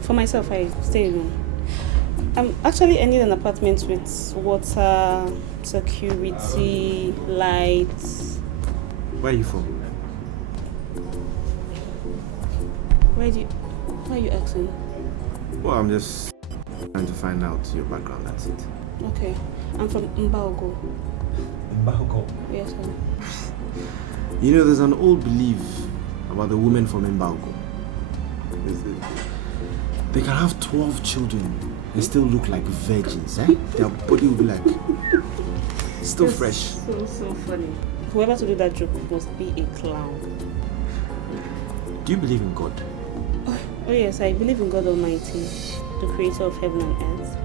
for myself, I stay alone. Actually, I need an apartment with water, security, lights. Where are you from? Why are you asking? Well, I'm just trying to find out your background, that's it. Okay, I'm from Mbaogo. Mbaogo? Yes, sir. You know, there's an old belief about the women from Mbaogo. They can have 12 children and still look like virgins, eh? Their body will be like, still That's fresh. So funny. Whoever to do that joke must be a clown. Do you believe in God? Oh yes, I believe in God Almighty, the creator of heaven and earth.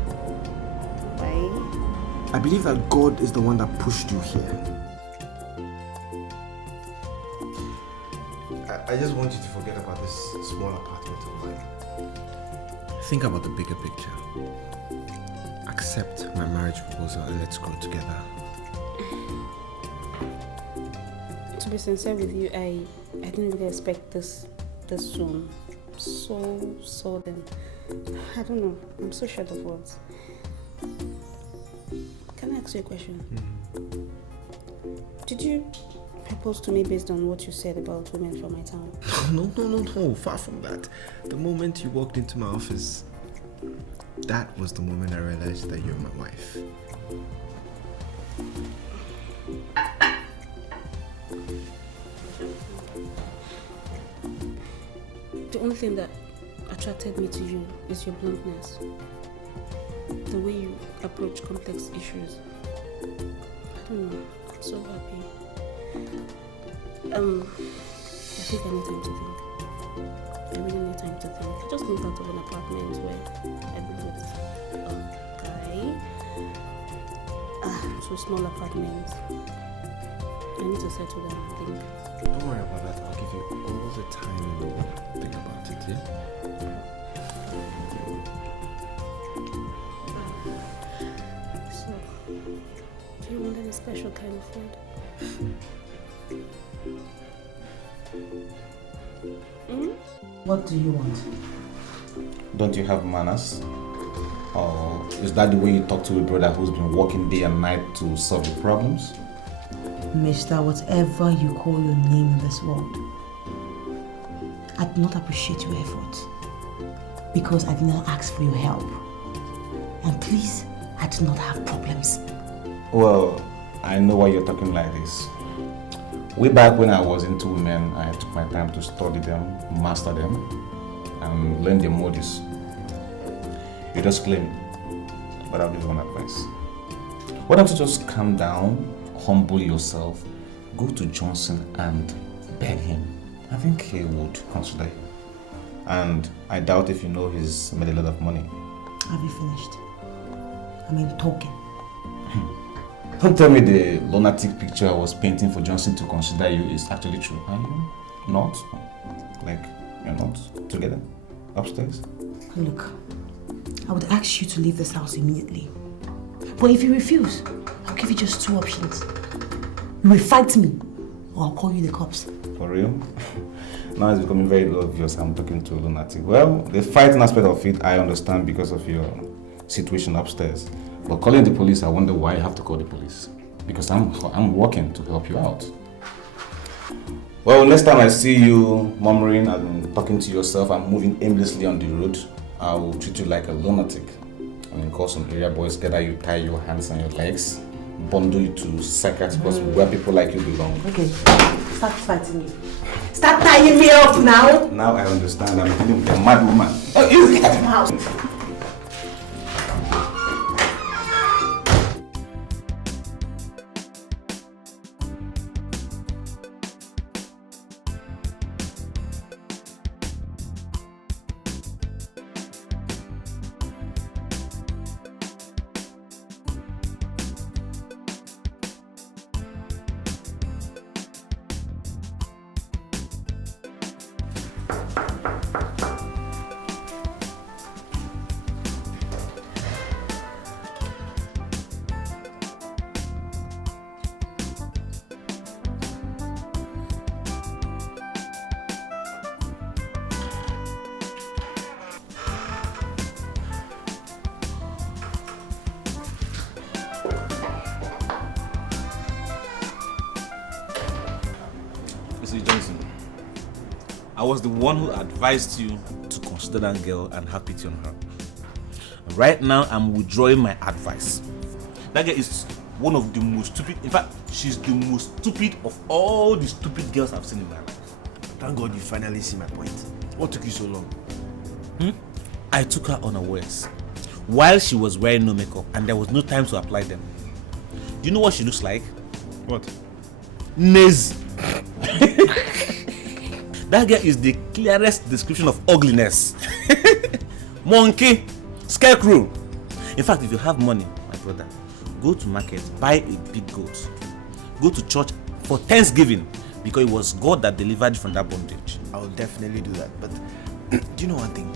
Why? I believe that God is the one that pushed you here. I just want you to forget about this small apartment of mine. Think about the bigger picture. Accept my marriage proposal and let's grow together. To be sincere with you, I didn't really expect this soon. So sudden. I don't know. I'm so short of words. Can I ask you a question? Did you propose to me based on what you said about women from my town? No. Far from that. The moment you walked into my office, that was the moment I realized that you're my wife. The only thing that attracted me to you is your bluntness. The way you approach complex issues. I don't know. I'm so happy. I think I need time to think. I really need time to think. I just moved out of an apartment where I live with a guy. So small apartment. I need to settle down and think. Don't worry about that. I'll give you all the time in the world to think about it, yeah? So, do you want any special kind of food? What do you want? Don't you have manners? Or is that the way you talk to a brother who's been working day and night to solve your problems? Mister, whatever you call your name in this world, I do not appreciate your efforts because I did not ask for your help. And please, I do not have problems. Well, I know why you're talking like this. Way back when I was into women, I took my time to study them, master them, and learn their modus. You just claim, but I'll give you one advice. Why don't you just calm down, humble yourself, go to Johnson and beg him. I think he would consider you. And I doubt if you know he's made a lot of money. Have you finished? I mean, talking. Don't tell me the lunatic picture I was painting for Johnson to consider you is actually true. Are you not? Like, you're not together? Upstairs? Look, I would ask you to leave this house immediately. But if you refuse, I'll give you just two options. You will fight me, or I'll call you the cops. For real? Now it's becoming very obvious I'm talking to a lunatic. Well, the fighting aspect of it, I understand because of your situation upstairs. But calling the police, I wonder why I have to call the police. Because I'm working to help you out. Well, next time I see you murmuring and talking to yourself and moving aimlessly on the road, I will treat you like a lunatic. I mean, call some area boys, gather you, tie your hands and your legs, bundle you to psychiatric hospital where people like you belong. Okay, start fighting me. Start tying me up now. Now I understand. I'm dealing with a mad woman. Oh, you get out of my house. I was the one who advised you to consider that girl and have pity on her. Right now, I'm withdrawing my advice. That girl is one of the most stupid, in fact, she's the most stupid of all the stupid girls I've seen in my life. Thank God you finally see my point. What took you so long? I took her unawares while she was wearing no makeup and there was no time to apply them. Do you know what she looks like? What? Naze. That girl is the clearest description of ugliness. Monkey, scarecrow. In fact, if you have money, my brother, go to market, buy a big goat. Go to church for Thanksgiving because it was God that delivered you from that bondage. I will definitely do that. But do you know one thing?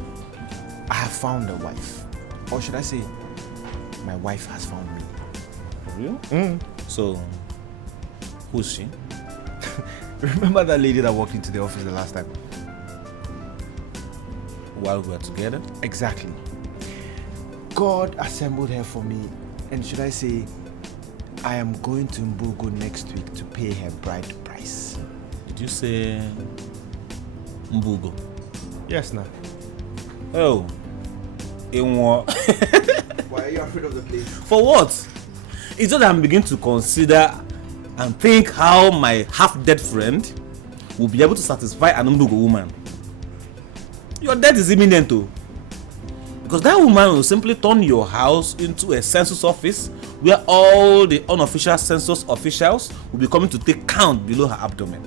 I have found a wife. Or should I say, my wife has found me. For real? So, who's she? Remember that lady that walked into the office the last time? While we were together? Exactly. God assembled her for me. And should I say, I am going to Mbugo next week to pay her bride price. Did you say Mbugo? Yes, now. Oh. In what? Why are you afraid of the place? For what? It's just that I'm beginning to consider and think how my half-dead friend will be able to satisfy an Mbugo woman. Your death is imminent too. Because that woman will simply turn your house into a census office where all the unofficial census officials will be coming to take count below her abdomen.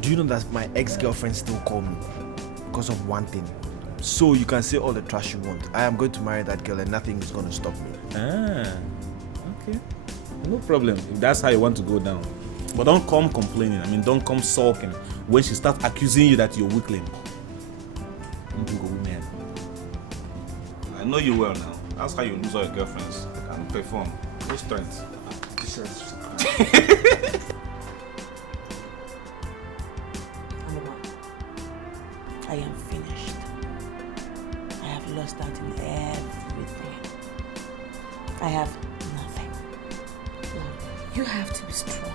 Do you know that my ex-girlfriend still called me because of one thing? So you can say all the trash you want. I am going to marry that girl and nothing is going to stop me. Okay. No problem if that's how you want to go down. But don't come complaining. Don't come sulking when she starts accusing you that you're weakling. Women. I know you well now. That's how you lose all your girlfriends and perform. No strength. I am finished. I have lost out in everything. I have nothing. You have to be strong.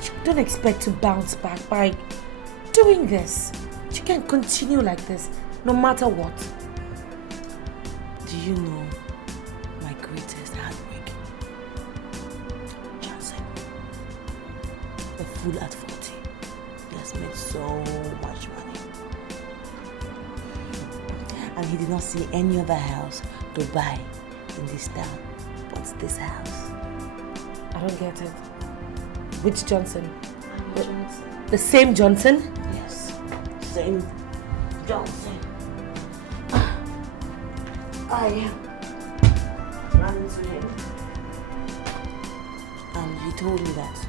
You don't expect to bounce back by doing this. You can't continue like this, no matter what. Do you know my greatest heartbreak? Johnson. A fool at 40. He has made so much money. And he did not see any other house to buy in this town but this house. I don't get it. Which Johnson? The same Johnson? Yes. Same Johnson. I ran into him and he told me that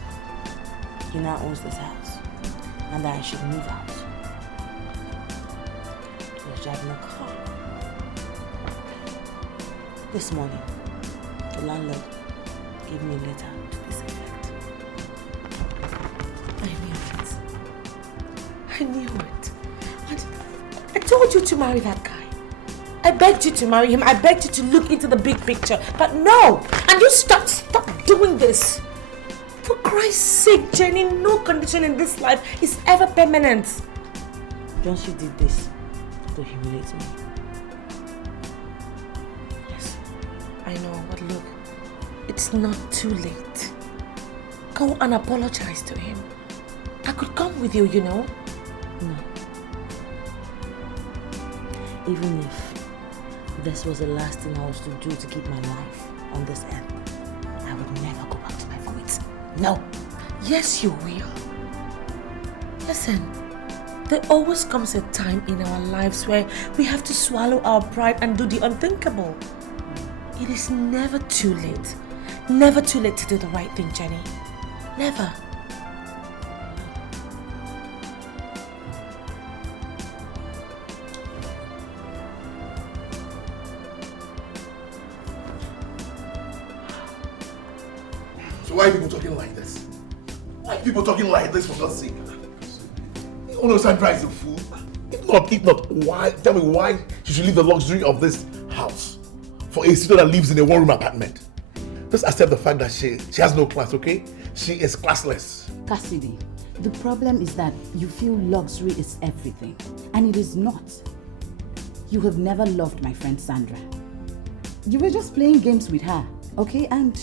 he now owns this house and that I should move out. He was driving a car. This morning, the landlord gave me a letter to this effect. I knew it. I knew it. I told you to marry that guy. I begged you to marry him. I begged you to look into the big picture. But no! And you stop doing this. For Christ's sake, Jenny, no condition in this life is ever permanent. Once you did this to humiliate me. Yes, I know, but look, it's not too late. Go and apologize to him. I could come with you, you know. No. Even if this was the last thing I was to do to keep my life on this earth, I would never go back to my quits. No. Yes, you will. Listen, there always comes a time in our lives where we have to swallow our pride and do the unthinkable. It is never too late. Never too late to do the right thing, Jenny. Never. So why are people talking like this? Why are people talking like this, for God's sake? You don't know Sandra is a fool. If not, why? Tell me why she should leave the luxury of this house for a sister that lives in a one-room apartment. Just accept the fact that she has no class, okay? She is classless. Cassidy, the problem is that you feel luxury is everything, and it is not. You have never loved my friend Sandra. You were just playing games with her, okay? And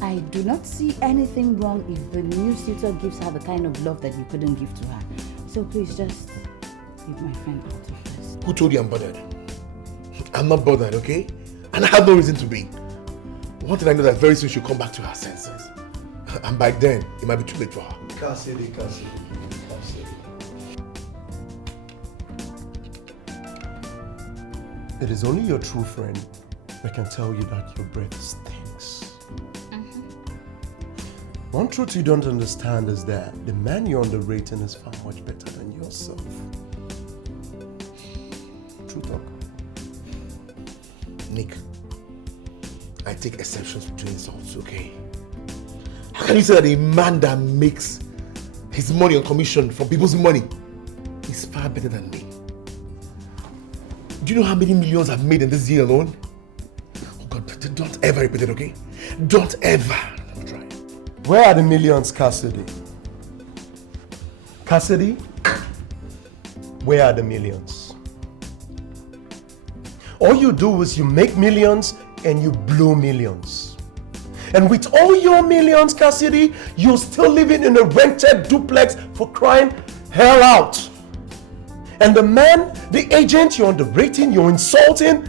I do not see anything wrong if the new suitor gives her the kind of love that you couldn't give to her. So please just leave my friend out of this. Who told you I'm bothered? I'm not bothered, okay? And I have no reason to be. One thing I know that very soon she'll come back to her senses. And by then, it might be too late for her. Cassidy. It is only your true friend that can tell you that your breath stinks. One truth you don't understand is that the man you're underrating is far much better than yourself. True talk. Nick, I take exceptions to insults, okay? How can you say that a man that makes his money on commission from people's money is far better than me? Do you know how many millions I've made in this year alone? Oh God, don't ever repeat it, okay? Don't ever. Where are the millions, Cassidy? Cassidy, where are the millions? All you do is you make millions and you blow millions. And with all your millions, Cassidy, you're still living in a rented duplex for crying hell out. And the man, the agent you're underrating, you're insulting,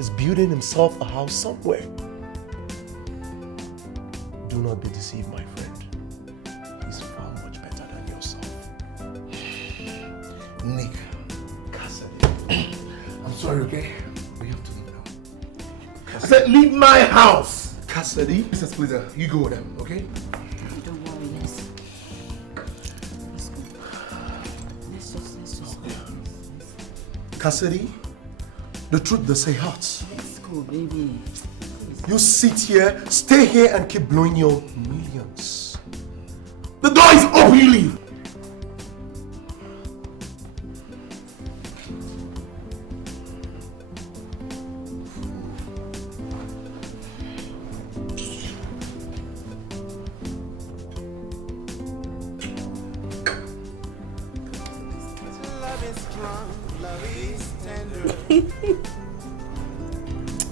is building himself a house somewhere. Do not be deceived, my friend. He's far much better than yourself. Nick, Cassidy, I'm sorry, okay? We have to leave now. I said leave my house! Cassidy? Mr. Splitter, you go with them, okay? Don't worry, let's go. Let's just go. Cassidy, the truth they say hurts. Let's go, baby. You sit here, stay here and keep blowing your millions. The door is open, you leave!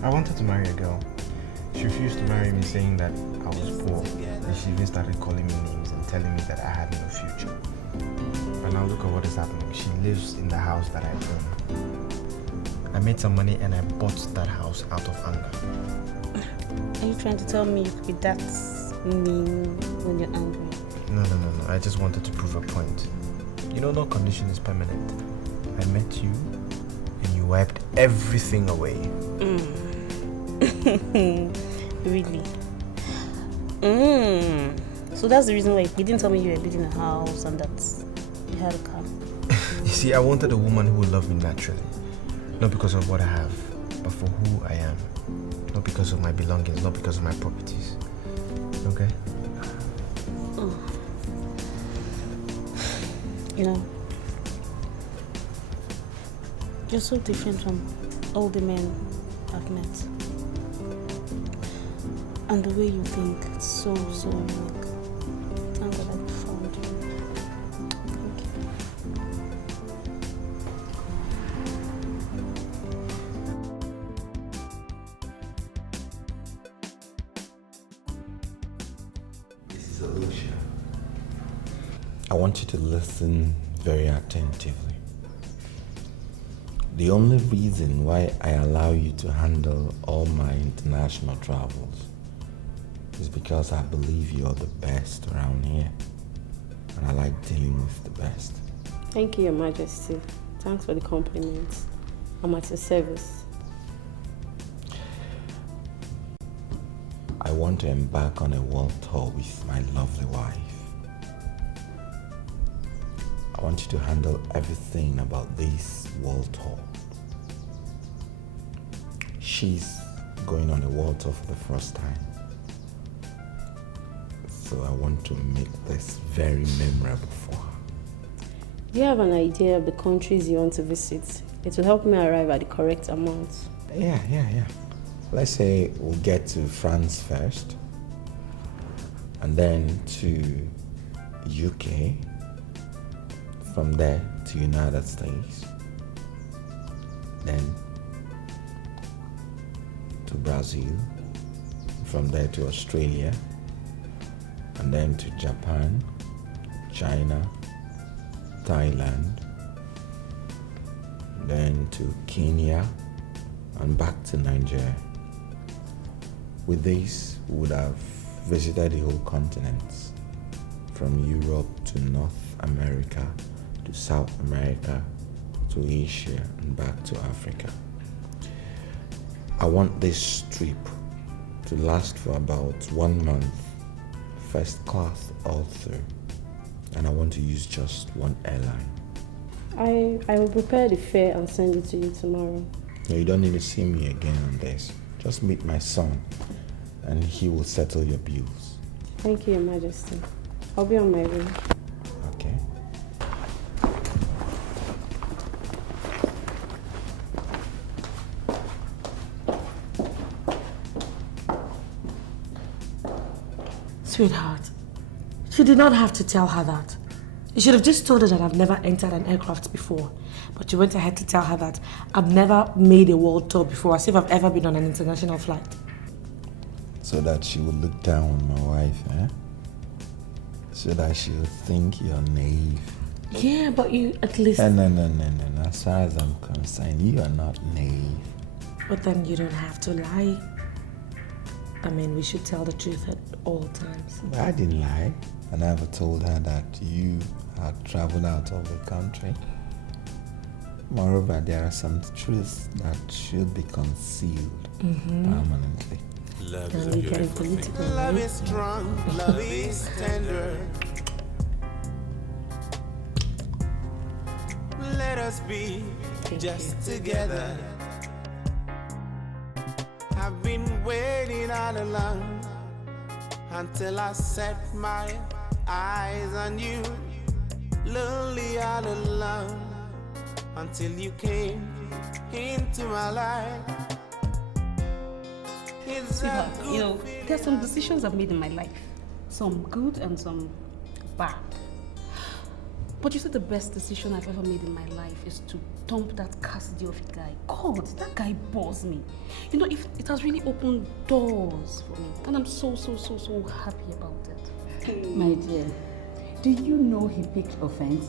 I wanted to marry a girl. She refused to marry me, saying that I was poor, and she even started calling me names and telling me that I had no future. But now look at what is happening. She lives in the house that I own. I made some money and I bought that house out of anger. Are you trying to tell me you could be that mean when you're angry? No. I just wanted to prove a point. You know, no condition is permanent. I met you and you wiped everything away. Really? So that's the reason why you didn't tell me you were building a house and that you had a car. You see, I wanted a woman who would love me naturally. Not because of what I have, but for who I am. Not because of my belongings, not because of my properties. Okay? You know, You're so different from all the men I've met. And the way you think, it's so unique. Thank God I found you. Thank you. This is Alicia. I want you to listen very attentively. The only reason why I allow you to handle all my international travels is because I believe you're the best around here. And I like dealing with the best. Thank you, Your Majesty. Thanks for the compliments. I'm at your service. I want to embark on a world tour with my lovely wife. I want you to handle everything about this world tour. She's going on a world tour for the first time. So I want to make this very memorable for her. Do you have an idea of the countries you want to visit? It will help me arrive at the correct amount. Yeah. Let's say we'll get to France first, and then to UK, from there to United States, then to Brazil, from there to Australia, and then to Japan, China, Thailand, then to Kenya, and back to Nigeria. With this, we would have visited the whole continent, from Europe to North America, to South America, to Asia, and back to Africa. I want this trip to last for about 1 month, first class all through, and I want to use just one airline. I will prepare the fare and send it to you tomorrow. No, you don't need to see me again on this. Just meet my son, and he will settle your bills. Thank you, Your Majesty. I'll be on my way. Okay. Sweetheart, you did not have to tell her that. You should have just told her that I've never entered an aircraft before. But you went ahead to tell her that I've never made a world tour before, as if I've ever been on an international flight. So that she would look down on my wife, eh? So that she would think you're naive. Yeah, but you at least... No. As far as I'm concerned, you are not naive. But then you don't have to lie. I mean, we should tell the truth at all times. But I didn't lie. I never told her that you had traveled out of the country. Moreover, there are some truths that should be concealed permanently. Love is a beautiful thing. Love is strong, love is tender. Let us be just together. I've been waiting all along until I set my eyes on you. Lonely all alone until you came into my life. Sweetheart, you know, there's some decisions I've made in my life. Some good and some bad. But you said the best decision I've ever made in my life is to dump that Cassidy of a guy. God, that guy bores me. You know, if it has really opened doors for me. And I'm so happy about it. My dear, do you know he picked offense?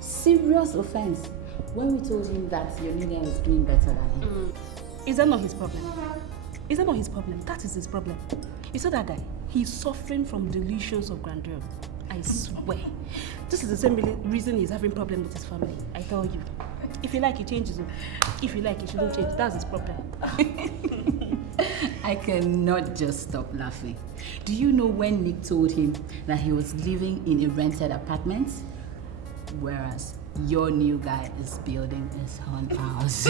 Serious offense. When we told him that your new guy was doing better than him. Is that not his problem? Is that not his problem? That is his problem. You saw that guy? He's suffering from delusions of grandeur. I swear. This is the same reason he's having problems with his family. I tell you. If you like, he changes it. If you like, he shouldn't change. That's his problem. I cannot just stop laughing. Do you know when Nick told him that he was living in a rented apartment? Whereas your new guy is building his own house.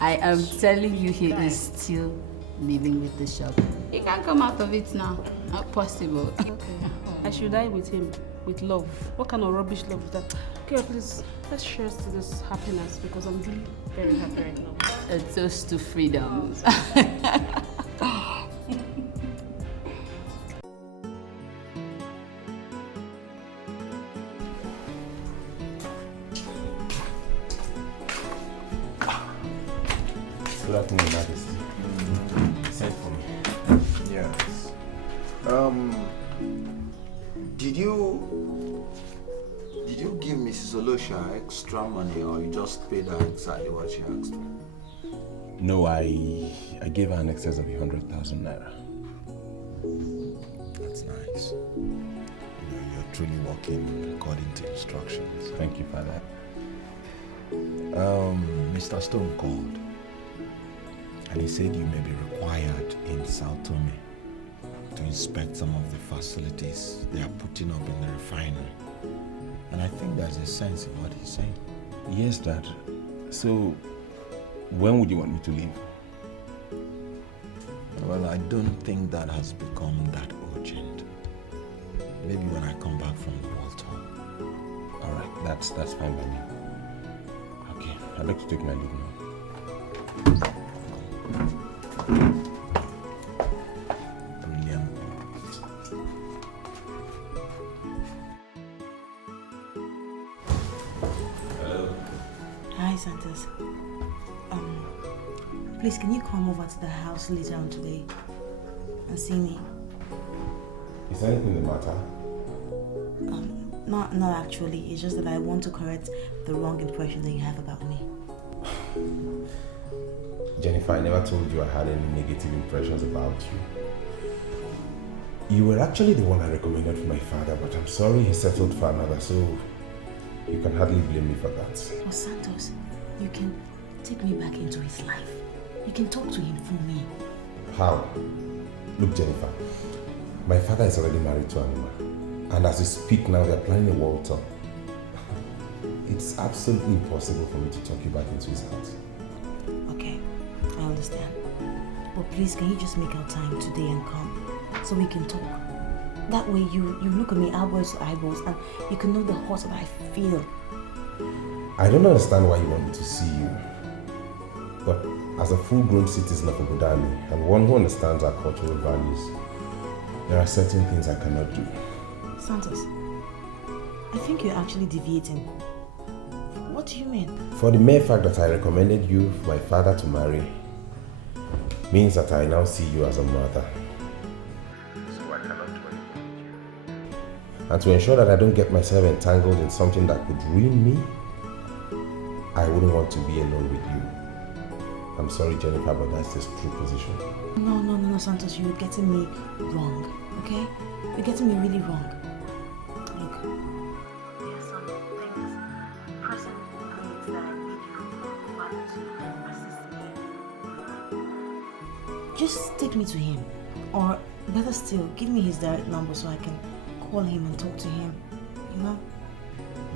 I am telling you, he is still living with the shop. You can't come out of it now. Not possible. Okay. I should die with him, with love. What kind of rubbish love is that? Okay, please, let's share this happiness because I'm really very happy right now. A toast to freedom. Good afternoon, Majesty. Send for me. Yes. Did you give Mrs. Olosha extra money or you just paid her exactly what she asked for? No, I gave her an excess of 100,000 naira. That's nice. You're truly working according to instructions. Thank you for that. Mr. Stone called and he said you may be required in Sao Tome to inspect some of the facilities they are putting up in the refinery. And I think there's a sense in what he's saying. Yes, Dad. So, when would you want me to leave? Well, I don't think that has become that urgent. Maybe when I come back from the World Tour. All right, that's fine by me. Okay, I'd like to take my leave now. Brilliant. Hello. Hi, Santos. Please, can you come over to the house later on today and see me? Is anything the matter? Not actually. It's just that I want to correct the wrong impression that you have about me. Jennifer, I never told you I had any negative impressions about you. You were actually the one I recommended for my father, but I'm sorry he settled for another, so you can hardly blame me for that. Oh, Santos, you can take me back into his life. You can talk to him for me. How? Look, Jennifer, my father is already married to Anuma, and as we speak now, they're planning a world tour. It's absolutely impossible for me to talk you back into his house. Okay, I understand. But please, can you just make our time today and come so we can talk? That way you look at me eyeballs to eyeballs and you can know the hurt that I feel. I don't understand why you want me to see you. But as a full-grown citizen of Obodani and one who understands our cultural values, there are certain things I cannot do. Santos, I think you're actually deviating. What do you mean? For the mere fact that I recommended you for my father to marry means that I now see you as a mother. So I cannot do anything with you. And to ensure that I don't get myself entangled in something that could ruin me, I wouldn't want to be alone with you. I'm sorry, Jennifer, but that's the true position. No, Santos, you're getting me wrong, okay? You're getting me really wrong. Look. There are some things, pressing things that I need you to assist me. Just take me to him. Or better still, give me his direct number so I can call him and talk to him, you know?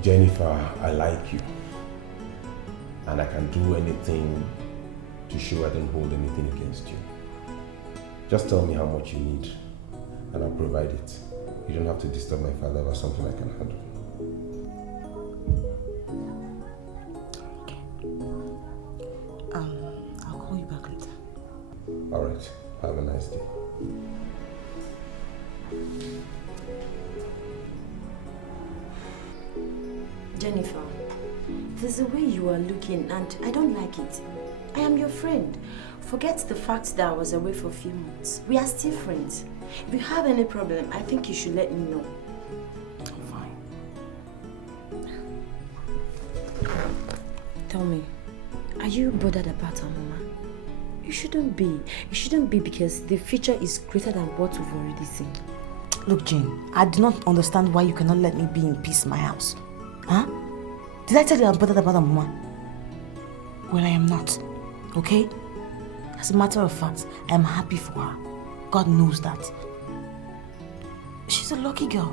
Jennifer, I like you. And I can do anything to show I don't hold anything against you. Just tell me how much you need and I'll provide it. You don't have to disturb my father over something I can handle. Okay. I'll call you back later. Alright, have a nice day. Jennifer, there's a way you are looking and I don't like it. I am your friend. Forget the fact that I was away for a few months. We are still friends. If you have any problem, I think you should let me know. Fine. Tell me, are you bothered about our mama? You shouldn't be. You shouldn't be because the future is greater than what we've already seen. Look, Jane, I do not understand why you cannot let me be in peace in my house. Huh? Did I tell you I'm bothered about our mama? Well, I am not. Okay? As a matter of fact, I am happy for her. God knows that. She's a lucky girl.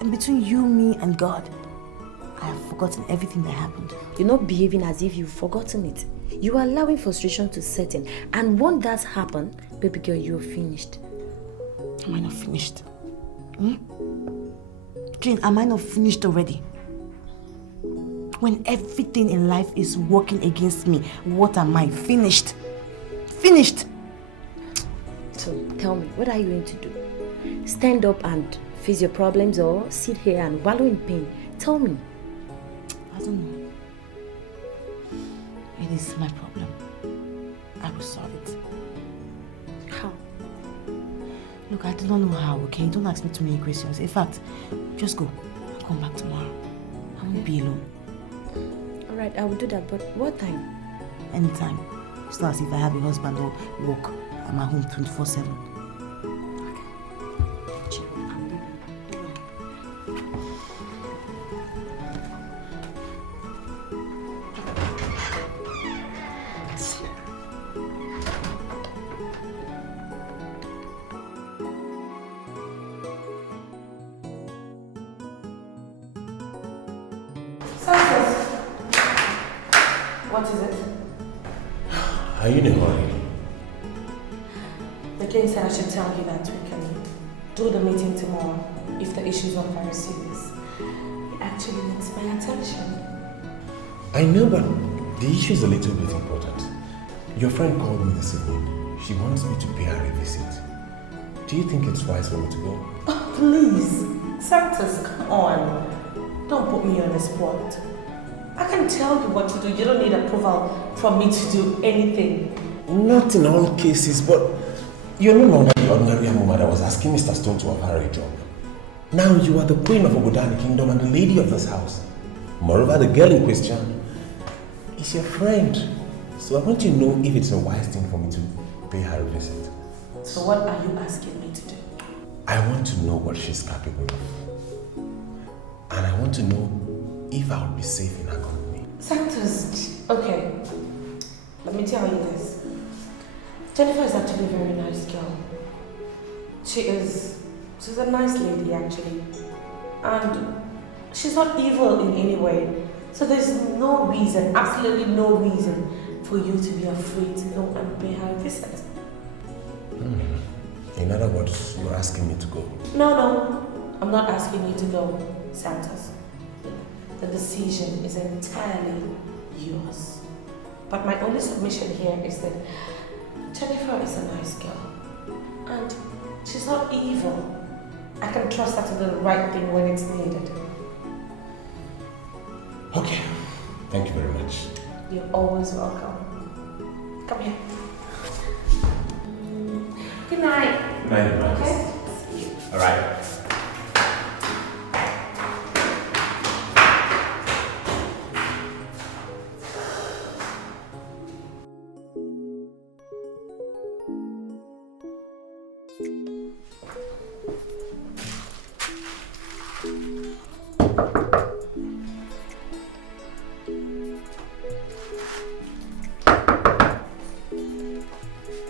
And between you, me, and God, I have forgotten everything that happened. You're not behaving as if you've forgotten it. You are allowing frustration to set in. And once that's happened, baby girl, you're finished. Am I not finished? Jane, am I not finished already? When everything in life is working against me, what am I? Finished. Finished. So tell me, what are you going to do? Stand up and face your problems or sit here and wallow in pain? Tell me. I don't know. It is my problem. I will solve it. How? Look, I do not know how, okay? Don't ask me too many questions. In fact, just go. I'll come back tomorrow. I won't be alone. Alright, I will do that, but what time? Anytime. It's not as if I have a husband or work. I'm at home 24/7. What is it? Are you in a hurry? The king said I should tell you that we can do the meeting tomorrow if the issue is not very serious. It actually needs my attention. I know, but the issue is a little bit important. Your friend called me this evening. She wants me to pay her a visit. Do you think it's wise for me to go? Oh, please. Santos, come on. Don't put me on the spot. I can tell you what to do. You don't need approval from me to do anything. Not in all cases, but you're no longer the ordinary woman that was asking Mr. Stone to offer her a job. Now you are the queen of Obodani Kingdom and the lady of this house. Moreover, the girl in question is your friend. So I want to know if it's a wise thing for me to pay her a visit. So what are you asking me to do? I want to know what she's capable of. And I want to know if I would be safe in her company. Santos, okay. Let me tell you this. Jennifer is actually a very nice girl. She's a nice lady actually. And she's not evil in any way. So there's no reason, absolutely no reason for you to be afraid to go and pay her a visit. In other words, you're asking me to go. No, I'm not asking you to go, Santos. The decision is entirely yours. But my only submission here is that Jennifer is a nice girl. And she's not evil. I can trust her to do the right thing when it's needed. Okay. Thank you very much. You're always welcome. Come here. Good night. Good night, okay? All right.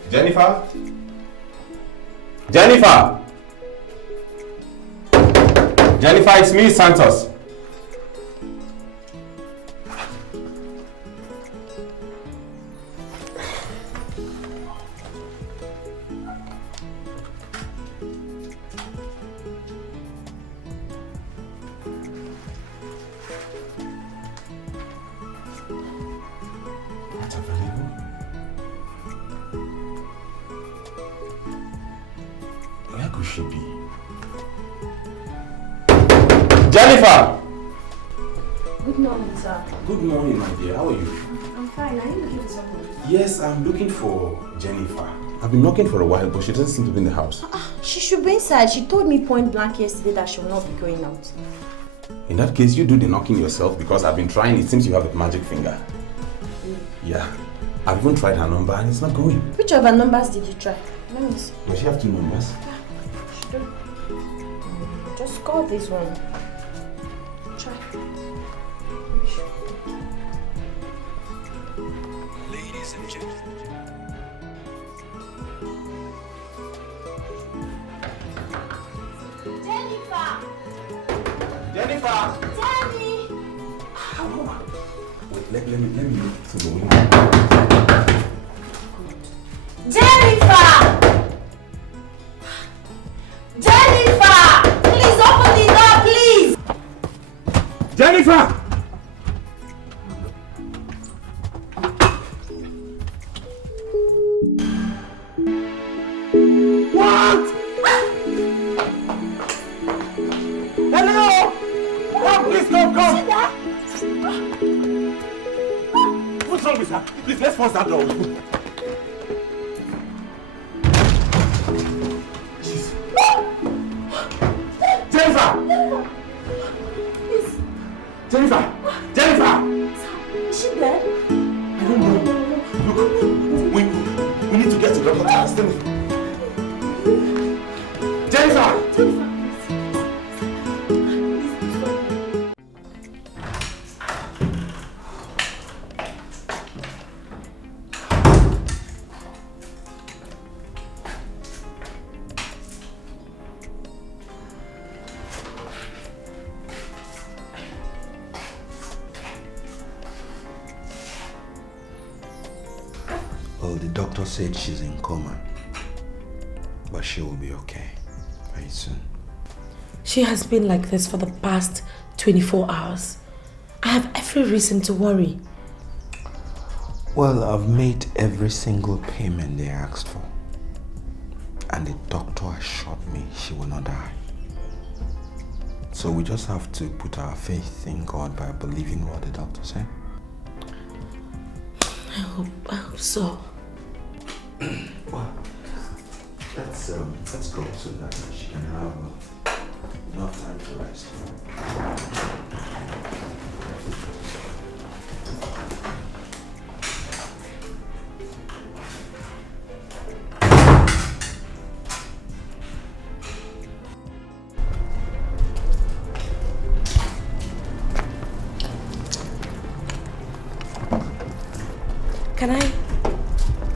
Jennifer? Jennifer! Jennifer, it's me, Santos. Not available? Where could she be? Jennifer! Good morning, sir. Good morning, my dear. How are you? I'm fine. Are you looking for someone? Yes, I'm looking for Jennifer. I've been knocking for a while, but she doesn't seem to be in the house. She should be inside. She told me point blank yesterday that she will not be going out. In that case, you do the knocking yourself because I've been trying. It seems you have a magic finger. Yeah. I've even tried her number and it's not going. Which of her numbers did you try? Let me see. Does she have two numbers? She do. Just call this one. Try. Ladies and gentlemen. Jennifer! Jennifer! Jenny! Wait. Let me look through the window. Jennifer! Jennifer! Please open the door, please! Jennifer! What? Hello! Oh, please come! What's wrong with her? Please, let's force that door. Jennifer! Jennifer! Jennifer! Is she dead? I don't know. Look, we need to get to Dr. Charleston. Jennifer! The doctor said she's in coma, but she will be okay very soon. She has been like this for the past 24 hours. I have every reason to worry. Well, I've made every single payment they asked for, and the doctor assured me she will not die. So we just have to put our faith in God by believing what the doctor said. I hope so. Well, let's go so that she can have enough time to rest.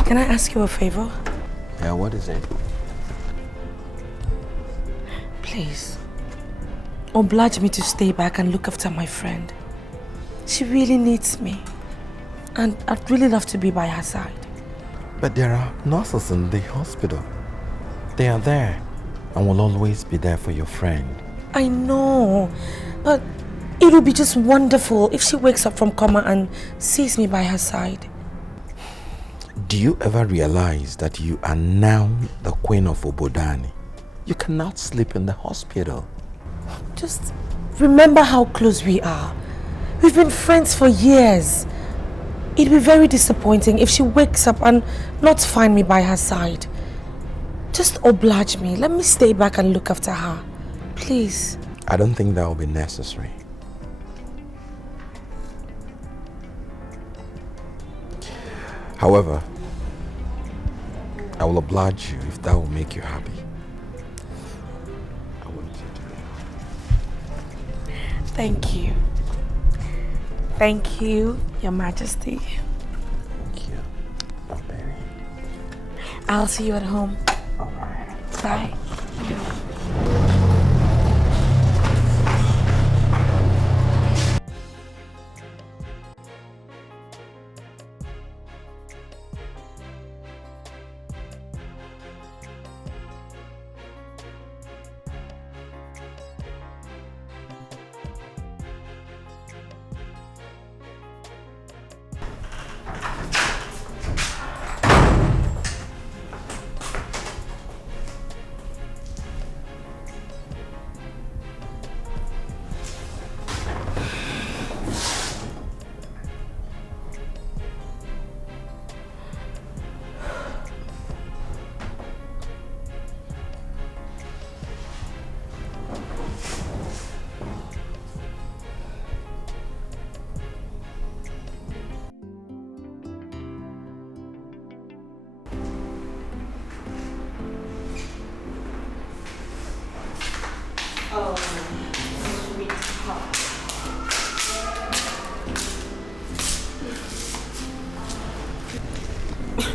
Can I ask you a favor? Yeah, what is it? Please, oblige me to stay back and look after my friend. She really needs me, and I'd really love to be by her side. But there are nurses in the hospital. They are there and will always be there for your friend. I know, but it would be just wonderful if she wakes up from coma and sees me by her side. Do you ever realize that you are now the queen of Obodani? You cannot sleep in the hospital. Just remember how close we are. We've been friends for years. It'd be very disappointing if she wakes up and not find me by her side. Just oblige me. Let me stay back and look after her. Please. I don't think that will be necessary. However, I will oblige you if that will make you happy. I want you to be happy. Thank you. Thank you, Your Majesty. Thank you, my baby. I'll see you at home. All right. Bye.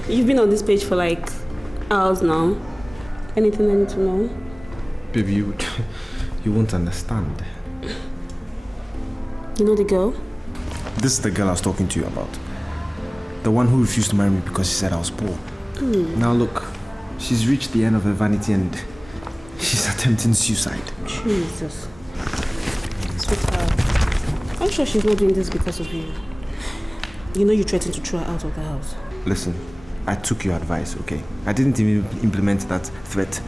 You've been on this page for like hours now. Anything I need to know? Baby, you won't understand. You know the girl? This is the girl I was talking to you about. The one who refused to marry me because she said I was poor. Now look, she's reached the end of her vanity and she's attempting suicide. Jesus. Sweetheart, I'm sure she's not doing this because of you. You know you threatened to throw her out of the house. Listen, I took your advice, okay? I didn't even implement that threat.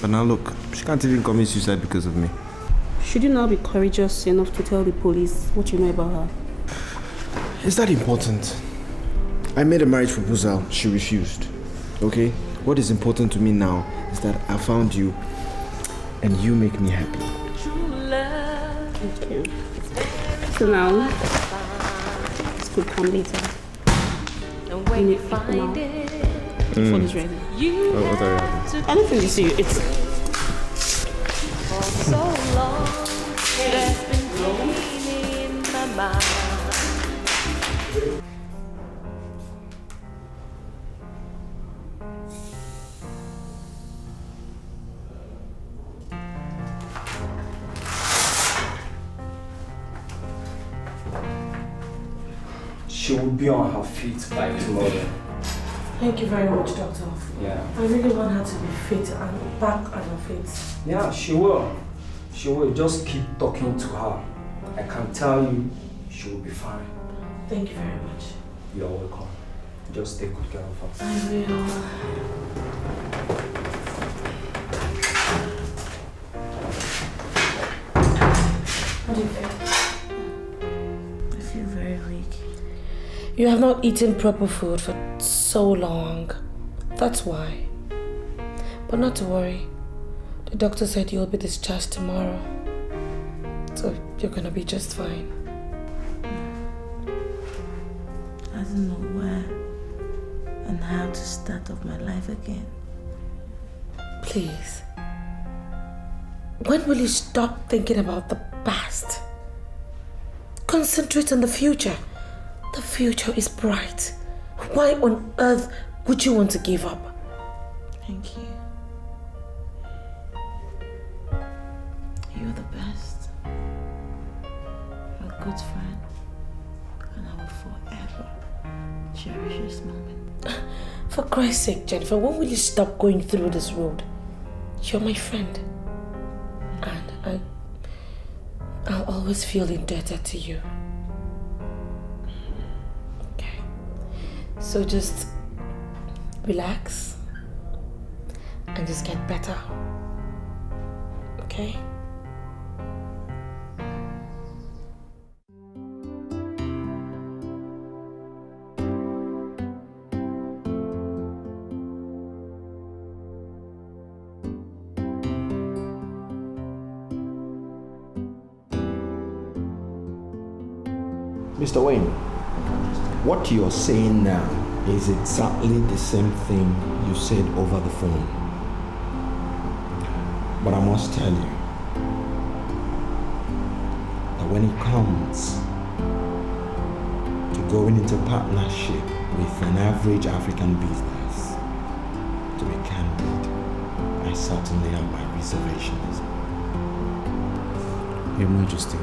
But now look, she can't even commit suicide because of me. Should you now be courageous enough to tell the police what you know about her? Is that important? I made a marriage proposal, she refused. Okay? What is important to me now is that I found you and you make me happy. Thank you. So now, this could come later. When you find it, food is ready. Oh, what are you having? Anything you see, it's... For so long, it has been playing in my mind. She will be on her feet by tomorrow. Thank you very much, Doctor. Yeah. I really want her to be fit and back on her feet. Yeah, she will. She will. Just keep talking to her. I can tell you, she will be fine. Thank you very much. You're welcome. Just take good care of her. I will. How do you feel? I feel very weak. You have not eaten proper food for so long. That's why. But not to worry. The doctor said you'll be discharged tomorrow. So you're gonna be just fine. I don't know where and how to start off my life again. Please. When will you stop thinking about the past? Concentrate on the future. The future is bright. Why on earth would you want to give up? Thank you. You're the best. You're a good friend. And I will forever cherish this moment. For Christ's sake, Jennifer, when will you stop going through this road? You're my friend. And I'll always feel indebted to you. Okay. So just relax and just get better. Okay? Mr. Wayne, what you're saying now is exactly the same thing you said over the phone. But I must tell you that when it comes to going into partnership with an average African business, to be candid, I certainly have my reservations. Your Majesty,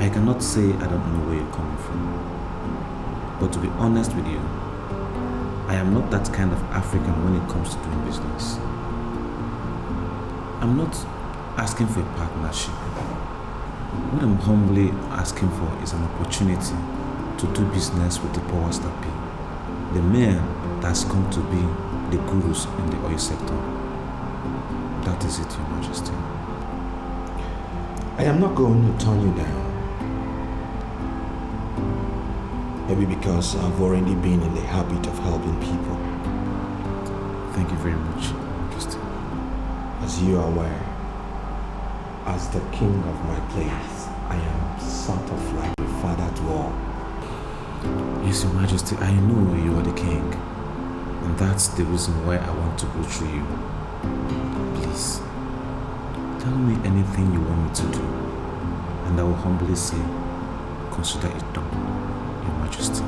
I cannot say I don't know where you're coming from. But to be honest with you, I am not that kind of African when it comes to doing business. I'm not asking for a partnership. What I'm humbly asking for is an opportunity to do business with the powers that be. The men that's come to be the gurus in the oil sector. That is it, Your Majesty. I am not going to turn you down. Maybe because I've already been in the habit of helping people. Thank you very much, Majesty. As you are aware, as the king of my place, I am sort of like a father to all. Yes, Your Majesty, I know you are the king. And that's the reason why I want to go through you. Please, tell me anything you want me to do. And I will humbly say, consider it done, Your Majesty.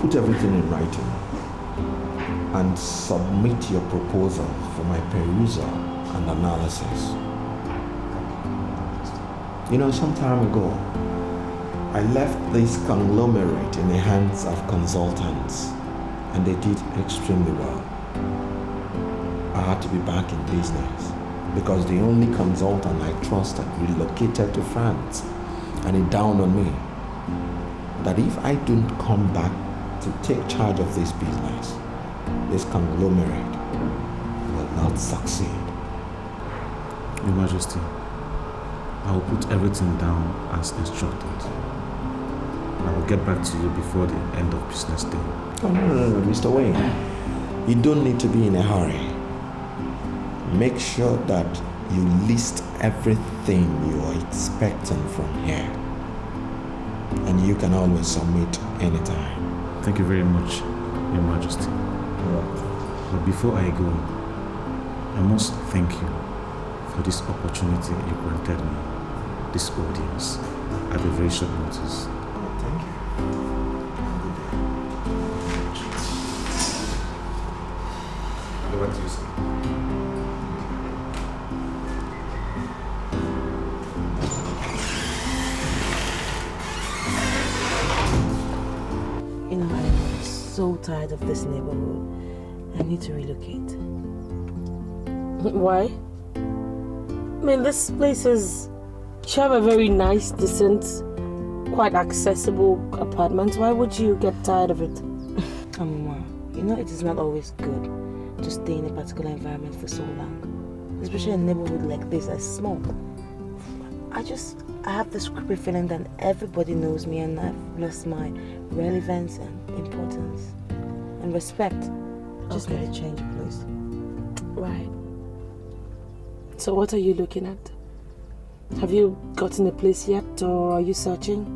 Put everything in writing and submit your proposal for my perusal and analysis. You know, some time ago, I left this conglomerate in the hands of consultants, and they did extremely well. I had to be back in business because the only consultant I trusted relocated to France, and it dawned on me that if I don't come back to take charge of this business, this conglomerate will not succeed. Your Majesty, I will put everything down as instructed. I will get back to you before the end of business day. Oh, no, Mr. Wayne. You don't need to be in a hurry. Make sure that you list everything you are expecting from here. And you can always submit anytime. Thank you very much, Your Majesty. But before I go, I must thank you for this opportunity you granted me, this audience, at a very short notice. Thank you. Go back to you, sir. You know, I'm so tired of this neighborhood. I need to relocate. Why? I mean, this place is... You have a very nice, decent, quite accessible apartment. Why would you get tired of it? Mama, you know it is not always good to stay in a particular environment for so long. Especially in a neighborhood like this, that's small. I have this creepy feeling that everybody knows me and I've lost my relevance and importance and respect. Just Okay. need to change of place. Right. So what are you looking at? Have you gotten a place yet, or are you searching?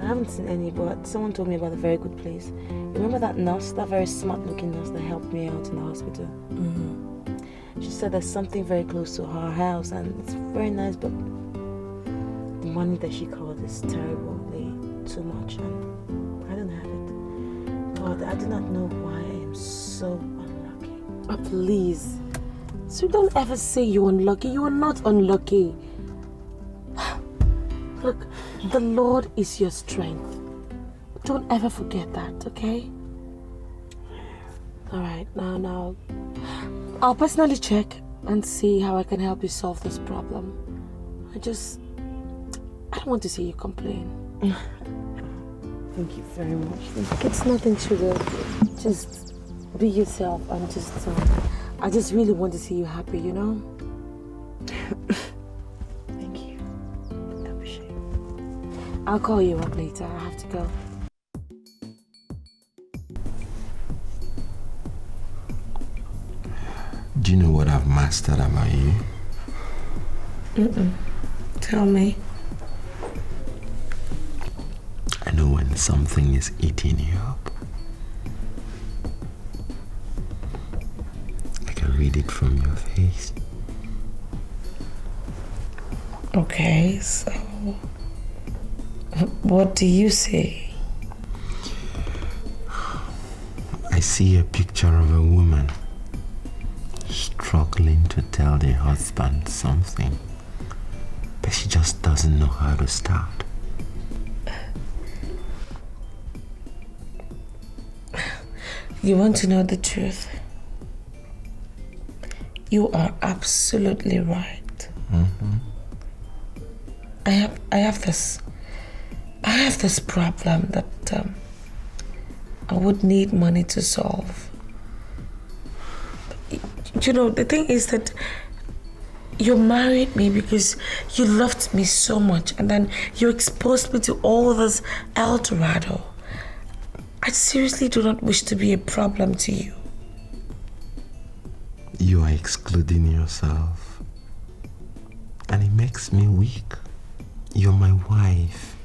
I haven't seen any, but someone told me about a very good place. You remember that nurse, that very smart looking nurse that helped me out in the hospital? Mm-hmm. She said there's something very close to her house and it's very nice, but the money that she called is terribly too much and I don't have it. But I do not know why I am so unlucky. Oh, please. So don't ever say you're unlucky. You are not unlucky. Look, the Lord is your strength. Don't ever forget that, okay? Alright, now, I'll personally check and see how I can help you solve this problem. I don't want to see you complain. Thank you very much. It's nothing, sugar. Just be yourself and I just really want to see you happy, you know? Thank you. I appreciate it. I'll call you up later. I have to go. Do you know what I've mastered about you? Tell me. I know when something is eating you up. I can read it from your face. Okay, so what do you say? I see a picture of a woman struggling to tell the husband something, but she just doesn't know how to start. You want to know the truth? You are absolutely right. Mm-hmm. I have this problem that I would need money to solve. You know, the thing is that you married me because you loved me so much, and then you exposed me to all this El Dorado. I seriously do not wish to be a problem to you. You are excluding yourself, and it makes me weak. You're my wife,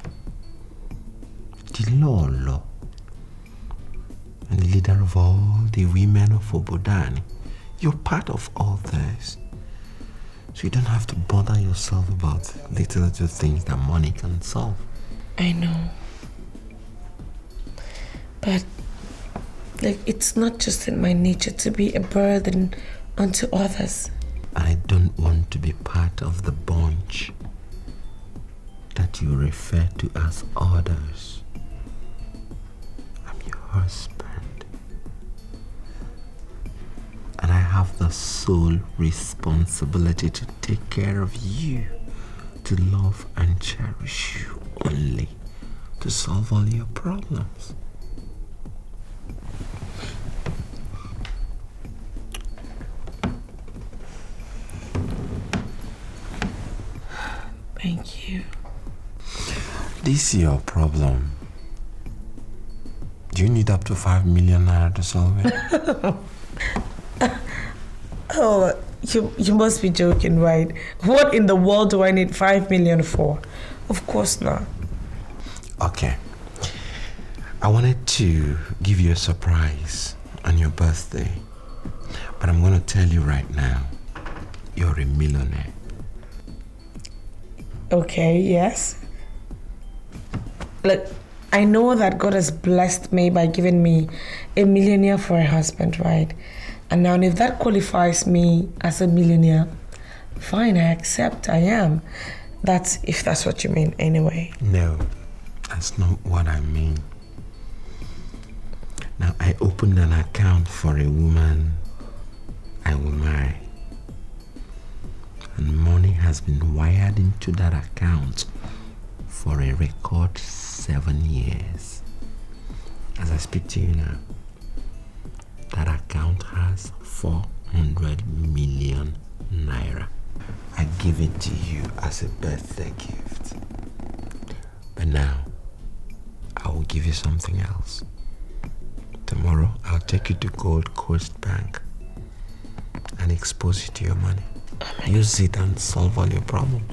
the Lolo, and the leader of all the women of Obodani. You're part of all this. So you don't have to bother yourself about little things that money can solve. I know. But like, it's not just in my nature to be a burden unto others. I don't want to be part of the bunch that you refer to as others. I'm your husband. And I have the sole responsibility to take care of you, to love and cherish you only, to solve all your problems. Thank you. This is your problem. Do you need up to 5 million naira to solve it? Oh, you must be joking, right? What in the world do I need 5 million for? Of course not. Okay. I wanted to give you a surprise on your birthday, but I'm going to tell you right now, you're a millionaire. Okay, yes. Look, I know that God has blessed me by giving me a millionaire for a husband, right? And now if that qualifies me as a millionaire, fine, I accept, I am. That's if that's what you mean anyway. No, that's not what I mean. Now, I opened an account for a woman I will marry. And money has been wired into that account for a record 7 years. As I speak to you now, that account has 400 million naira. I give it to you as a birthday gift. But now, I will give you something else. Tomorrow, I'll take you to Gold Coast Bank and expose you to your money. Use it and solve all your problems.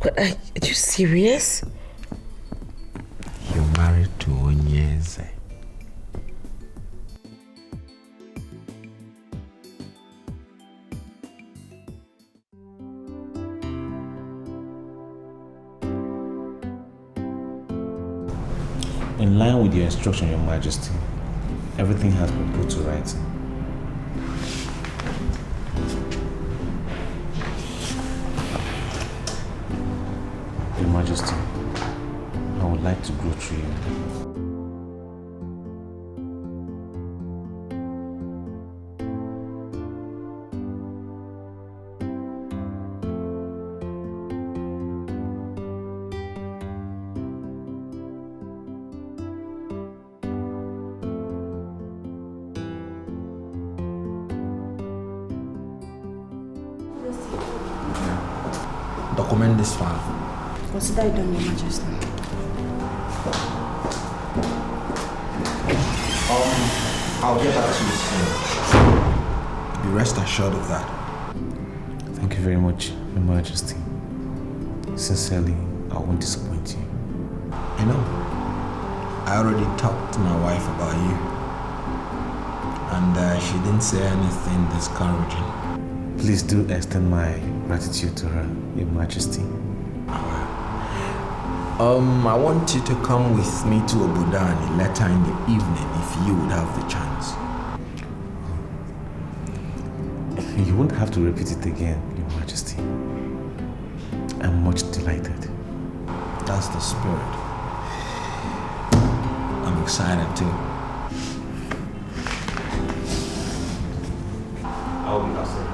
But are you serious? You're married to Onyeze. In line with your instruction, Your Majesty, everything has been put to writing. Your Majesty, I would like to go through you. Document this file. Consider it done, Your Majesty. I'll get back to you soon. Be rest assured of that. Thank you very much, Your Majesty. Sincerely, I won't disappoint you. You know, I already talked to my wife about you, and she didn't say anything discouraging. Please do extend my gratitude to her, Your Majesty. I want you to come with me to Obodani later in the evening if you would have the chance. You won't have to repeat it again, Your Majesty. I'm much delighted. That's the spirit. I'm excited too. I'll be outside.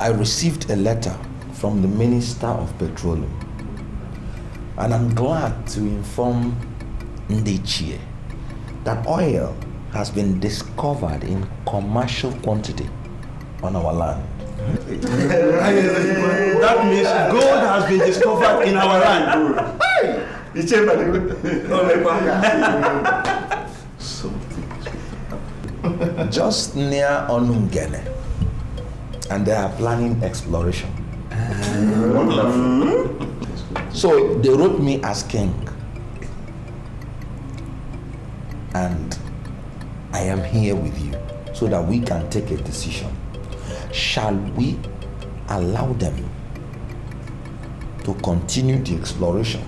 I received a letter from the Minister of Petroleum, and I'm glad to inform Ndechie that oil has been discovered in commercial quantity on our land. That means gold has been discovered in our land. Just near Onungene, and they are planning exploration. So they wrote me asking And I am here with you so that we can take a decision. Shall we allow them to continue the exploration,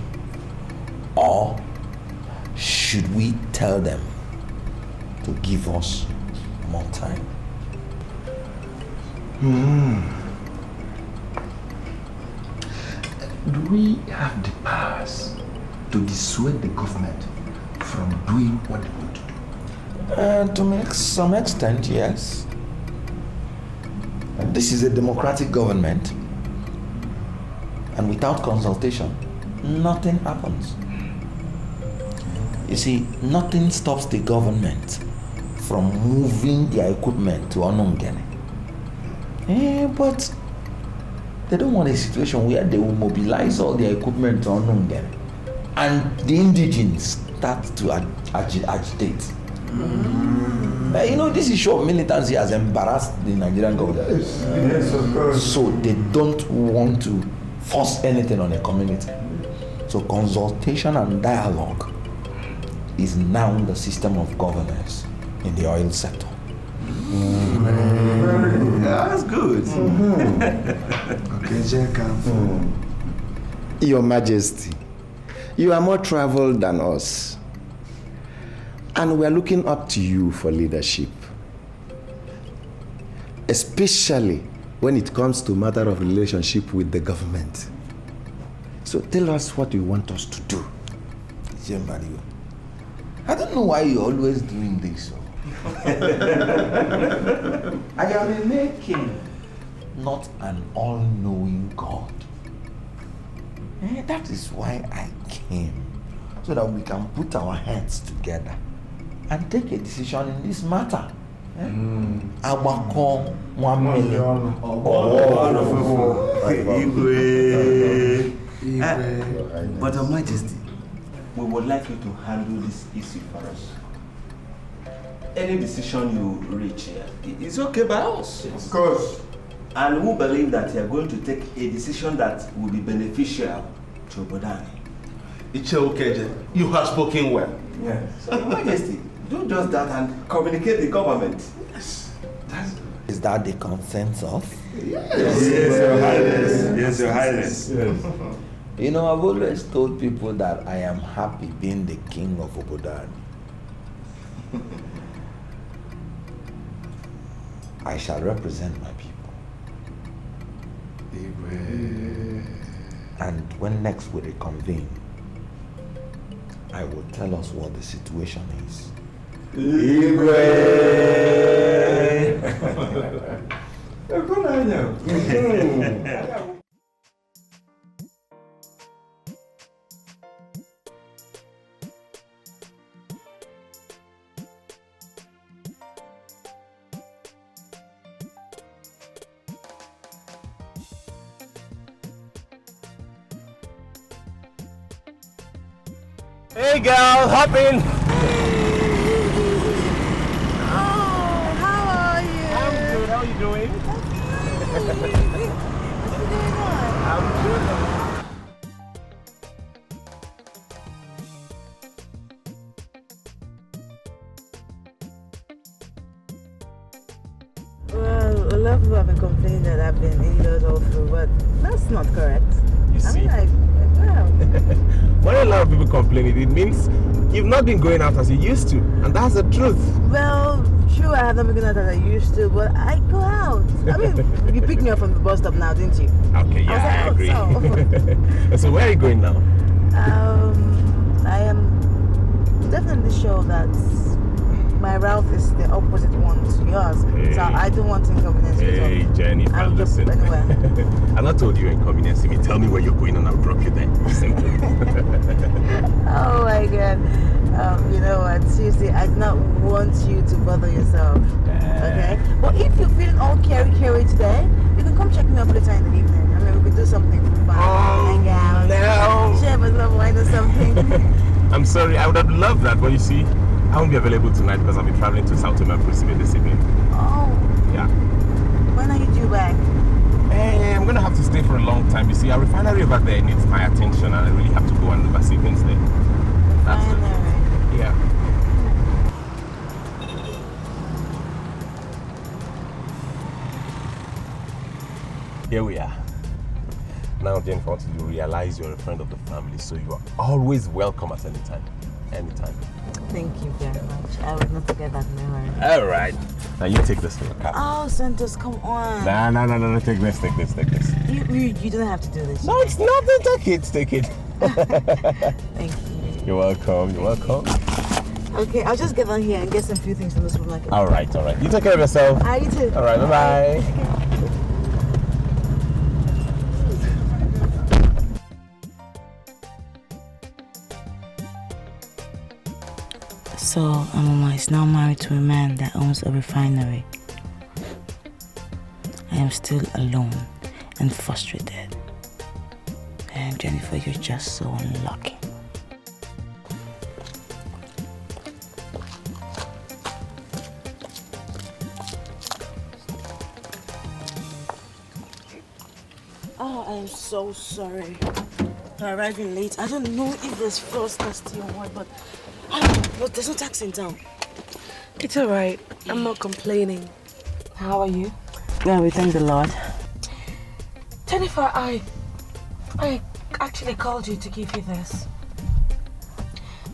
or should we tell them to give us more time? Do we have the powers to dissuade the government from doing what they want to do? To make some extent, yes. This is a democratic government, and without consultation, nothing happens. You see, nothing stops the government from moving their equipment to Onongene. But they don't want a situation where they will mobilize all their equipment to Onongene and the indigenes start to agitate. You know, this issue of militancy has embarrassed the Nigerian government. Yes, of course. So they don't want to force anything on a community. So consultation and dialogue is now the system of governance in the oil sector. That's good. Your Majesty, you are more traveled than us, and we are looking up to you for leadership, especially when it comes to matter of relationship with the government. So tell us what you want us to do. I don't know why you're always doing this. I am a making, not an all-knowing God. That is why I came, so that we can put our heads together and take a decision in this matter. But Your Majesty, we would like you to handle this issue for us. Any decision you reach here is okay by us. Of course. And we believe that you are going to take a decision that will be beneficial to Bodani. It's okay, you have spoken well. Yeah. So, Your Majesty, do just that and communicate the government. Yes. Is that the consensus? Yes, Your Highness. Yes, Your Highness. Yes. You know, I've always told people that I am happy being the king of Obodani. I shall represent my people. And when next we reconvene, I will tell us what the situation is. Hey girl, hop in. Oh, how are you? I'm good. How are you doing? I'm good. Well, a lot of people have been complaining that I've been indoors all through, but that's not correct. You see? I'm like, wow. When a lot of people complain, it means you've not been going out as you used to, and that's the truth. Well, true, I have not been going out as I used to, but I go out. I mean, you picked me up from the bus stop now, didn't you? Okay, yeah, I agree. So where are you going now? I am definitely sure that my route is the opposite one to yours. Hey. So I don't want to inconvenience you. Hey, Jennifer, I'll listen. Go anywhere. I'm not told you inconveniencing me. Tell me where you're going and I'll drop you there. Simple. Oh my God. You know what? Seriously, I do not want you to bother yourself. Okay? But if you're feeling all carry today, you can come check me up later in the evening. I mean, we could do something fun. Hang out. No. Share a love wine or something. I'm sorry, I would have loved that, but you see, I won't be available tonight because I'll be traveling to South America this evening. Oh. Yeah. When are you due back? Hey, I'm gonna have to stay for a long time. You see, our refinery over there needs my attention and I really have to go and oversee things there. That's it. Yeah. Here we are. Now, Jennifer, I want you to realize you're a friend of the family, so you are always welcome at any time. Anytime. Thank you very much. I will not forget that memory. All right. Now you take this for your cap. Oh, Santos, come on. No. Take this. You don't have to do this. No, it's nothing. Take it. Thank you. You're welcome. Okay, I'll just get on here and get some few things from the supermarket. All right. You take care of yourself. You too. All right, bye-bye. So, Amama is now married to a man that owns a refinery. I am still alone and frustrated. And Jennifer, you're just so unlucky. Oh, I am so sorry for arriving late. I don't know if there's fuel scarcity or what, but there's no taxi in town. It's alright. I'm not complaining. How are you? Yeah, we thank the Lord. Jennifer, I actually called you to give you this.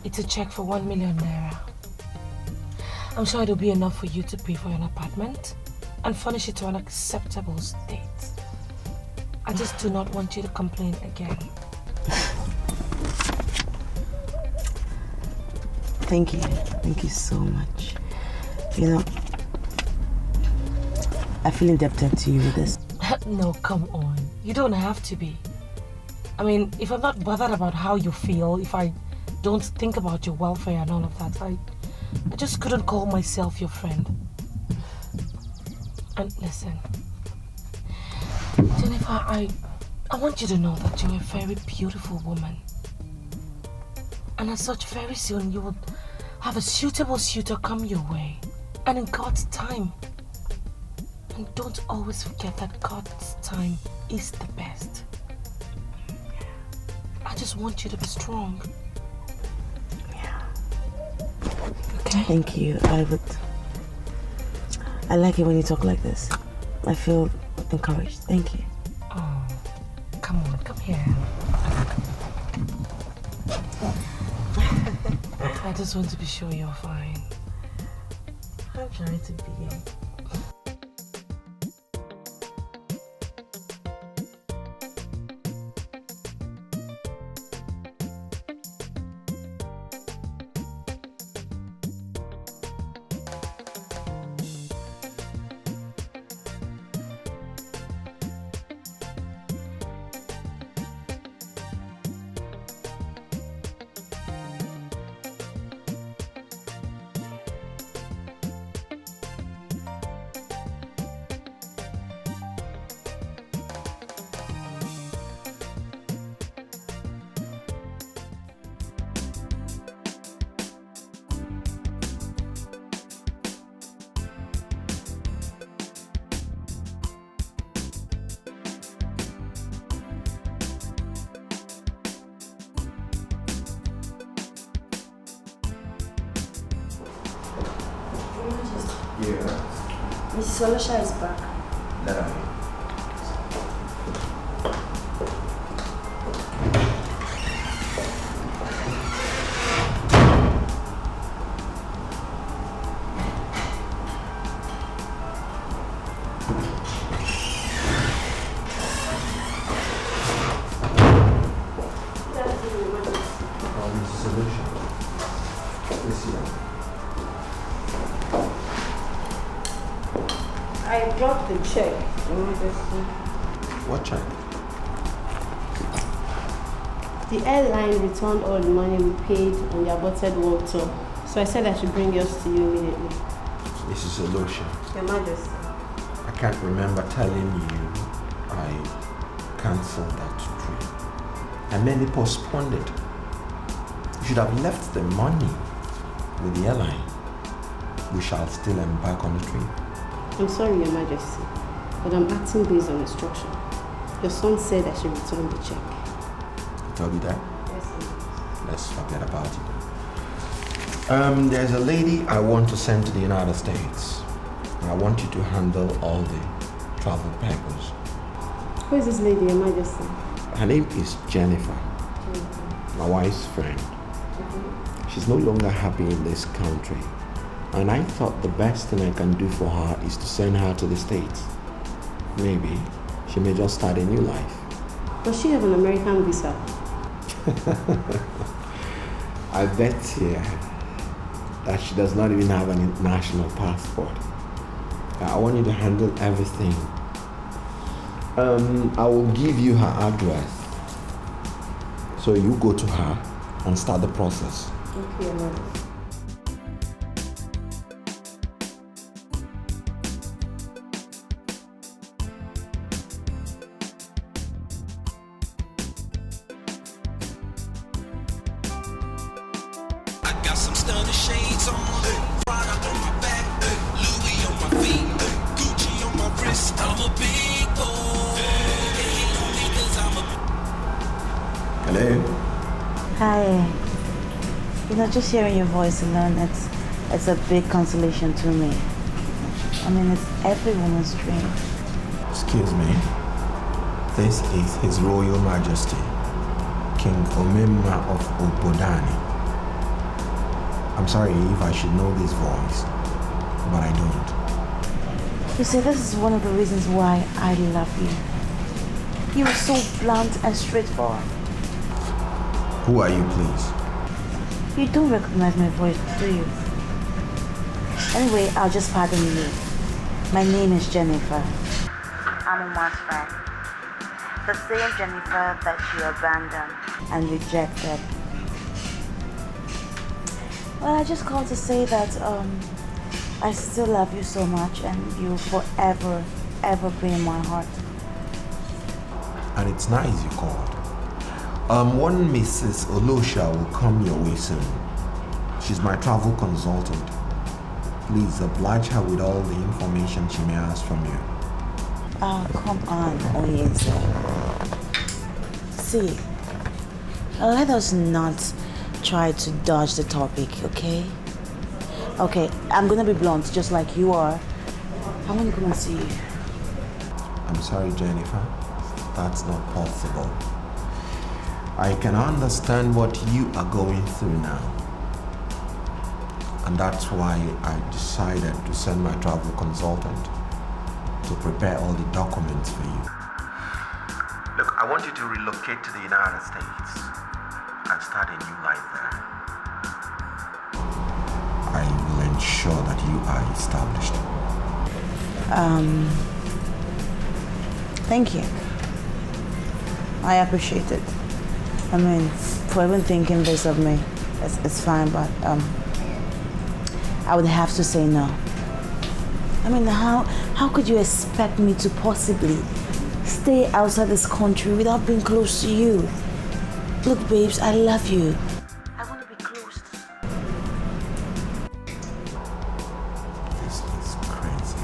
It's a check for 1 million naira. I'm sure it'll be enough for you to pay for an apartment and furnish it to an acceptable state. I just do not want you to complain again. Thank you. Thank you so much. You know, I feel indebted to you with this. No, come on. You don't have to be. I mean, if I'm not bothered about how you feel, if I don't think about your welfare and all of that, I just couldn't call myself your friend. And listen, Jennifer, I want you to know that you're a very beautiful woman. And as such, very soon you will have a suitable suitor come your way. And in God's time. And don't always forget that God's time is the best. I just want you to be strong. Yeah. Okay? Thank you. I like it when you talk like this. I feel encouraged. Thank you. Oh, come on, come here. I just want to be sure you're fine. I'm trying to be. Mrs. Olosha is back. I dropped the check. What check? The airline returned all the money we paid on the aborted world tour. So I said I should bring yours to you immediately. Mrs. Olosha. Your Majesty. I can't remember telling you I cancelled that trip. I merely postponed it. You should have left the money with the airline. We shall still embark on the trip. I'm sorry, Your Majesty, but I'm acting based on instruction. Your son said I should return the check. He told you that? Yes, sir. Let's forget about it. There's a lady I want to send to the United States. And I want you to handle all the travel papers. Who is this lady, Your Majesty? Her name is Jennifer, my wife's friend. She's no longer happy in this country, and I thought the best thing I can do for her is to send her to the States. Maybe she may just start a new life. Does she have an American visa? I bet here that she does not even have an international passport. I want you to handle everything. I will give you her address. So you go to her and start the process. Okay, Lord. Hi. You know, just hearing your voice alone, it's a big consolation to me. I mean, it's every woman's dream. Excuse me. This is His Royal Majesty, King Omemma of Obodani. I'm sorry if I should know this voice, but I don't. You see, this is one of the reasons why I love you. You are so blunt and straightforward. Who are you, please? You don't recognize my voice, do you? Anyway, I'll just pardon you. My name is Jennifer. I'm Uma's friend. The same Jennifer that you abandoned and rejected. Well, I just called to say that I still love you so much and you'll forever, ever be in my heart. And it's nice you called. One Mrs. Olosha will come your way soon. She's my travel consultant. Please oblige her with all the information she may ask from you. Oh, come on, Oyeze. See, let us not try to dodge the topic, okay? Okay, I'm gonna be blunt, just like you are. I want to come and see you. I'm sorry, Jennifer. That's not possible. I can understand what you are going through now. And that's why I decided to send my travel consultant to prepare all the documents for you. Look, I want you to relocate to the United States and start a new life there. I will ensure that you are established. Thank you. I appreciate it. I mean, for even thinking this of me, it's fine, but I would have to say no. I mean, how could you expect me to possibly stay outside this country without being close to you? Look, babes, I love you. I want to be close. This is crazy.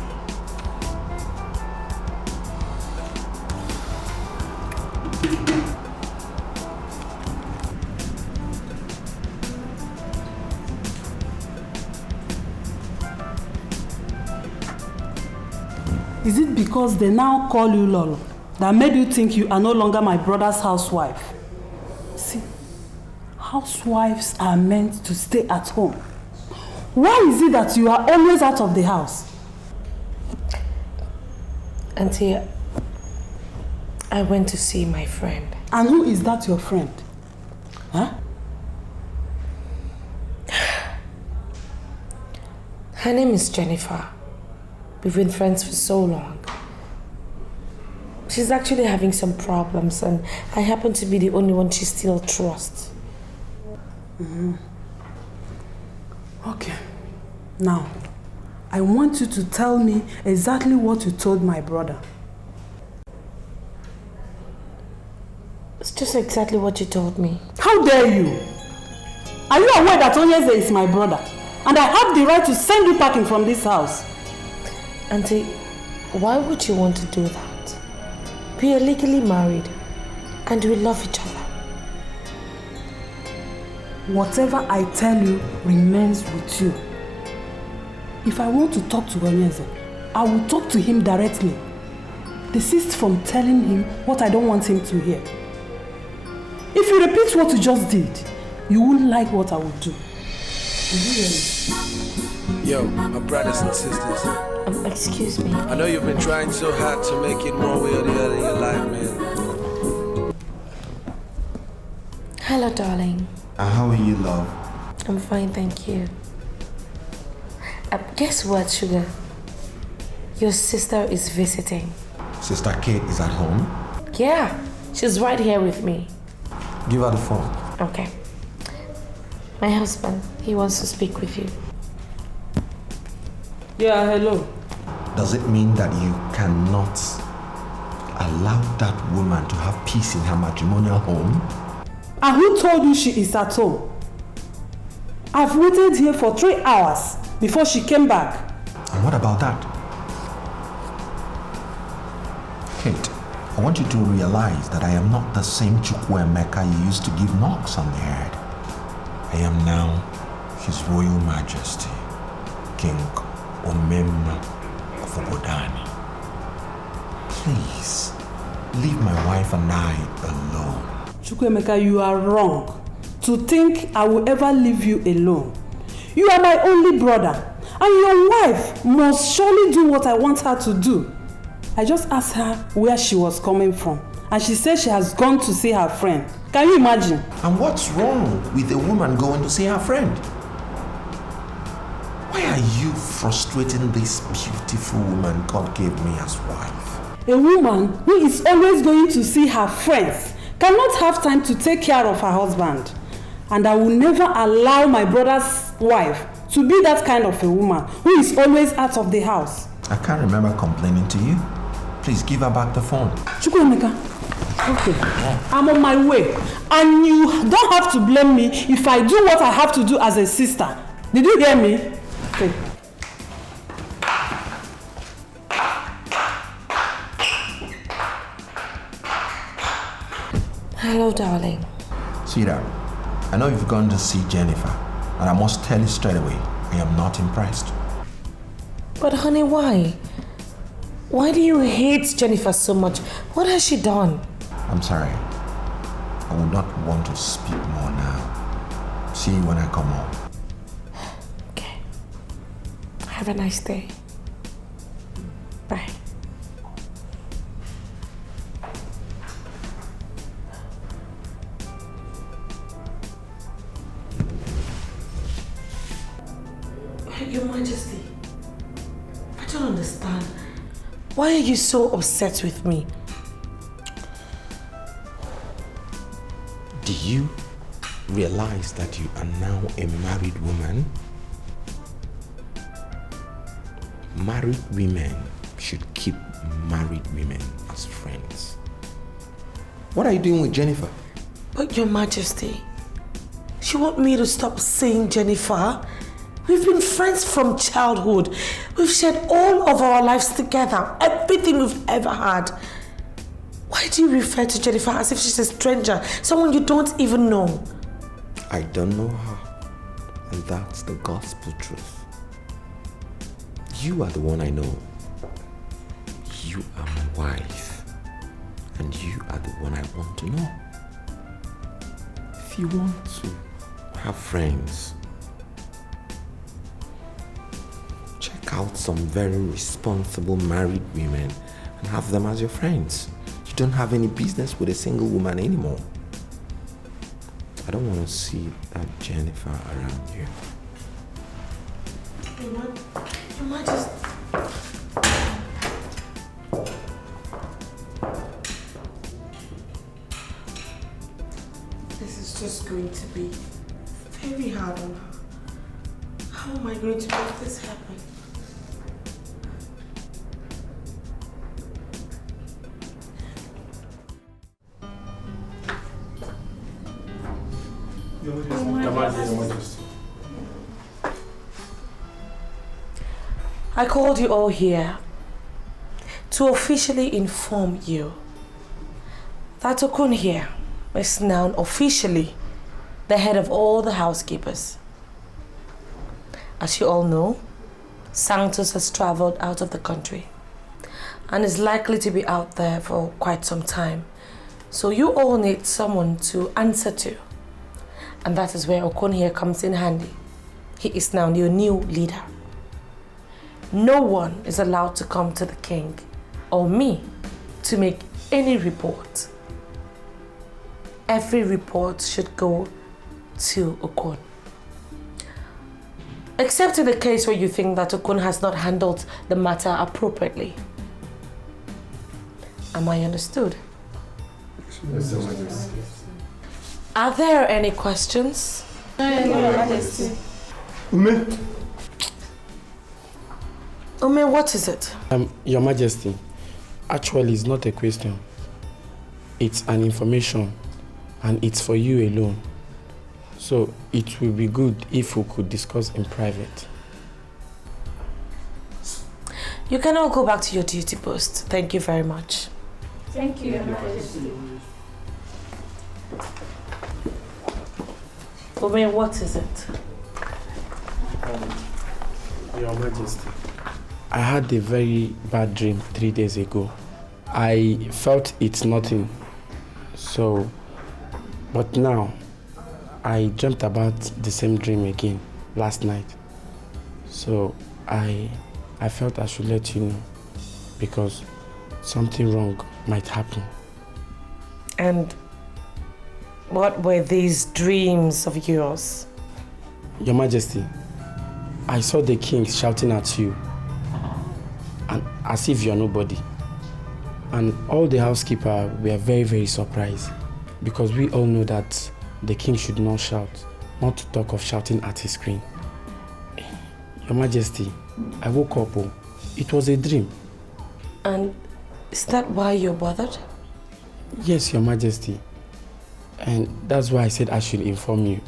Is it because they now call you Lolo that made you think you are no longer my brother's housewife? See, housewives are meant to stay at home. Why is it that you are always out of the house? Auntie, I went to see my friend. And who is that your friend? Huh? Her name is Jennifer. We've been friends for so long. She's actually having some problems and I happen to be the only one she still trusts. Okay. Now, I want you to tell me exactly what you told my brother. It's just exactly what you told me. How dare you? Are you aware that Onyeze is my brother? And I have the right to send you packing from this house? Auntie, why would you want to do that? We are legally married and we love each other. Whatever I tell you remains with you. If I want to talk to Onyeze, I will talk to him directly. desist from telling him what I don't want him to hear. If you repeat what you just did, you won't like what I will do. Will you hear me? Yo, my brothers and sisters. Excuse me. I know you've been trying so hard to make it one way or the other in your life, man. Hello, darling. How are you, love? I'm fine, thank you. Guess what, Sugar? Your sister is visiting. Sister Kate is at home? Yeah, she's right here with me. Give her the phone. Okay. My husband, he wants to speak with you. Yeah, hello. Does it mean that you cannot allow that woman to have peace in her matrimonial home? And who told you she is at home? I've waited here for 3 hours before she came back. And what about that? Kate, I want you to realize that I am not the same Chukwuemeka you used to give knocks on the head. I am now His Royal Majesty, King Omemma of Obodani. Please, leave my wife and I alone. Chukwuemeka, you are wrong to think I will ever leave you alone. You are my only brother, and your wife must surely do what I want her to do. I just asked her where she was coming from, and she said she has gone to see her friend. Can you imagine? And what's wrong with a woman going to see her friend? Why are you frustrating this beautiful woman God gave me as wife? A woman who is always going to see her friends cannot have time to take care of her husband. And I will never allow my brother's wife to be that kind of a woman who is always out of the house. I can't remember complaining to you. Please give her back the phone. Chukwuemeka, okay, I'm on my way. And you don't have to blame me if I do what I have to do as a sister. Did you hear me? Okay. Hello, darling. Sweetheart, I know you've gone to see Jennifer, and I must tell you straight away, I am not impressed. But honey, why? Why do you hate Jennifer so much? What has she done? I'm sorry. I would not want to speak more now. See you when I come home. Okay. Have a nice day. Bye. Your Majesty, I don't understand. Why are you so upset with me? Do you realize that you are now a married woman? Married women should keep married women as friends. What are you doing with Jennifer? But Your Majesty, you want me to stop seeing Jennifer? We've been friends from childhood. We've shared all of our lives together, everything we've ever had. Why do you refer to Jennifer as if she's a stranger, someone you don't even know? I don't know her, and that's the gospel truth. You are the one I know. You are my wife, and you are the one I want to know. If you want to have friends, check out some very responsible married women and have them as your friends. You don't have any business with a single woman anymore. I don't want to see that Jennifer around you. Your Majesty. This is just going to be very hard on her. How am I going to make this happen? I called you all here to officially inform you that Okun here is now officially the head of all the housekeepers. As you all know, Santos has traveled out of the country and is likely to be out there for quite some time. So you all need someone to answer to. And that is where Okon here comes in handy. He is now your new leader. No one is allowed to come to the king or me to make any report. Every report should go to Okon. Except in the case where you think that Okon has not handled the matter appropriately. Am I understood? Yes, Your Majesty. Are there any questions? Ume, what is it? Your Majesty, actually it's not a question. It's an information and it's for you alone. So it will be good if we could discuss in private. You can all go back to your duty post. Thank you very much. Thank you, Your Majesty. Ume, what is it? Your Majesty, I had a very bad dream 3 days ago. I felt it's nothing. So, but now, I dreamt about the same dream again last night. So, I felt I should let you know because something wrong might happen. And what were these dreams of yours? Your Majesty, I saw the king shouting at you and as if you're nobody. And all the housekeepers were very, very surprised because we all know that the king should not shout, not to talk of shouting at his queen. Your Majesty, I woke up. It was a dream. And is that why you're bothered? Yes, Your Majesty. And that's why I said I should inform you.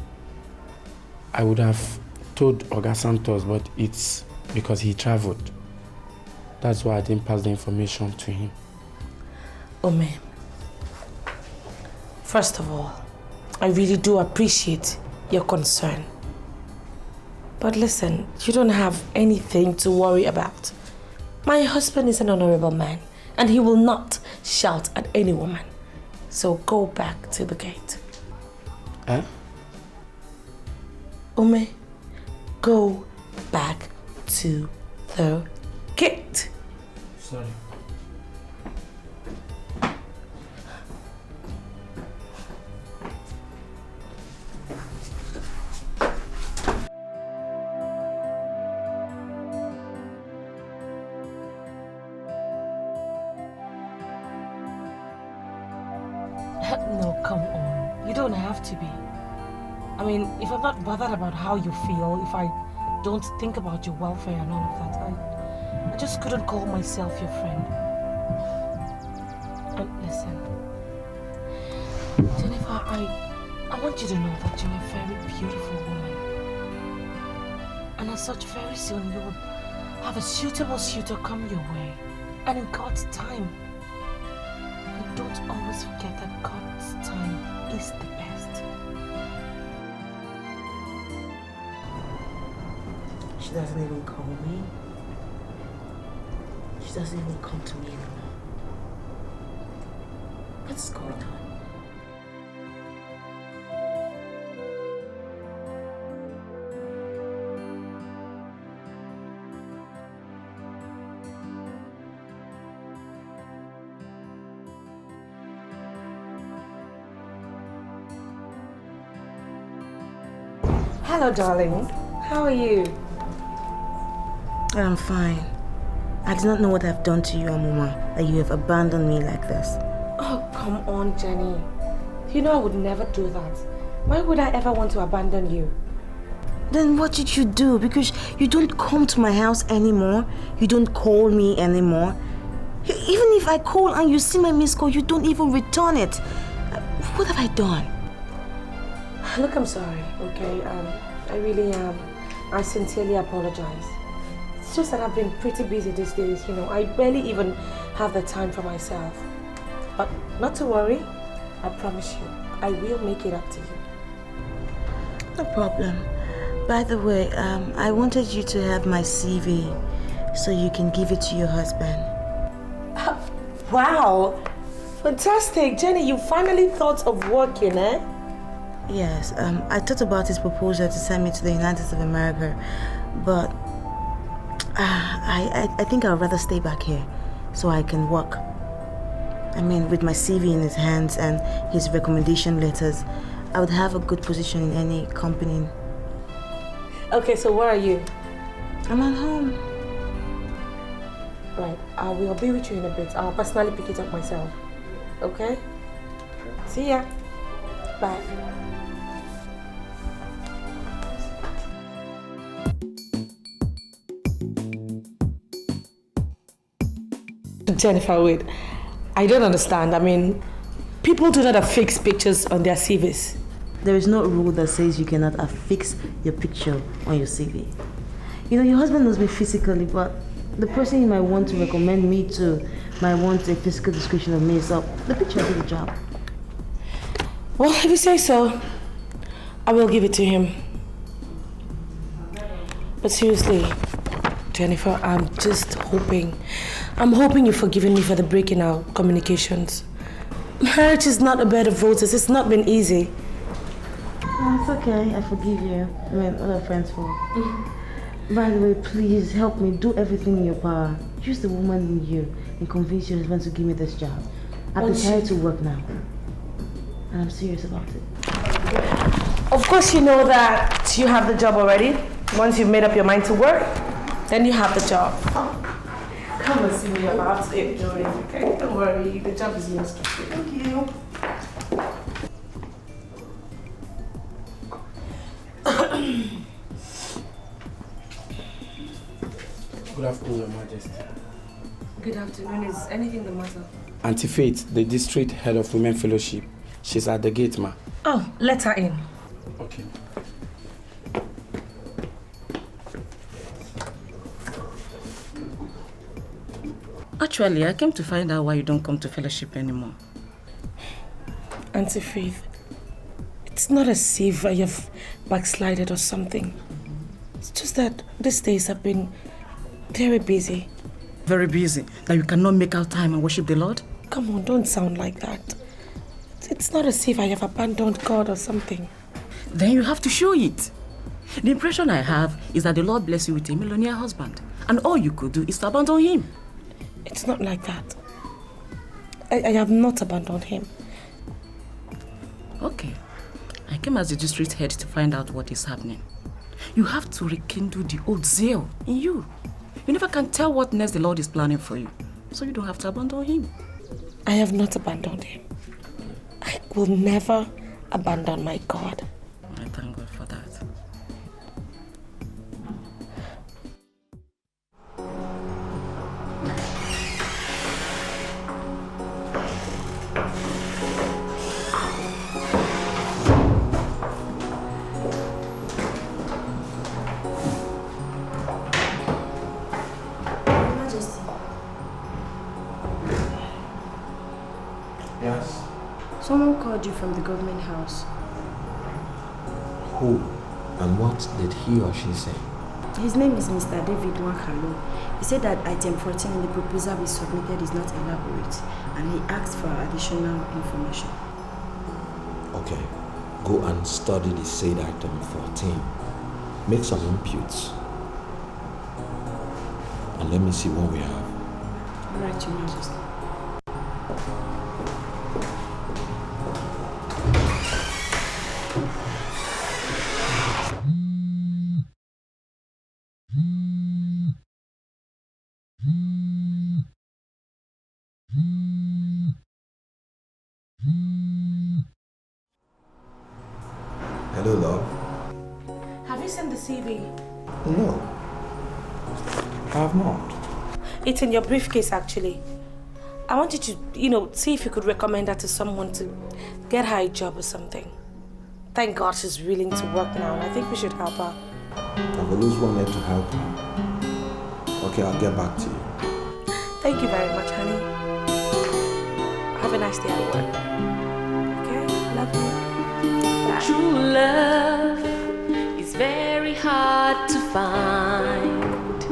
I would have told Oga Santos, but it's because he traveled. That's why I didn't pass the information to him. Ume, first of all, I really do appreciate your concern. But listen, you don't have anything to worry about. My husband is an honorable man, and he will not shout at any woman. So go back to the gate. Eh? Ume, go back to the gate. Sorry. No, come on. You don't have to be. I mean, if I'm not bothered about how you feel, if I don't think about your welfare and all of that, I just couldn't call myself your friend. And listen, Jennifer, I want you to know that you're a very beautiful woman. And as such, very soon you will have a suitable suitor come your way. And in God's time. And don't always forget that God's time is the best. She doesn't even call me. She doesn't even come to me anymore. What's going on? Hello, darling. How are you? I'm fine. I do not know what I've done to you, Amuma, that you have abandoned me like this. Oh, come on, Jenny. You know I would never do that. Why would I ever want to abandon you? Then what did you do? Because you don't come to my house anymore. You don't call me anymore. Even if I call and you see my missed call, you don't even return it. What have I done? Look, I'm sorry, okay? I really am. I sincerely apologize. It's just that I've been pretty busy these days, you know. I barely even have the time for myself. But not to worry. I promise you, I will make it up to you. No problem. By the way, I wanted you to have my CV so you can give it to your husband. Wow! Fantastic! Jenny, you finally thought of working, eh? Yes, I thought about his proposal to send me to the United States of America, but I think I'd rather stay back here so I can work. I mean, with my CV in his hands and his recommendation letters, I would have a good position in any company. Okay, so where are you? I'm at home. Right, I will be with you in a bit. I'll personally pick it up myself. Okay? See ya. Bye. Jennifer, wait. I don't understand. I mean, people do not affix pictures on their CVs. There is no rule that says you cannot affix your picture on your CV. You know, your husband knows me physically, but the person you might want to recommend me to might want a physical description of me, so the picture will do the job. Well, if you say so, I will give it to him. But seriously, Jennifer, I'm hoping you've forgiven me for the breaking our communications. Marriage is not a bed of roses. It's not been easy. Oh, it's okay. I forgive you. I mean, what are friends for? By the way, please help me. Do everything in your power. Use the woman in you and convince your husband to give me this job. I've decided to work now. And I'm serious about it. Of course you know that you have the job already. Once you've made up your mind to work, then you have the job. Oh. Come and see me about it, Joey. Okay, don't worry. The job is yours. Thank you. Good afternoon, Your Majesty. Good afternoon. Is anything the matter? Auntie Faith, the district head of Women Fellowship. She's at the gate, ma. Oh, let her in. Okay. Actually, I came to find out why you don't come to fellowship anymore. Auntie Faith, it's not as if I have backslided or something. It's just that these days have been very busy. Very busy? That you cannot make out time and worship the Lord? Come on, don't sound like that. It's not as if I have abandoned God or something. Then you have to show it. The impression I have is that the Lord bless you with a millionaire husband, and all you could do is to abandon him. It's not like that. I have not abandoned him. Okay. I came as the district head to find out what is happening. You have to rekindle the old zeal in you. You never can tell what next the Lord is planning for you, so you don't have to abandon him. I have not abandoned him. I will never abandon my God. I thank God for that. Someone called you from the government house. Who? And what did he or she say? His name is Mr. David Wankalo. He said that item 14 in the proposal we submitted is not elaborate, and he asked for additional information. Okay, go and study the said item 14. Make some inputs. And let me see what we have. All right, Your Majesty. Hello, love. Have you sent the CV? No. I have not. It's in your briefcase, actually. I want you to, see if you could recommend her to someone to get her a job or something. Thank God she's willing to work now, and I think we should help her. I've always wanted to help you. Okay, I'll get back to you. Thank you very much, honey. Have a nice day at work. Okay? Love you. Bye. True love is very hard to find.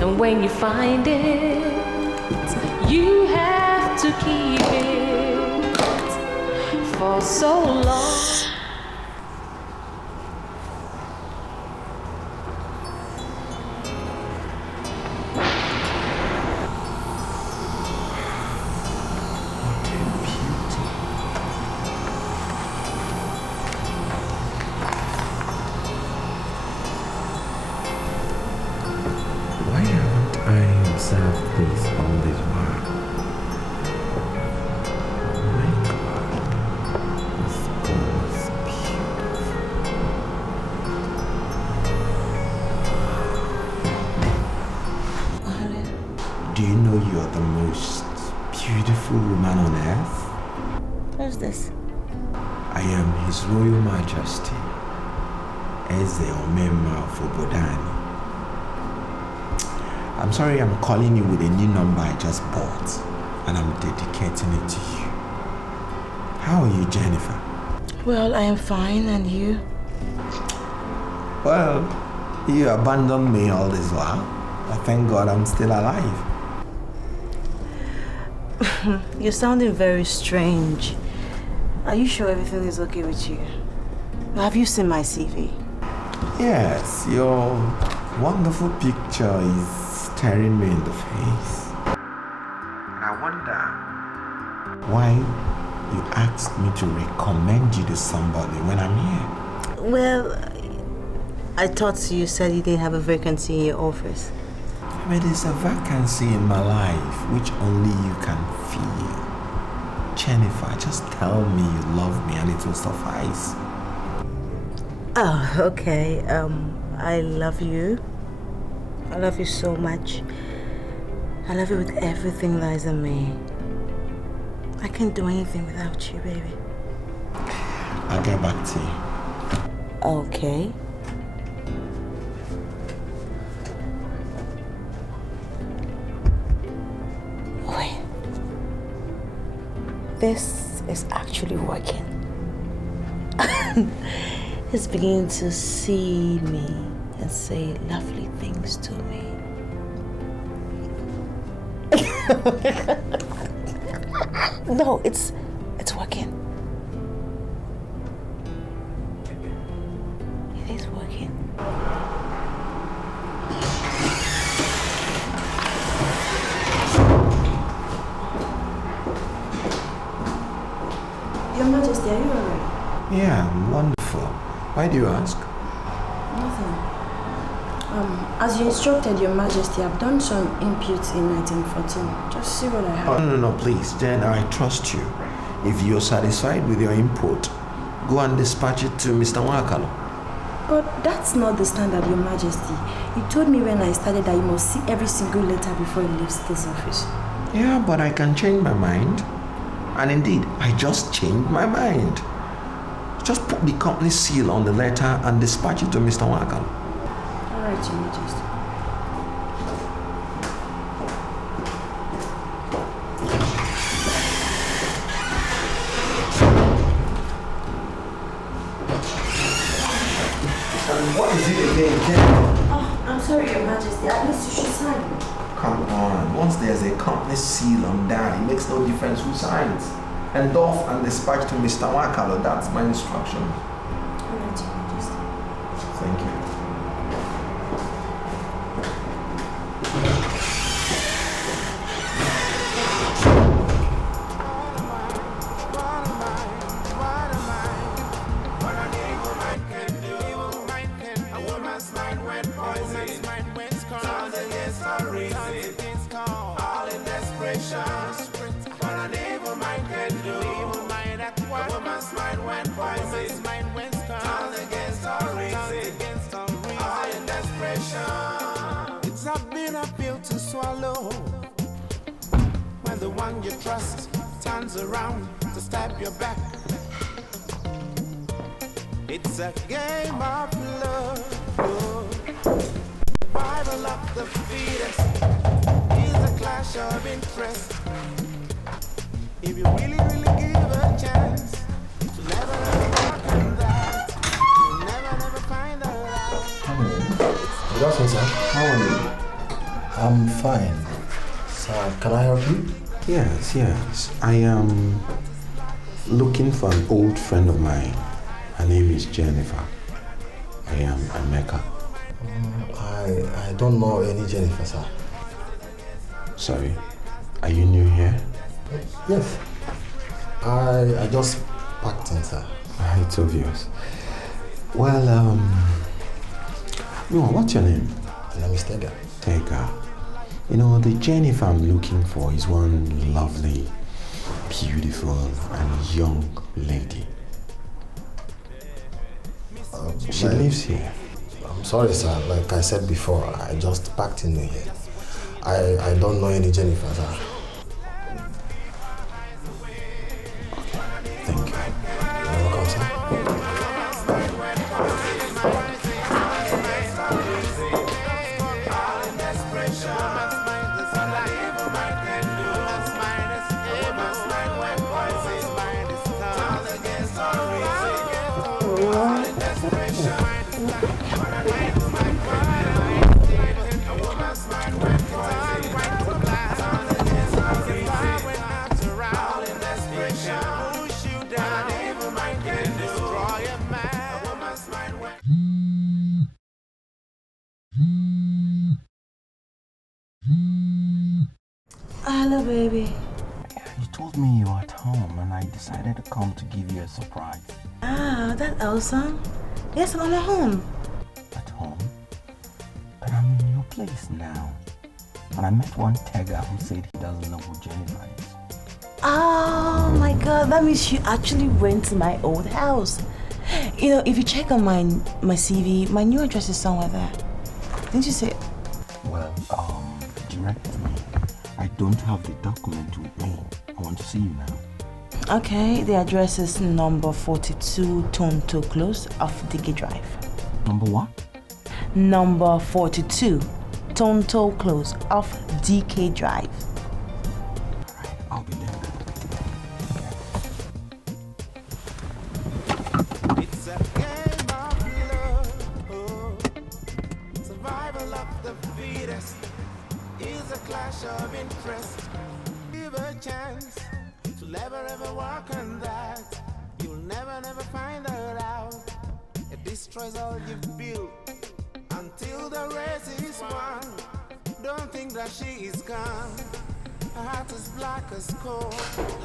And when you find it, You have to keep it for so long. This all this while. Oh my God, this girl is beautiful. Do you know you're the most beautiful woman on earth? Who's this? I am His Royal Majesty, Eze Omemma of Obodani. I'm sorry I'm calling you with a new number I just bought, and I'm dedicating it to you. How are you, Jennifer? Well, I am fine, and you? Well, you abandoned me all this while. But thank God I'm still alive. You're sounding very strange. Are you sure everything is okay with you? Have you seen my CV? Yes, your wonderful picture is staring me in the face. I wonder why you asked me to recommend you to somebody when I'm here. Well, I thought you said you didn't have a vacancy in your office. But there's a vacancy in my life which only you can feel. Jennifer, just tell me you love me and it will suffice. Oh, okay. I love you. I love you so much. I love you with everything that is in me. I can't do anything without you, baby. I'll get back to you. Okay. Wait. This is actually working. It's beginning to see me and say lovely things to me. No, it's working. It is working. Your Majesty, are you alright? Yeah, wonderful. Why do you ask? Nothing. As you instructed, Your Majesty, I've done some inputs in 1914. Just see what I have. Oh, no, please. Then I trust you. If you're satisfied with your input, go and dispatch it to Mr. Wakalo. But that's not the standard, Your Majesty. You told me when I started that you must see every single letter before you leave this office. Yeah, but I can change my mind. And indeed, I just changed my mind. Just put the company seal on the letter and dispatch it to Mr. Wakalo. All right, Your Majesty. And what is it again, Jen? Oh, I'm sorry, Your Majesty. At least you should sign. Come on. Once there's a company seal on that, it makes no difference who signs. Endorse and dispatch to Mr. Wakalo. That's my instruction. All right, Your Majesty. Thank you. It's not been a pill to swallow when the one you trust turns around to stab your back. It's a game of love. Survival of the fittest is a clash of interest. If you really give a chance, you'll never work on that. You'll never find out. Good afternoon, sir. How are you? I'm fine. Sir, can I help you? Yes. I am looking for an old friend of mine. Her name is Jennifer. I am Emeka. I don't know any Jennifer, sir. Sorry, are you new here? Yes. I just packed in, sir. It's obvious. Well, what's your name? My name is Tega. Tega. You know, the Jennifer I'm looking for is one lovely, beautiful, and young lady. She lives here. I'm sorry, sir. Like I said before, I just packed in here. I don't know any Jennifer, sir. Thank you. You're welcome, sir. Hello, baby. You told me you were at home and I decided to come to give you a surprise. Ah, that's awesome. Yes, I'm at home. At home? But I'm in your place now. And I met one Tega who said he doesn't know who Jennifer is. Oh my god, that means you actually went to my old house. You know, if you check on my CV, my new address is somewhere there. Didn't you say? Well, direct me. I don't have the document with me. I want to see you now. Okay, the address is number 42 Tonto Close off Dikeh Drive. Number what? Number 42 Tonto Close off Dikeh Drive. Alright, I'll be there. It's a game of love. Survival of the fittest is a clash of interest. Give a chance to never ever walk on that. You'll never find her out. It destroys all you've built until the race is won. Don't think that she is gone. Her heart is black as coal.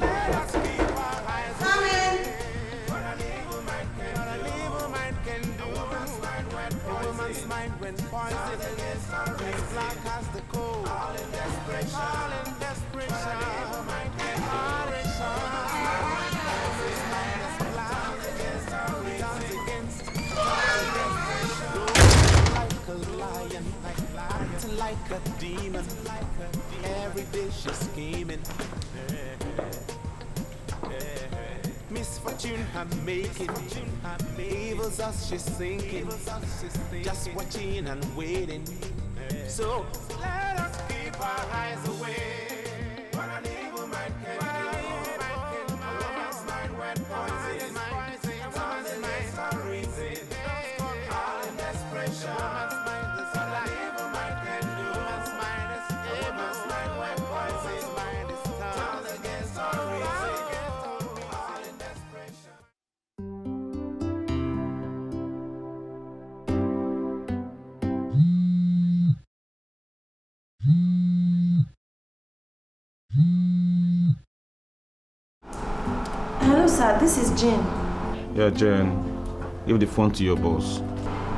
Let us keep our eyes open. What an evil mind can do. A woman's mind when poison is black as the coal. All in desperation. Like a demon, every day she's scheming. Misfortune her making, evil's us she's thinking, just watching and waiting. So let us keep our eyes away. What an evil mind can do. A woman's mind when poison is poison is a reason. All in desperation. Hello, sir. This is Jane. Yeah, Jen. Give the phone to your boss.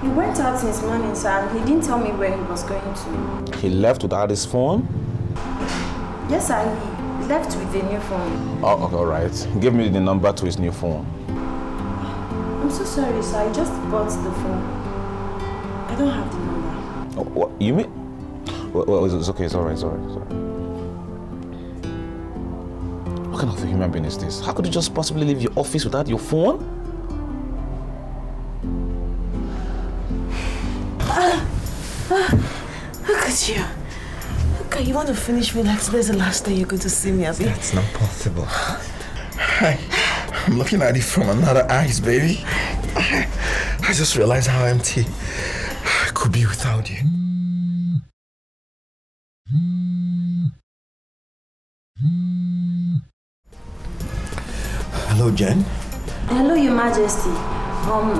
He went out since morning, sir, and he didn't tell me where he was going to. He left without his phone? Yes, sir. He left with the new phone. Oh, okay, all right. Give me the number to his new phone. I'm so sorry, sir. I just bought the phone. I don't have the number. Oh, what? You mean? Well, it's okay. It's all right. It's all right. It's all right. What kind of a human being is this? How could you just possibly leave your office without your phone? Look at you. Okay, you want to finish me like today's the last day you're going to see me, Abby? That's not possible. I'm looking at it from another eyes, baby. I just realized how empty I could be without you. Hello, Jen. Hello, Your Majesty.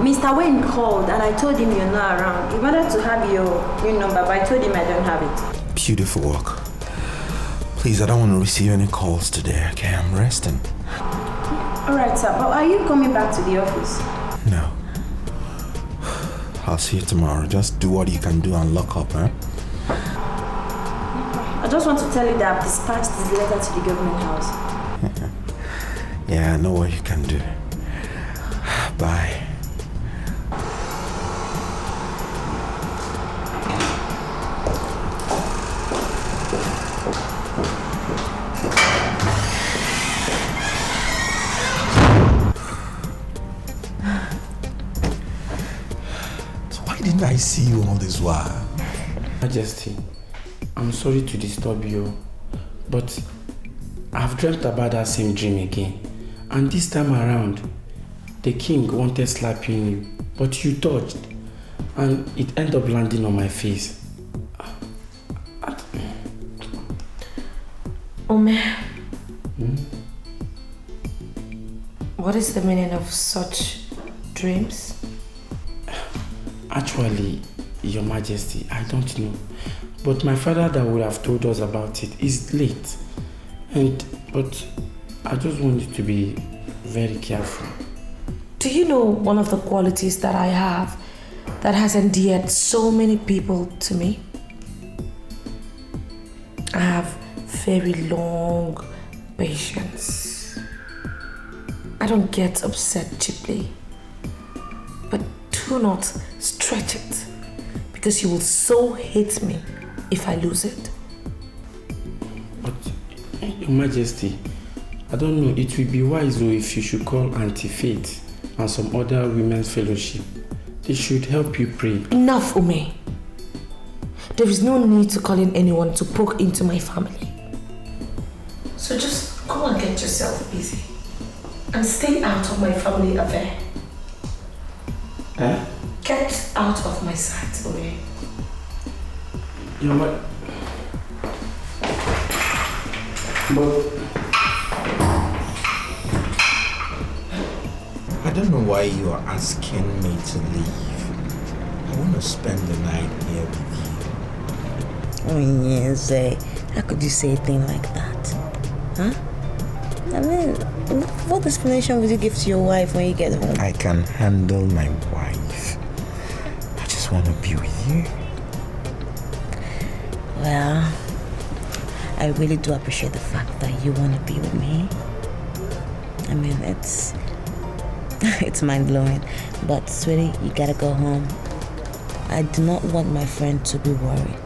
Mr. Wayne called and I told him you're not around. He wanted to have your number, but I told him I don't have it. Beautiful work. Please, I don't want to receive any calls today, okay? I'm resting. Alright, sir. But are you coming back to the office? No. I'll see you tomorrow. Just do what you can do and lock up, huh? I just want to tell you that I've dispatched this letter to the government house. Yeah, I know what you can do. Bye. Why didn't I see you all this while? Majesty, I'm sorry to disturb you, but I've dreamt about that same dream again. And this time around, the king wanted slapping you, but you dodged, and it ended up landing on my face. Ome, what is the meaning of such dreams? Actually, Your Majesty, I don't know. But my father that would have told us about it is late. But I just want you to be very careful. Do you know one of the qualities that I have that has endeared so many people to me? I have very long patience. I don't get upset cheaply. But do not stretch it, because you will so hate me if I lose it. But, Your Majesty, I don't know, it will be wise though if you should call Auntie Faith and some other women's fellowship. They should help you pray. Enough, Ume. There is no need to call in anyone to poke into my family. So just go and get yourself busy and stay out of my family affair. Eh? Get out of my sight, Ume. You know what? But I don't know why you are asking me to leave. I want to spend the night here with you. Oh yes, how could you say a thing like that? Huh? I mean, what explanation would you give to your wife when you get home? I can handle my wife. I just want to be with you. Well, I really do appreciate the fact that you want to be with me. I mean, it's mind-blowing. But, sweetie, you gotta go home. I do not want my friend to be worried.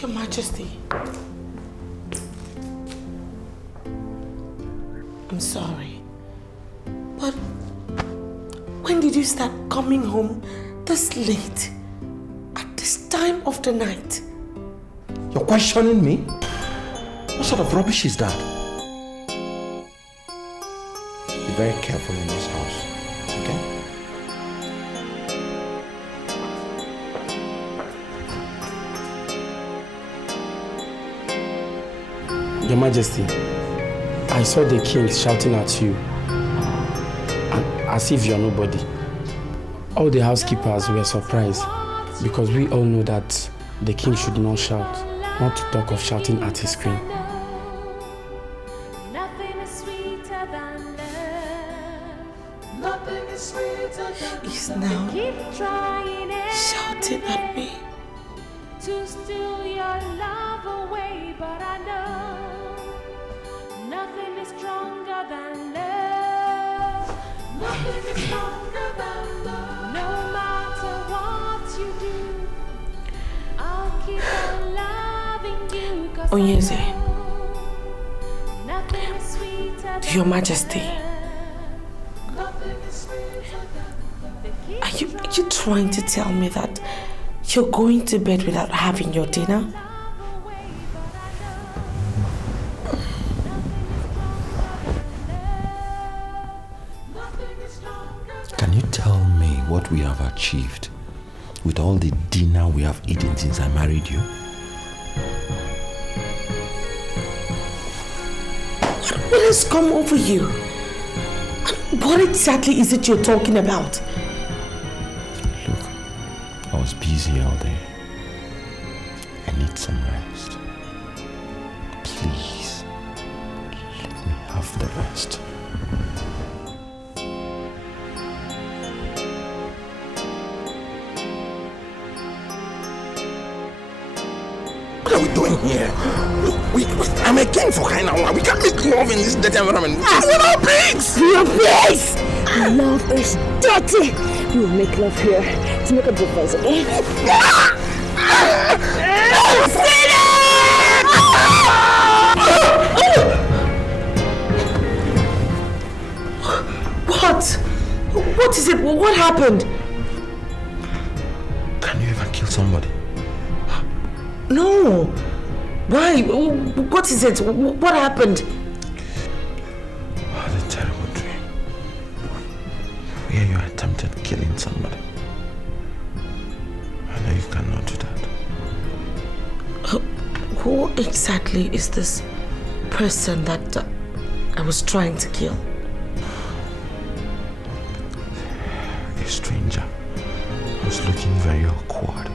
Your Majesty, I'm sorry, but when did you start coming home this late, at this time of the night? You're questioning me? What sort of rubbish is that? Be very careful in this house, okay? Your Majesty, I saw the king shouting at you, and as if you're nobody. All the housekeepers were surprised because we all know that the king should not shout, not to talk of shouting at his queen. He's now shouting at me. To steal your love away, but I know nothing is stronger than love. Nothing is stronger than love. No matter what you do, I'll keep on loving you. Onyeze, Your Majesty, are you trying to tell me that you're going to bed without having your dinner? Can you tell me what we have achieved with all the dinner we have eaten since I married you? What has come over you? What exactly is it you're talking about? Look, I was busy all day. I need some rest. Please, let me have the rest. What are we doing here? Look, I'm a king for crying out loud. We can't make love in this dirty environment. We're not pigs! You're pigs! Love is dirty. We will make love here to make a difference, okay? What? What is it? What happened? Can you ever kill somebody? No. Why? What is it? What happened? I had a terrible dream where you attempted killing somebody. I know you cannot do that. Who exactly is this person that I was trying to kill? A stranger was looking very awkward.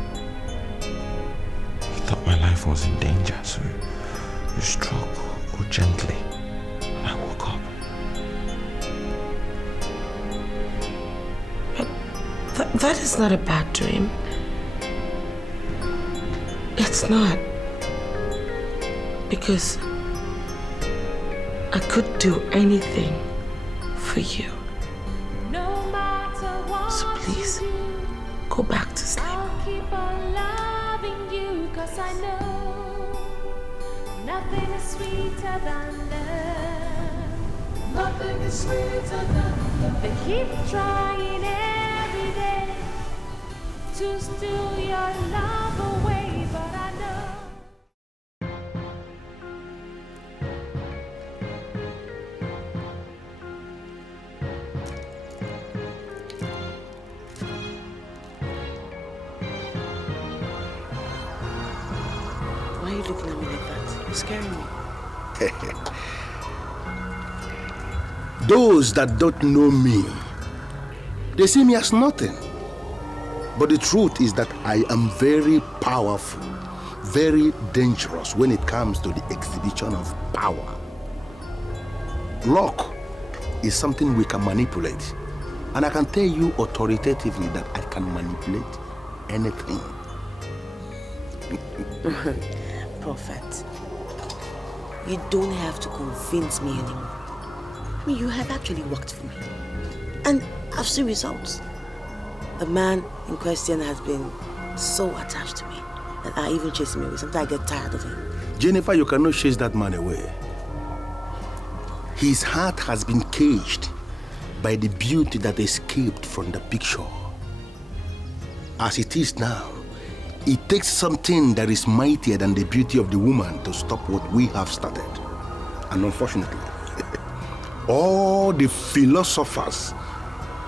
You thought my life was in danger, so you struck gently. I woke up. But that is not a bad dream. It's not. Because I could do anything for you. So please, go back to sleep. I'll keep on loving you, 'cause I know nothing is sweeter than love. Nothing is sweeter than love. They keep trying every day to steal your love away, but I know. Why are you looking at me like that? You're scaring me. Those that don't know me, they see me as nothing. But the truth is that I am very powerful, very dangerous when it comes to the exhibition of power. Luck is something we can manipulate. And I can tell you authoritatively that I can manipulate anything. Prophet, you don't have to convince me anymore. I mean, you have actually worked for me. And I've seen results. The man in question has been so attached to me that I even chase him away. Sometimes I get tired of him. Jennifer, you cannot chase that man away. His heart has been caged by the beauty that escaped from the picture. As it is now, it takes something that is mightier than the beauty of the woman to stop what we have started. And unfortunately, all the philosophers,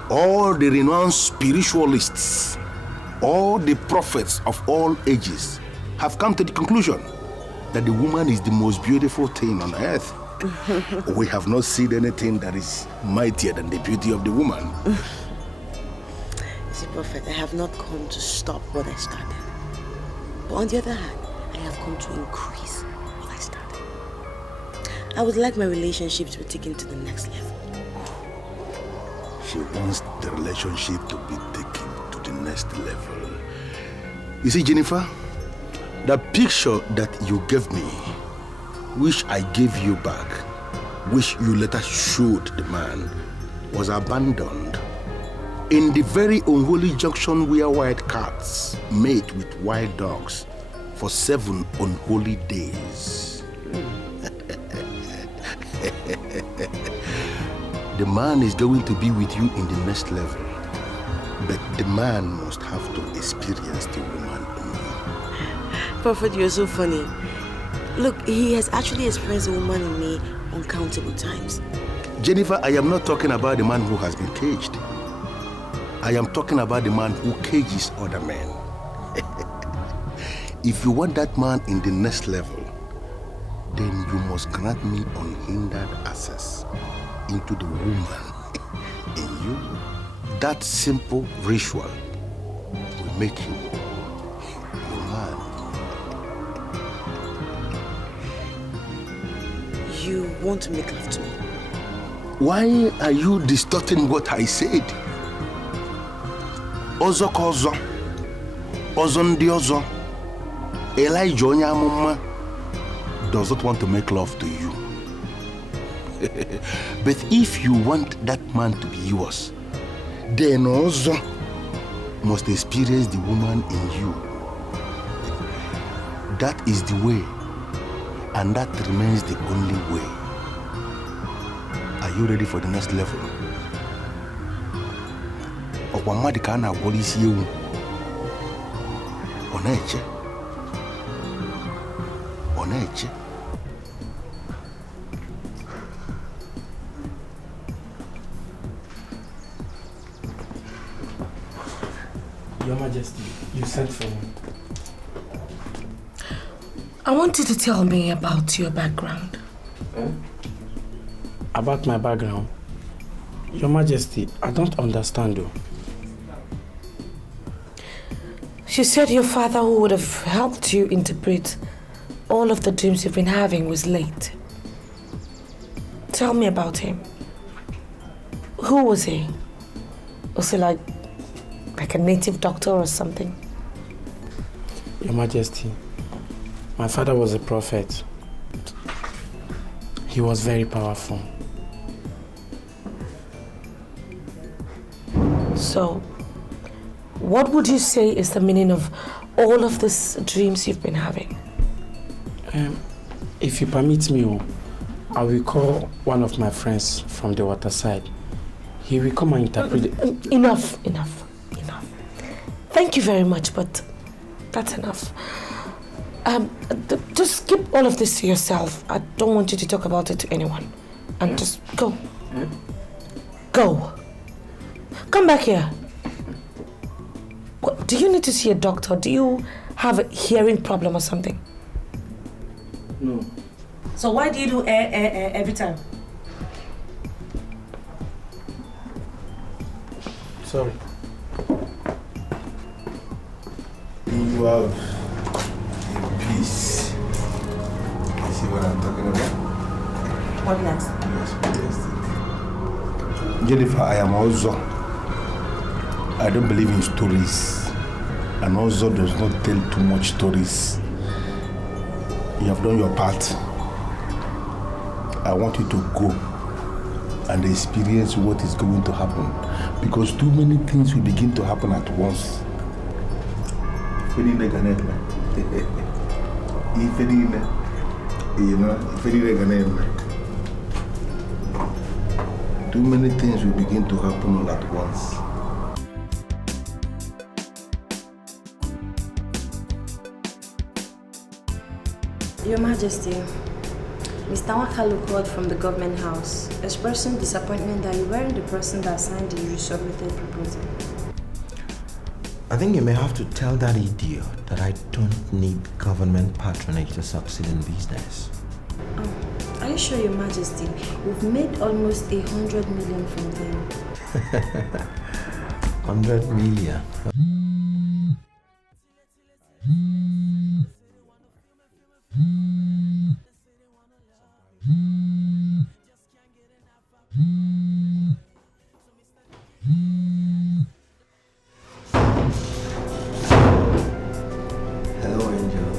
all the renowned spiritualists, all the prophets of all ages have come to the conclusion that the woman is the most beautiful thing on earth. We have not seen anything that is mightier than the beauty of the woman. You see, Prophet, I have not come to stop what I started. But on the other hand, I have come to increase what I started. I would like my relationship to be taken to the next level. She wants the relationship to be taken to the next level. You see, Jennifer, the picture that you gave me, which I gave you back, which you later showed the man, was abandoned in the very unholy junction where white cats mate with wild dogs for 7 unholy days. The man is going to be with you in the next level. But the man must have to experience the woman in you. Prophet, you're so funny. Look, he has actually experienced a woman in me uncountable times. Jennifer, I am not talking about the man who has been caged. I am talking about the man who cages other men. If you want that man in the next level, then you must grant me unhindered access into the woman in you. That simple ritual will make you a man. You want to make love to me? Why are you distorting what I said? Ozo kozo, ozo ndi ozo. Elijah Onyamuma does not want to make love to you. But if you want that man to be yours, then also must experience the woman in you. That is the way, and that remains the only way. Are you ready for the next level? Okwamadikana polisi you. Oneche. Oneche. Your Majesty, you sent for me. I want you to tell me about your background. About my background? Your Majesty, I don't understand though. She said your father, who would have helped you interpret all of the dreams you've been having, was late. Tell me about him. Who was he? Was he like a native doctor or something? Your Majesty, my father was a prophet. He was very powerful. So, what would you say is the meaning of all of these dreams you've been having? If you permit me, I will call one of my friends from the water side. He will come and interpret it. Enough. Thank you very much, but that's enough. Just keep all of this to yourself. I don't want you to talk about it to anyone. And just go. Go. Come back here. What, do you need to see a doctor? Do you have a hearing problem or something? No. So why do you do every time? Sorry. You have a peace. You see what I'm talking about? What next? Yes. Jennifer, I am also. I don't believe in stories, and also does not tell too much stories. You have done your part. I want you to go and experience what is going to happen, because too many things will begin to happen at once. Too many things will begin to happen all at once. Your Majesty, Mr. Wakalu called from the government house, expressing disappointment that you weren't the person that signed the resubmitted proposal. I think you may have to tell that idiot that I don't need government patronage to succeed in business. Are you sure, Your Majesty? We've made almost 100 million from them. 100 million? Hello, Angel.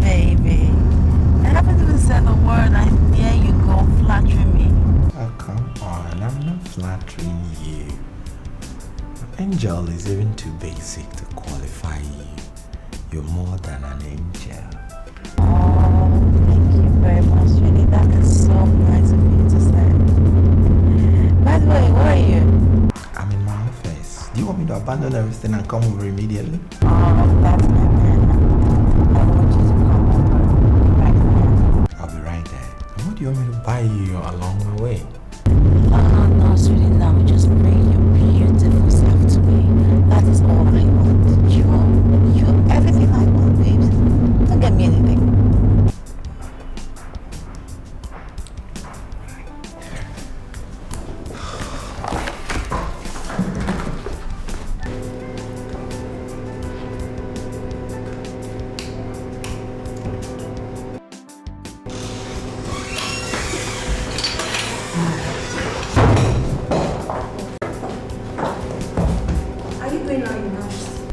Baby, I haven't even said a word and there you go flattering me. Oh, come on, I'm not flattering you. Angel is even too basic to qualify you. You're more than an angel. Oh, thank you very much, really. That is so nice of you to say. abandon everything and come over immediately? Oh, that's my man. I want you to come over right now. I'll be right there. And what do you want me to buy you along my way? No, sweetie, no. Just bring your beautiful self to me. That is all I want. You're everything I want, babes. Don't get me anything.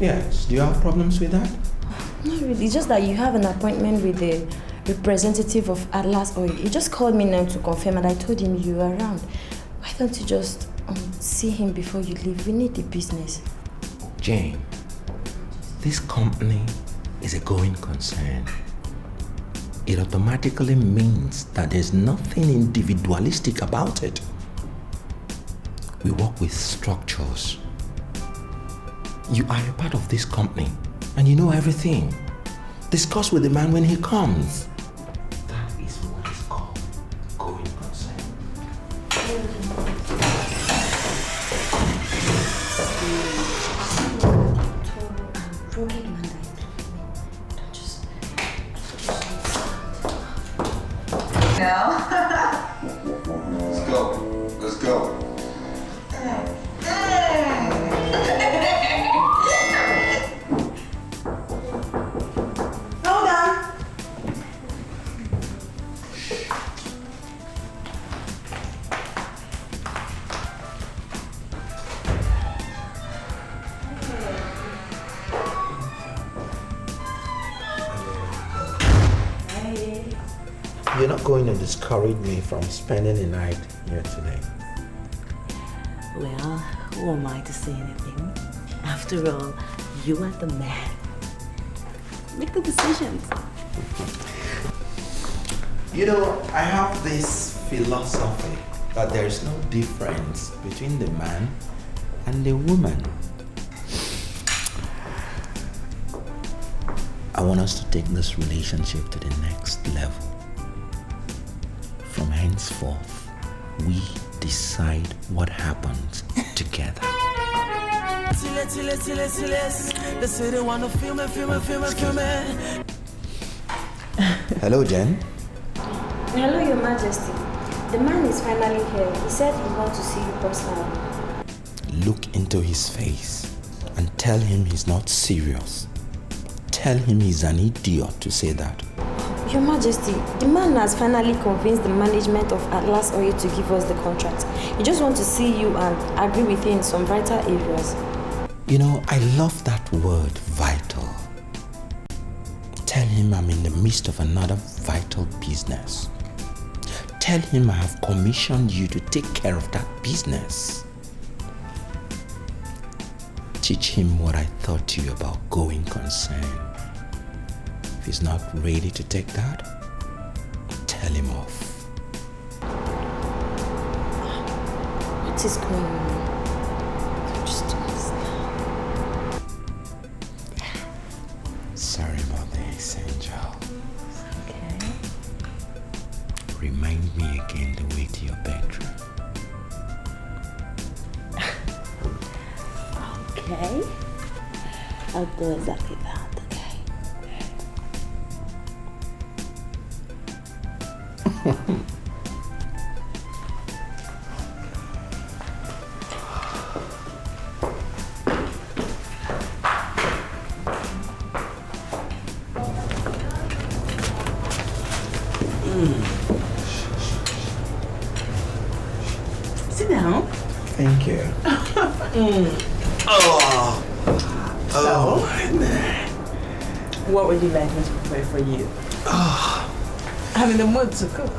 Yes. Do you have problems with that? Not really. It's just that you have an appointment with the representative of Atlas Oil. He just called me now to confirm, and I told him you were around. Why don't you just see him before you leave? We need the business. Jane, this company is a going concern. It automatically means that there's nothing individualistic about it. We work with structures. You are a part of this company and you know everything. Discuss with the man when he comes. That is what is called going concern. Let's go. Let's go. You're not going to discourage me from spending the night here today. Well, who am I to say anything? After all, you are the man. Make the decisions. You know, I have this philosophy that there is no difference between the man and the woman. I want us to take this relationship to the next level. From henceforth, we decide what happens together. Hello, Jen. Hello, Your Majesty. The man is finally here. He said he wants to see you personally. Look into his face and tell him he's not serious. Tell him he's an idiot to say that. Your Majesty, the man has finally convinced the management of Atlas Oil to give us the contract. He just wants to see you and agree with you in some vital areas. You know, I love that word, vital. Tell him I'm in the midst of another vital business. Tell him I have commissioned you to take care of that business. Teach him what I taught to you about going concern. If he's not ready to take that, tell him off. What is going on? I just understand. Sorry about this, Angel. Okay. Remind me again the way to your bedroom. Okay? I'll do exactly that, okay? Sit down. Thank you. What would you like me to prepare for you? I'm in the mood to cook.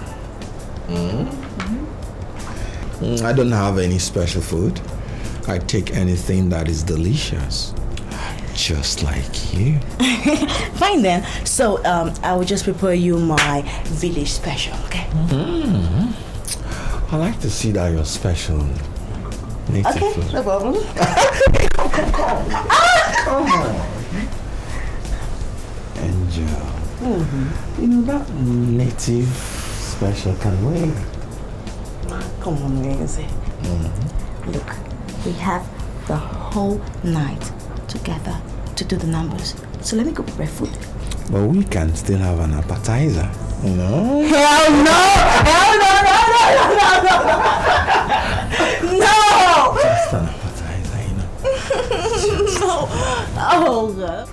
I don't have any special food. I take anything that is delicious. Just like you. Fine then. So I will just prepare you my village special, okay? I like to see that you're special. Native Okay, food. no problem. Come on. Angel. You know that native special can wait. Come on, Nancy. Look, we have the whole night together to do the numbers. So let me go prepare food. But we can still have an appetizer, you know? Hell no! Hell no! No! Just an appetizer, you know? No! Oh, God.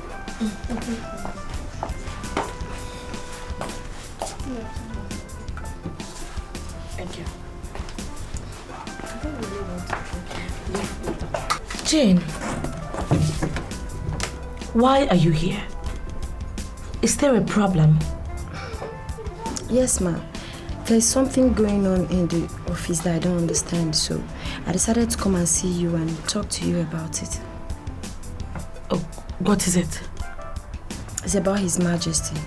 Thank you. Jane, why are you here? Is there a problem? Yes, ma'am. There's something going on in the office that I don't understand, so I decided to come and see you and talk to you about it. Oh, what is it? It's about His Majesty.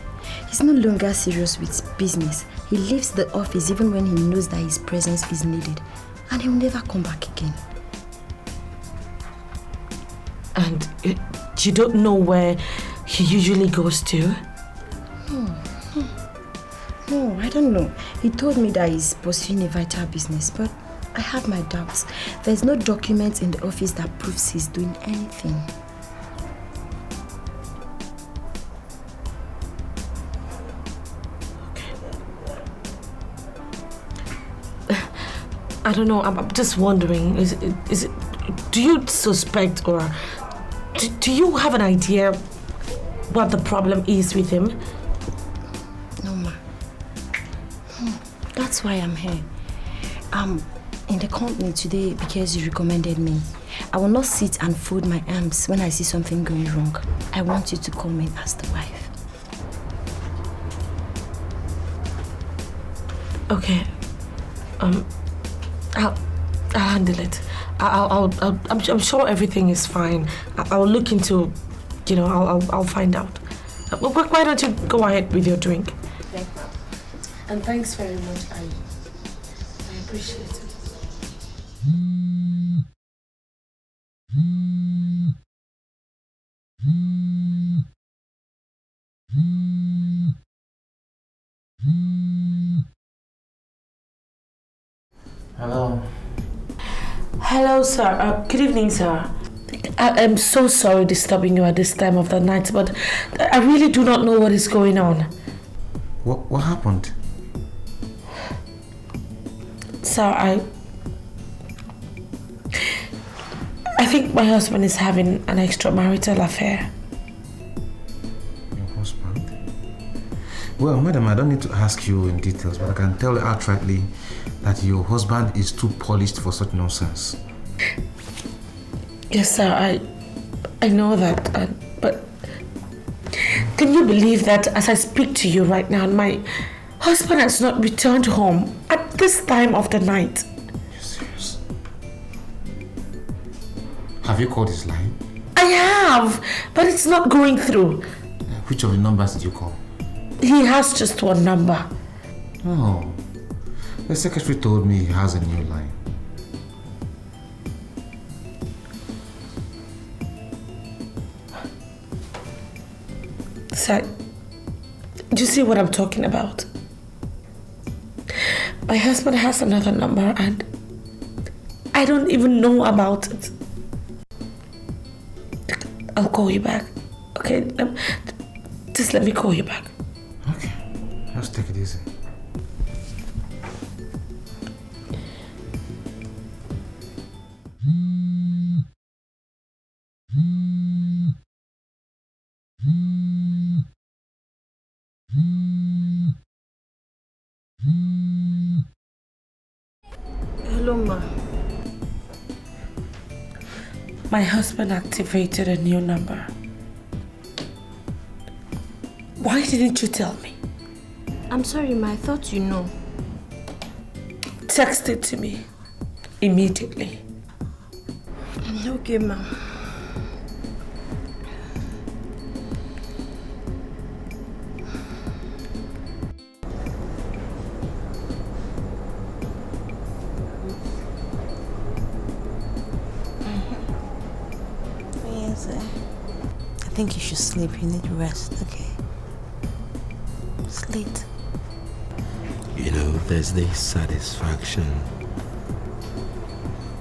He's no longer serious with business. He leaves the office even when he knows that his presence is needed, and he'll never come back again. And you don't know where he usually goes to? No, I don't know. He told me that he's pursuing a vital business, but I have my doubts. There's no document in the office that proves he's doing anything. I don't know, I'm just wondering, is it, do you suspect or do you have an idea what the problem is with him? No, ma. That's why I'm here. I'm in the company today because you recommended me. I will not sit and fold my arms when I see something going wrong. I want you to come in as the wife. Okay. I'll handle it. I'm sure everything is fine. I'll look into, you know, I'll find out. Why don't you go ahead with your drink? Thank you. And thanks very much. I appreciate it. Hello. Hello, sir. Good evening, sir. I am so sorry disturbing you at this time of the night, but I really do not know what is going on. What happened? Sir, I think my husband is having an extramarital affair. Your husband? Well, madam, I don't need to ask you in details, but I can tell you outrightly that your husband is too polished for such nonsense. Yes, sir, I know that, but can you believe that as I speak to you right now, my husband has not returned home at this time of the night? You're serious? Have you called his line? I have, but it's not going through. Which of the numbers did you call? He has just one number. Oh, the secretary told me he has a new line. Sir, do you see what I'm talking about? My husband has another number and I don't even know about it. I'll call you back. Okay, just let me call you back. Okay, just take it easy. Hello, ma. My husband activated a new number. Why didn't you tell me? I'm sorry, ma. I thought you know. Text it to me immediately. Okay, ma. think you should sleep. You need rest, okay? It's late. You know, there's this satisfaction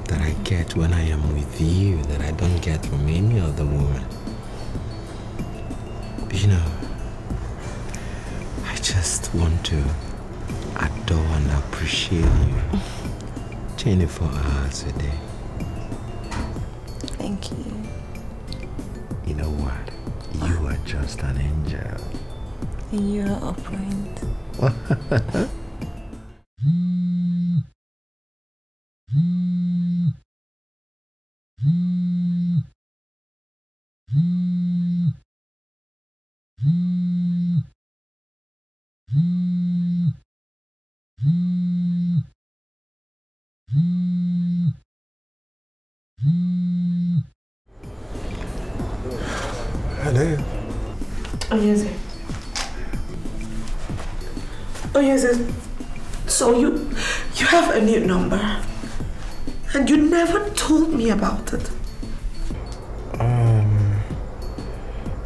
that I get when I am with you that I don't get from any other woman. You know, I just want to adore and appreciate you 24 hours a day. Thank you. You know what? You are just an angel. And you are a friend. Hello. Oh yes. So you have a new number, and you never told me about it.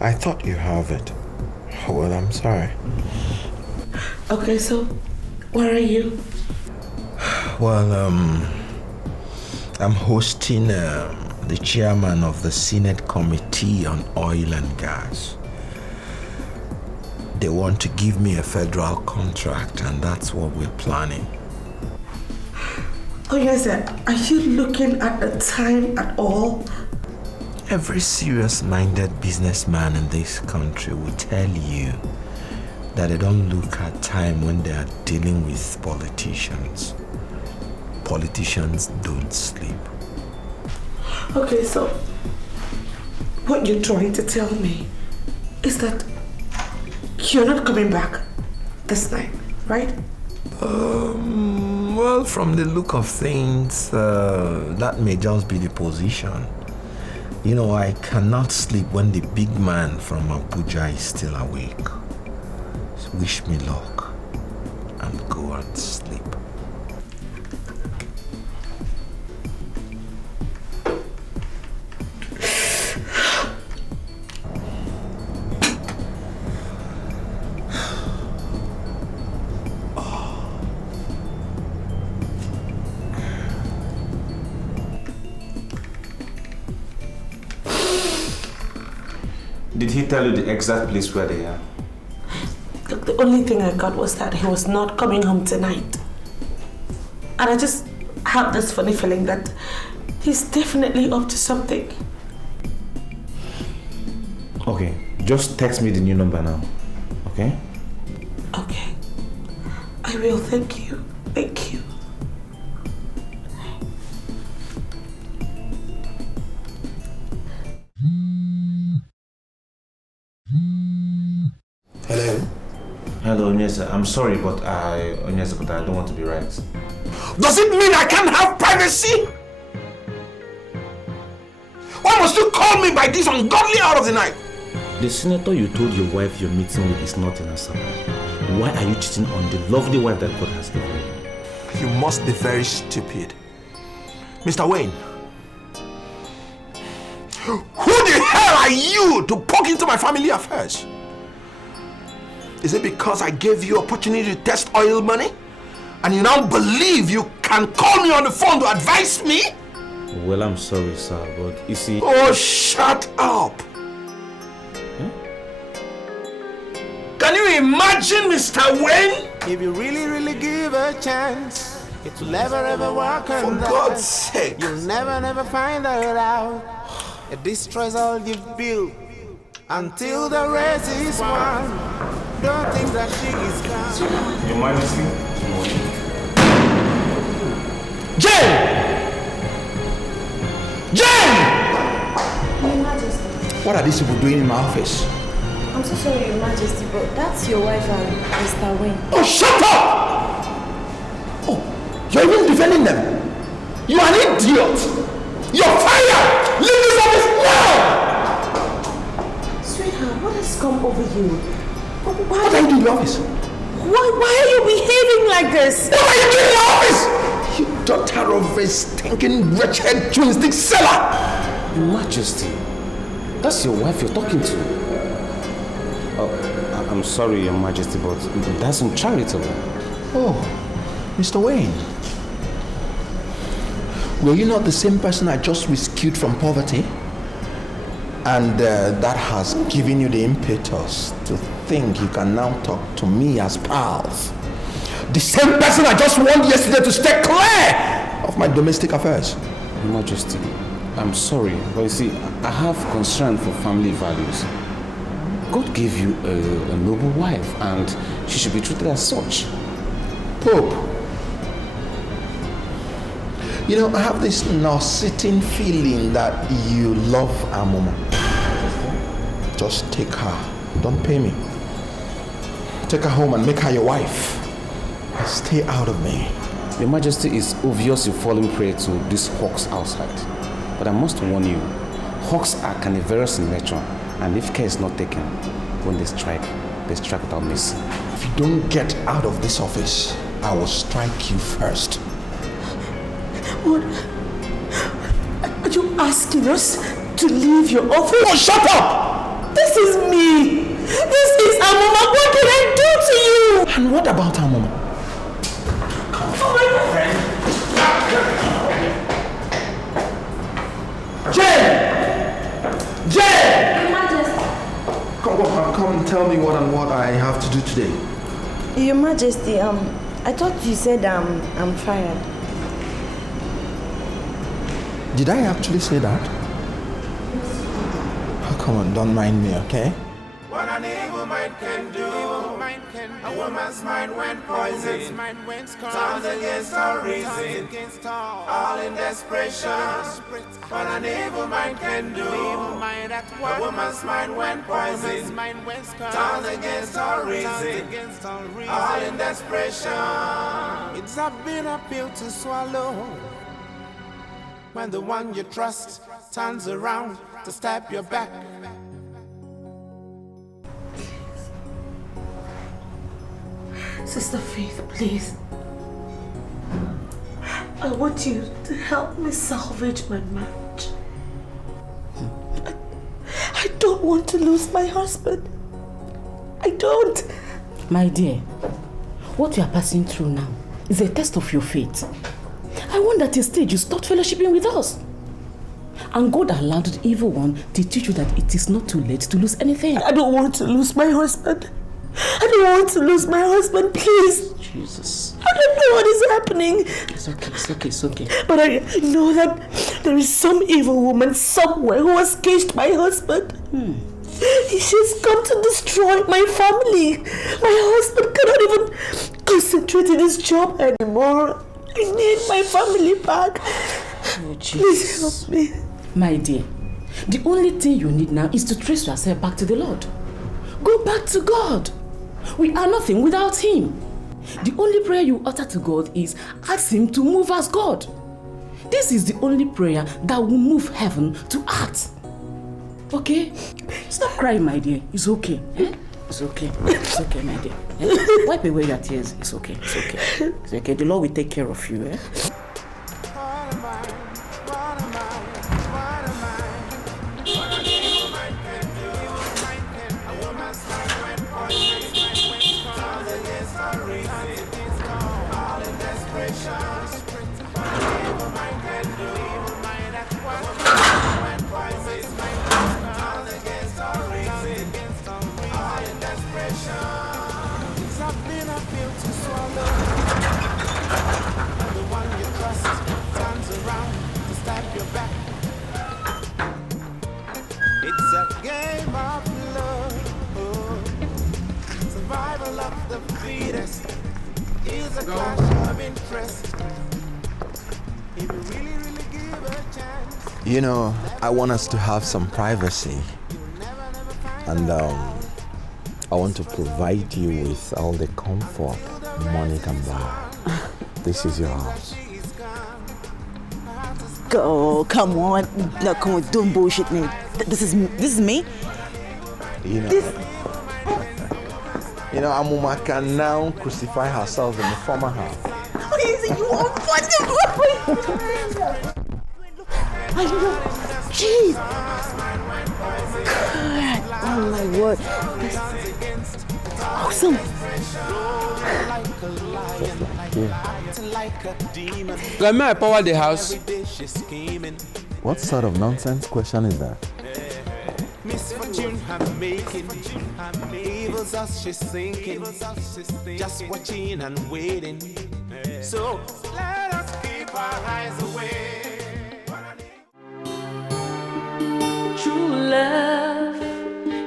I thought you have it. Well, I'm sorry. Okay, so where are you? Well, I'm hosting the chairman of the Senate Committee on Oil and Gas. They want to give me a federal contract, and that's what we're planning. Oh yes, are you looking at the time at all? Every serious-minded businessman in this country will tell you that they don't look at time when they are dealing with politicians. Politicians don't sleep. Okay, so what you're trying to tell me is that you're not coming back this night, right? Well, from the look of things, that may just be the position. You know, I cannot sleep when the big man from Abuja is still awake. So wish me luck and go and sleep. Did he tell you the exact place where they are? Look, the only thing I got was that he was not coming home tonight. And I just have this funny feeling that he's definitely up to something. Okay, just text me the new number now, okay? Okay. I will, thank you. Thank you. Hello? Hello, Onyeza. I'm sorry, but Onyeza, but I don't want to be right. Does it mean I can't have privacy? Why must you call me by this ungodly hour of the night? The senator you told your wife you're meeting with is not in Asaba. Why are you cheating on the lovely wife that God has given you? You must be very stupid. Mr. Wayne, who the hell are you to poke into my family affairs? Is it because I gave you opportunity to test oil money? And you now believe you can call me on the phone to advise me? Well, I'm sorry, sir, but you see... Oh, shut up! Can you imagine, Mr. Wayne? If you really give a chance, it will never ever work on that. For God's sake. You'll never find that out. It destroys all you've built until the race is won. Don't think that she is gone. Your Majesty? Jane! Your Majesty. What are these people doing in my office? I'm so sorry, Your Majesty, but that's your wife and Mr. Wayne. Oh, shut up! Oh, you're even defending them. You are an idiot. You're fired! Leave this office now! Sweetheart, what has come over you? What are you doing in the office? Why are you behaving like this? What are you doing in the office? You daughter of a stinking wretched twin stick seller! Your Majesty, That's your wife you're talking to. Oh, I'm sorry, Your Majesty, but that's uncharitable. Oh, Mr. Wayne. Were you not the same person I just rescued from poverty? And that has given you the impetus to think you can now talk to me as pals. The same person I just warned yesterday to stay clear of my domestic affairs. Your Majesty, I'm sorry, but you see, I have concern for family values. God gave you a noble wife, and she should be treated as such. Pope, you know, I have this nausea feeling that you love Amoma. Just take her. Don't pay me. Take her home and make her your wife. Stay out of me. Your Majesty, it's obvious you're falling prey to these hawks outside. But I must warn you, hawks are carnivorous in nature, and if care is not taken, when they strike without mercy. If you don't get out of this office, I will strike you first. What? Are you asking us to leave your office? Oh, shut up! This is me! This is Amoma! What did I do to you? And what about Amoma? Oh, my friend! Jane! Jane! Your Majesty. Come and tell me what I have to do today. Your Majesty, I thought you said I'm fired. Did I actually say that? Oh, come on, don't mind me, okay? What an evil mind can do. A woman's mind went poisoned. Turns against her reason. All in desperation. What an evil mind can do. A woman's mind went poisoned. Turns against her reason. All in desperation. It's a bitter pill to swallow. When the one you trust turns around to stab your back. Sister Faith, please. I want you to help me salvage my marriage. I don't want to lose my husband. I don't. My dear, what you are passing through now is a test of your faith. I want at a stage you start fellowshipping with us. And God allowed the evil one to teach you that it is not too late to lose anything. I don't want to lose my husband. I don't want to lose my husband, please. Jesus. I don't know what is happening. It's okay. But I know that there is some evil woman somewhere who has caged my husband. She's come to destroy my family. My husband cannot even concentrate in his job anymore. I need my family back. Oh, please help me. My dear, the only thing you need now is to trace yourself back to the Lord. Go back to God. We are nothing without Him. The only prayer you utter to God is ask Him to move as God. This is the only prayer that will move heaven to earth. Okay? Stop crying, my dear. It's okay. It's okay. It's okay, my dear. Wipe away your tears. It's okay. It's okay. The Lord will take care of you. It's a game of love. Survival of the fittest is a clash of interest. If you really give a chance. You know, I want us to have some privacy. And I want to provide you with all the comfort money can buy. This is your house. Oh, come on. No, come on, don't bullshit me. This is me? You know, Amuma can now crucify herself in the former house. You are funny. Jeez. Oh my word. Awesome. Like, may I power the house? What sort of nonsense question is that? Misfortune I'm making, evil's us she's sinking, just watching and waiting. So let us keep our eyes away. True love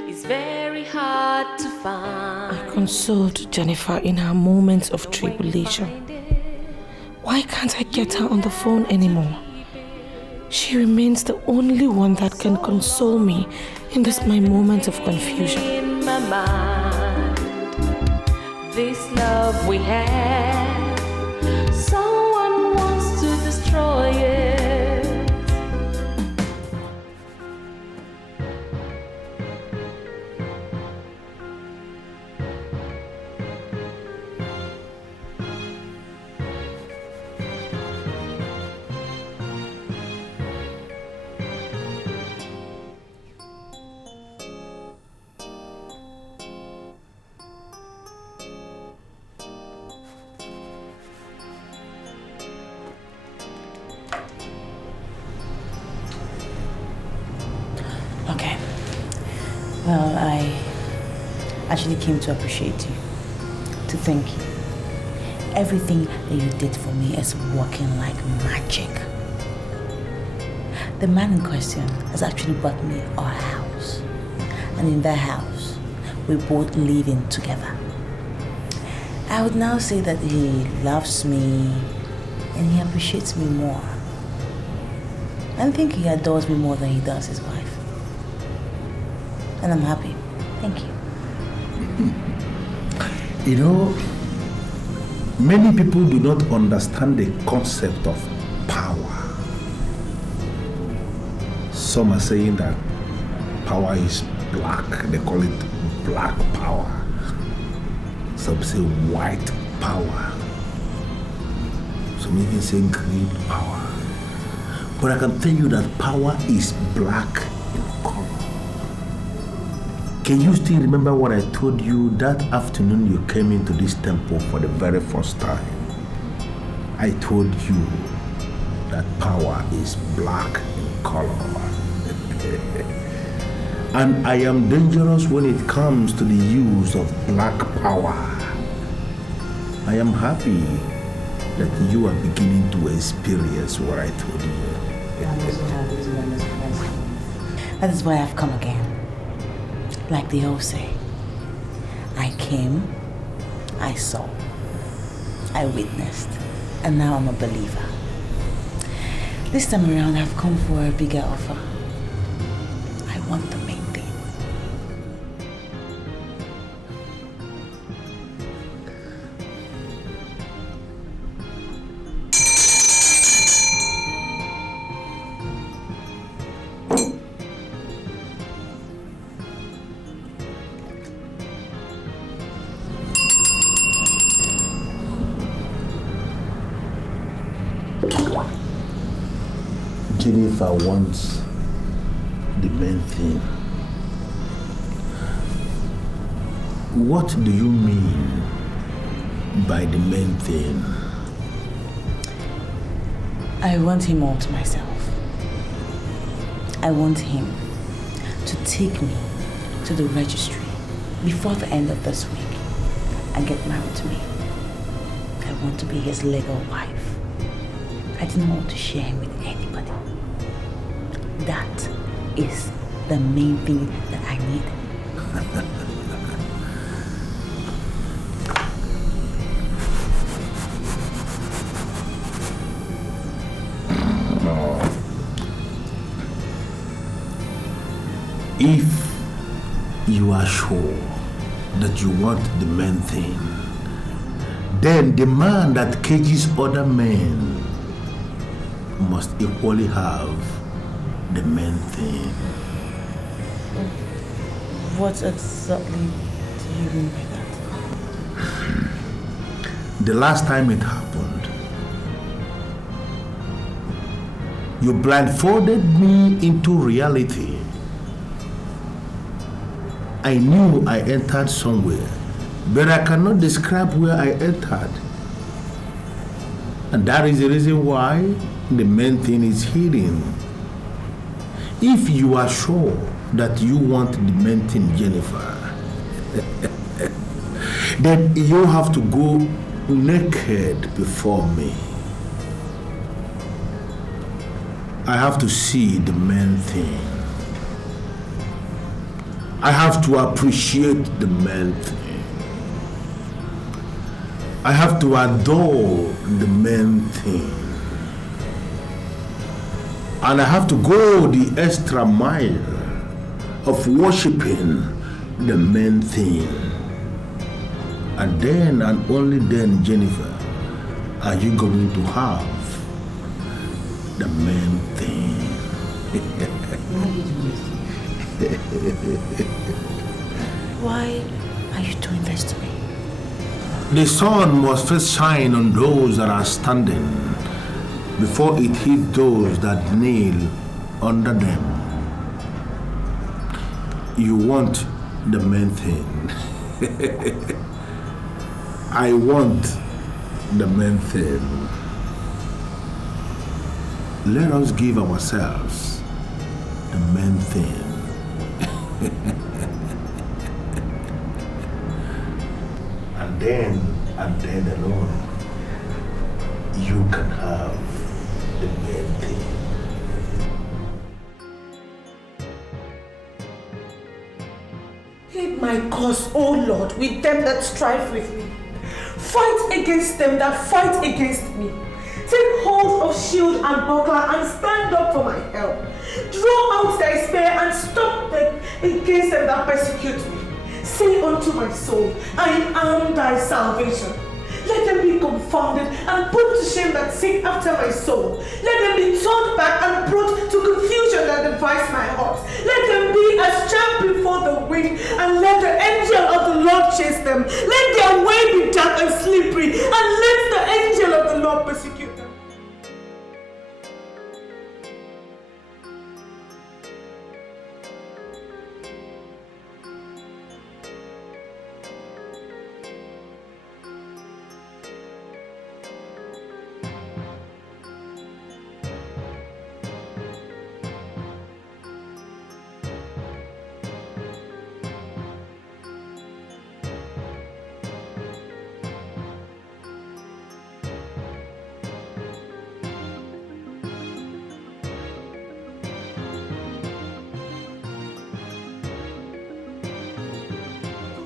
is very hard to find. I consoled Jennifer in her moments of tribulation. Why can't I get her on the phone anymore? She remains the only one that can console me in this my moment of confusion. In my mind, this love we have, someone wants to destroy it. Okay. Well, I actually came to appreciate you, to thank you. Everything that you did for me is working like magic. The man in question has actually bought me our house. And in that house, we both live in together. I would now say that he loves me and he appreciates me more. I think he adores me more than he does his wife. And I'm happy. Thank you. You know, many people do not understand the concept of power. Some are saying that power is black. They call it black power. Some say white power. Some even say green power. But I can tell you that power is black in color. Can you still remember what I told you that afternoon you came into this temple for the very first time? I told you that power is black in color. And I am dangerous when it comes to the use of black power. I am happy that you are beginning to experience what I told you. I'm also happy to learn this lesson. That is why I've come again. Like they all say, I came, I saw, I witnessed, and now I'm a believer. This time around, I've come for a bigger offer. I want the main thing. Jennifer wants the main thing. What do you mean by the main thing? I want him all to myself. I want him to take me to the registry before the end of this week and get married to me. I want to be his legal wife. I didn't want to share him with anybody. That is the main thing that I need. If you are sure that you want the main thing, then the man that cages other men must equally have the main thing. What exactly do you mean by that? The last time it happened, you blindfolded me into reality I knew I entered somewhere, but I cannot describe where I entered. And that is the reason why the main thing is hidden. If you are sure that you want the main thing, Jennifer, then you have to go naked before me. I have to see the main thing. I have to appreciate the main thing. I have to adore the main thing. And I have to go the extra mile of worshiping the main thing. And then and only then, Jennifer, are you going to have the main thing. Why are you doing this to me? The sun must first shine on those that are standing before it hits those that kneel under them. You want the main thing. I want the main thing. Let us give ourselves the main thing. And then alone, you can have the main thing. Plead my cause, O Lord, with them that strive with me. Fight against them that fight against me. Take hold of shield and buckler and stand up for my help. Draw out thy spear and stop them against them that persecute me. Say unto my soul, I am thy salvation. Let them be confounded and put to shame that seek after my soul. Let them be turned back and brought to confusion that devise my heart. Let them be as chaff before the wind, and let the angel of the Lord chase them. Let their way be dark and slippery, and let the angel of the Lord persecute them.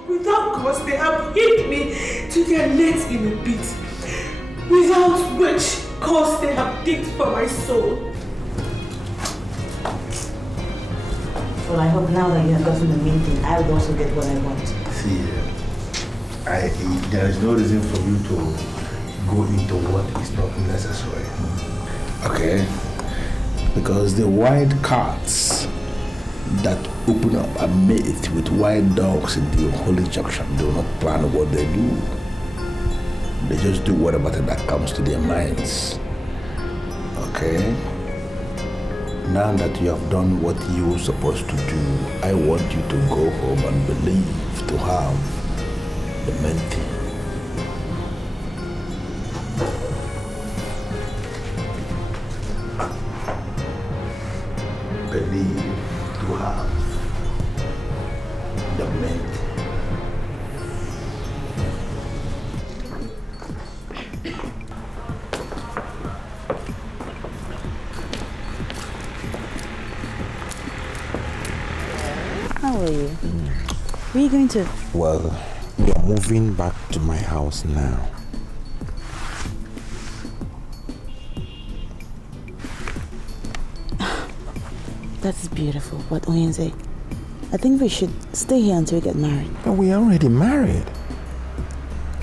Without cause they have hid me to their nets in a pit, without which cause they have digged for my soul. Well, I hope now that you have gotten the main thing, I will also get what I want. See, there is no reason for you to go into what is not necessary. Okay? Because the wild cats that open up a mate with wild dogs in the holy junction do not plan what they do. They just do whatever that comes to their minds. Okay? Now that you have done what you were supposed to do, I want you to go home and believe to have the main thing. Believe to have the main thing. How are you? Where are you going to? Well, we are moving back to my house now. That is beautiful, but Oyenze, I think we should stay here until we get married. But we are already married.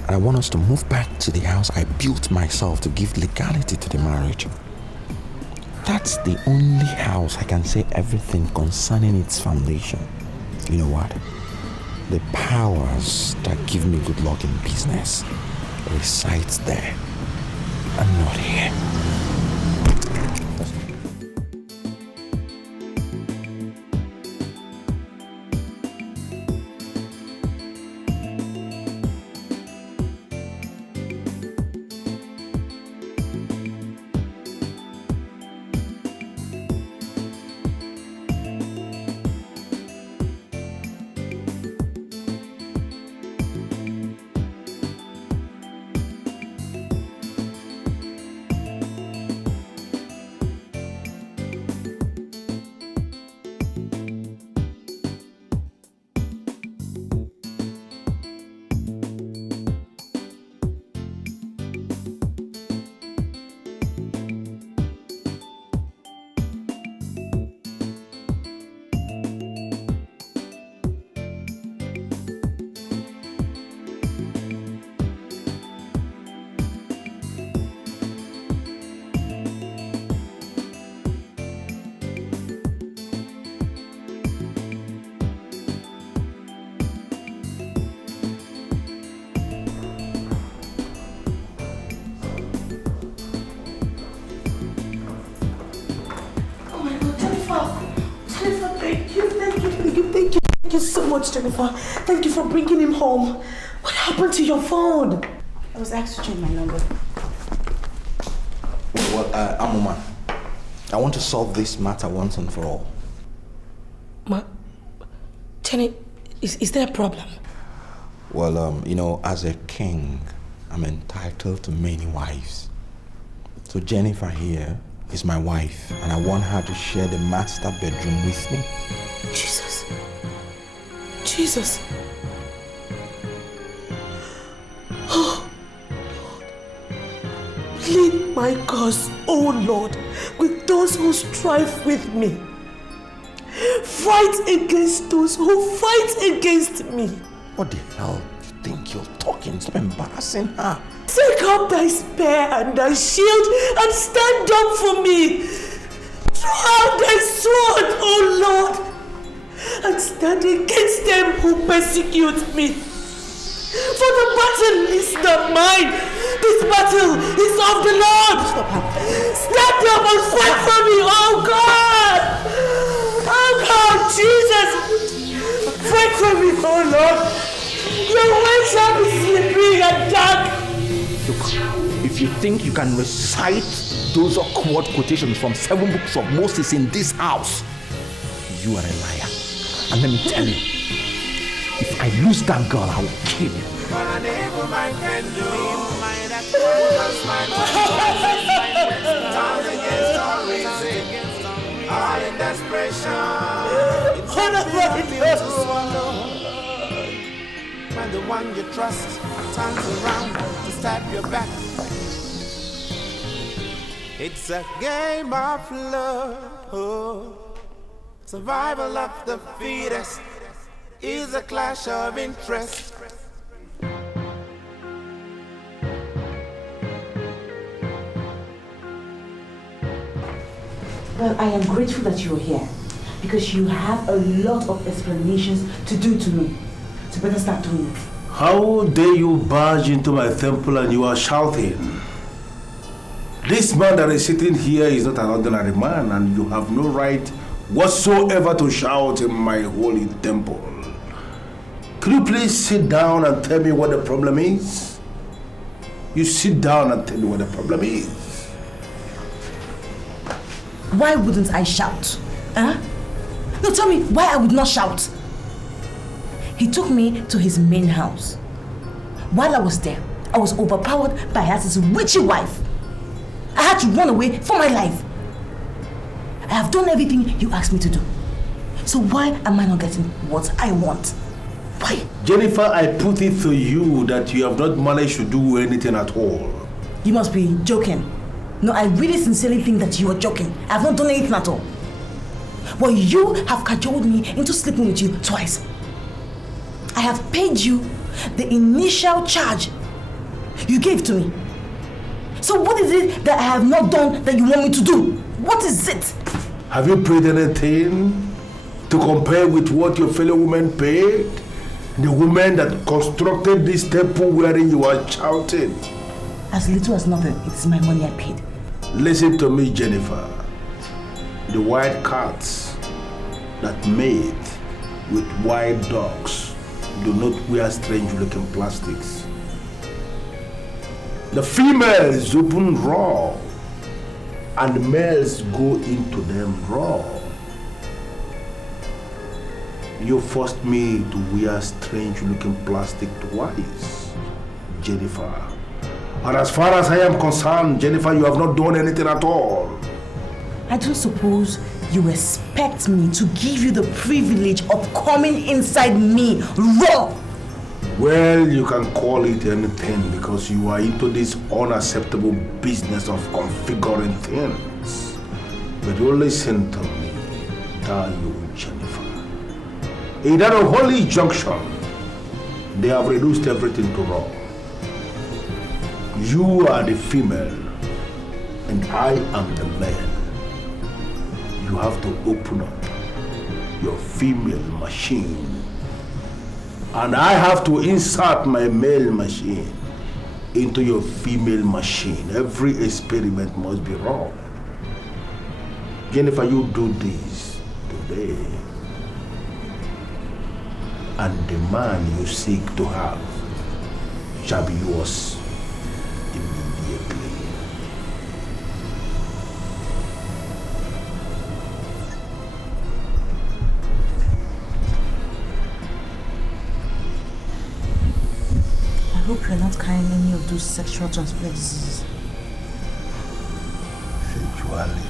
I want us to move back to the house I built myself to give legality to the marriage. That's the only house I can say everything concerning its foundation. You know what? The powers that give me good luck in business resides there and not here. Thank you so much, Jennifer. Thank you for bringing him home. What happened to your phone? I was asked to change my number. Well, Amoma, I want to solve this matter once and for all. Jenny, is there a problem? Well, as a king, I'm entitled to many wives. So Jennifer here is my wife, and I want her to share the master bedroom with me. Jesus. Oh, Lord. Plead my cause, oh Lord, with those who strive with me. Fight against those who fight against me. What the hell do you think you're talking? Stop embarrassing her. Take up thy spear and thy shield and stand up for me. Throw out thy sword, O Lord, and stand against them who persecute me. For the battle is not mine. This battle is of the Lord. Stand up and fight for me, oh God. Oh God, Jesus. Fight for me, oh Lord. Your way shall be slippery and dark. Look, if you think you can recite those awkward quotations from 7 books of Moses in this house, you are a liar. And let me tell you, if I lose that girl, I will kill you. When the one you trust turns around to stab your back, it's a game of love. Survival of the fittest is a clash of interest. Well, I am grateful that you're here because you have a lot of explanations to do to me. So better start doing it. How dare you barge into my temple and you are shouting? This man that is sitting here is not an ordinary man, and you have no right whatsoever to shout in my holy temple. Could you please sit down and tell me what the problem is? You sit down and tell me what the problem is. Why wouldn't I shout? Huh? No, tell me why I would not shout. He took me to his main house. While I was there, I was overpowered by his witchy wife. I had to run away for my life. I have done everything you asked me to do. So why am I not getting what I want? Why? Jennifer, I put it to you that you have not managed to do anything at all. You must be joking. No, I really sincerely think that you are joking. I have not done anything at all. Well, you have cajoled me into sleeping with you twice. I have paid you the initial charge you gave to me. So what is it that I have not done that you want me to do? What is it? Have you paid anything to compare with what your fellow women paid? The woman that constructed this temple wherein you are shouting. As little as nothing, it is my money I paid. Listen to me, Jennifer. The white cats that mate with white dogs do not wear strange-looking plastics. The females open raw, and the males go into them raw. You forced me to wear strange-looking plastic twice, Jennifer. And as far as I am concerned, Jennifer, you have not done anything at all. I don't suppose you expect me to give you the privilege of coming inside me raw. Well, you can call it anything because you are into this unacceptable business of configuring things. But you listen to me, you, Jennifer. In that unholy junction, they have reduced everything to raw. You are the female, and I am the man. You have to open up your female machine, and I have to insert my male machine into your female machine. Every experiment must be wrong. Jennifer, you do this today. and the man you seek to have shall be yours immediately. I hope you're not carrying any of those sexual transmitted diseases. Sexually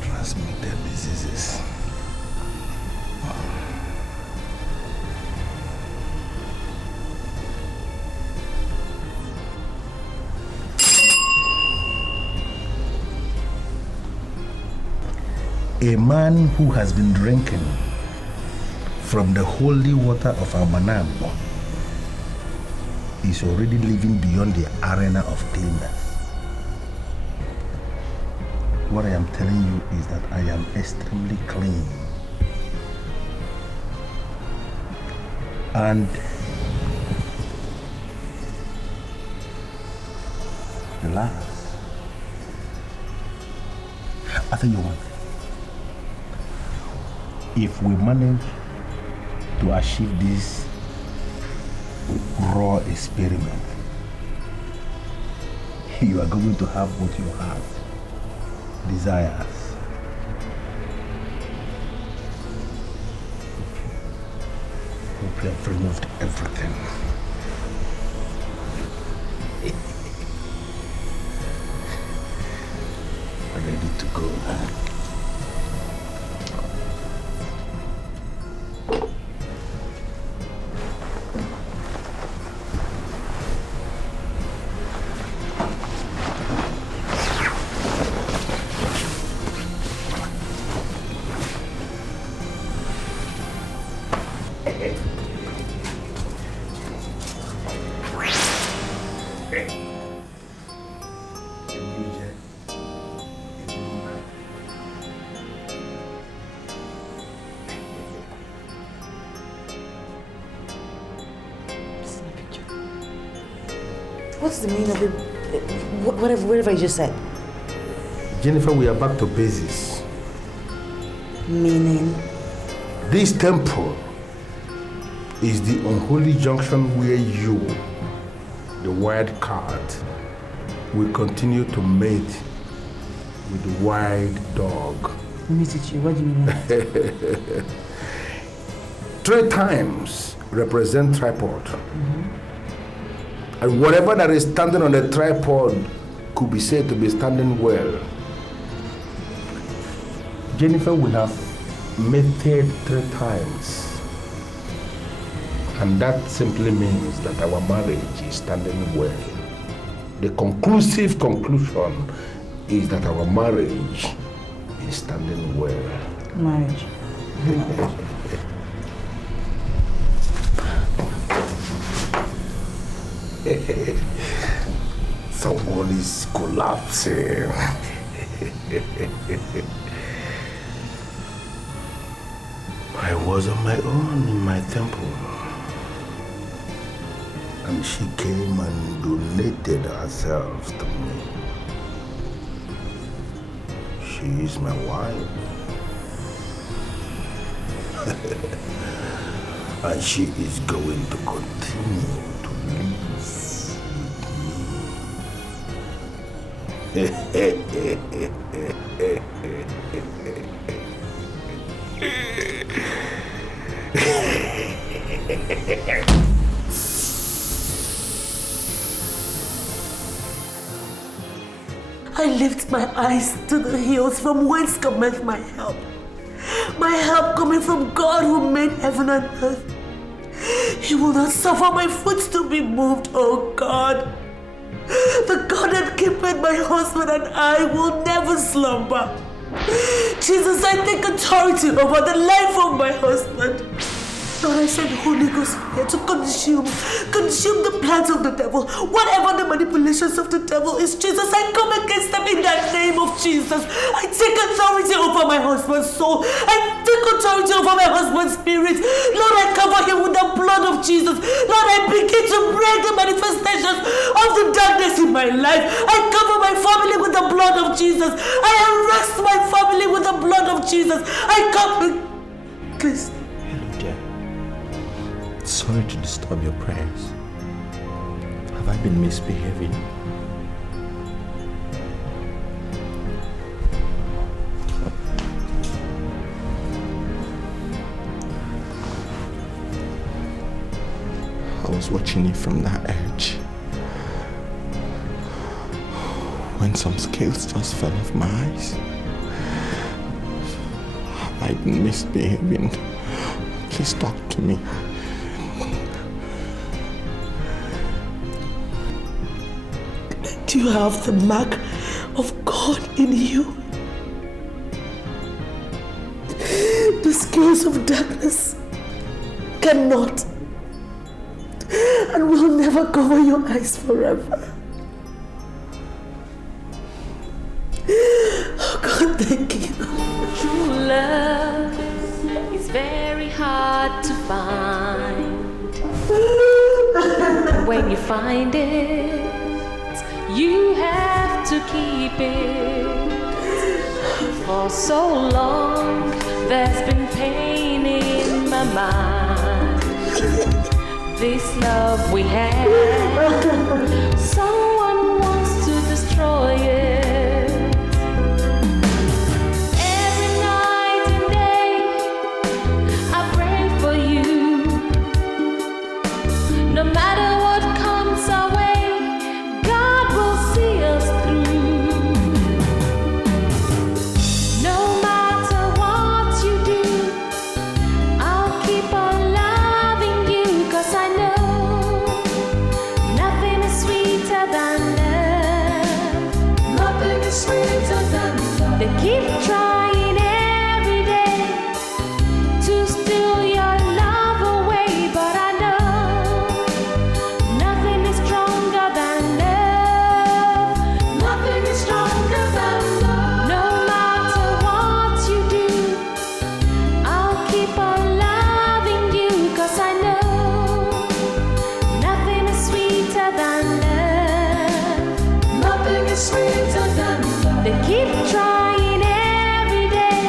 transmitted diseases. A man who has been drinking from the holy water of our manam is already living beyond the arena of cleanness. What I am telling you is that I am extremely clean. And relax. I tell you what. If we manage to achieve this raw experiment, you are going to have what you have desires. Hope you have removed everything. Ready to go. What's the meaning of it? Whatever you just said. Jennifer, we are back to basics. Meaning? This temple is the unholy junction where you, the wild card, will continue to mate with the wild dog. Mitichi, what do you mean? 3 times represent tripod. And whatever that is standing on the tripod could be said to be standing well. Jennifer will have mated 3 times. And that simply means that our marriage is standing well. The conclusive conclusion is that our marriage is standing well. Marriage. Someone is collapsing. I was on my own in my temple. And she came and donated herself to me. She is my wife. And she is going to continue to live I lift my eyes to the hills from whence cometh my help. My help coming from God who made heaven and earth. He will not suffer my foot to be moved, oh God. The God that keepeth my husband and I will never slumber. Jesus, I take authority over the life of my husband. Lord, I send Holy Ghost fire to consume the plans of the devil. Whatever the manipulations of the devil is, Jesus, I come against them in the name of Jesus. I take authority over my husband's soul. I take authority over my husband's spirit. Lord, I cover him with the blood of Jesus. Lord, I begin to break the manifestations of the darkness in my life. I cover my family with the blood of Jesus. I arrest my family with the blood of Jesus. I come... Please. Sorry to disturb your prayers. Have I been misbehaving? I was watching you from that edge when some scales just fell off my eyes. Have I been misbehaving? Please talk to me. Do you have the mark of God in you? The scales of darkness cannot and will never cover your eyes forever. Oh God, thank you. True love is very hard to find. When you find it, you have to keep it. For so long, there's been pain in my mind. This love we have, someone wants to destroy it. Every night and day, I pray for you. No matter what comes our way, God will see us through. No matter what you do, I'll keep on loving you, 'cause I know nothing is sweeter than love. Nothing is sweeter than love. They keep trying every day to steal your love away, but I know nothing is stronger than love. Nothing is stronger than love. No matter what you do, I'll keep on loving you, 'cause I know nothing is sweeter than love. Nothing is sweeter than love. They keep trying every day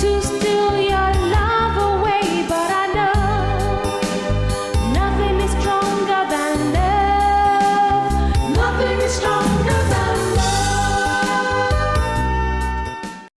to steal your love away, but I know nothing is stronger than love. Nothing is stronger.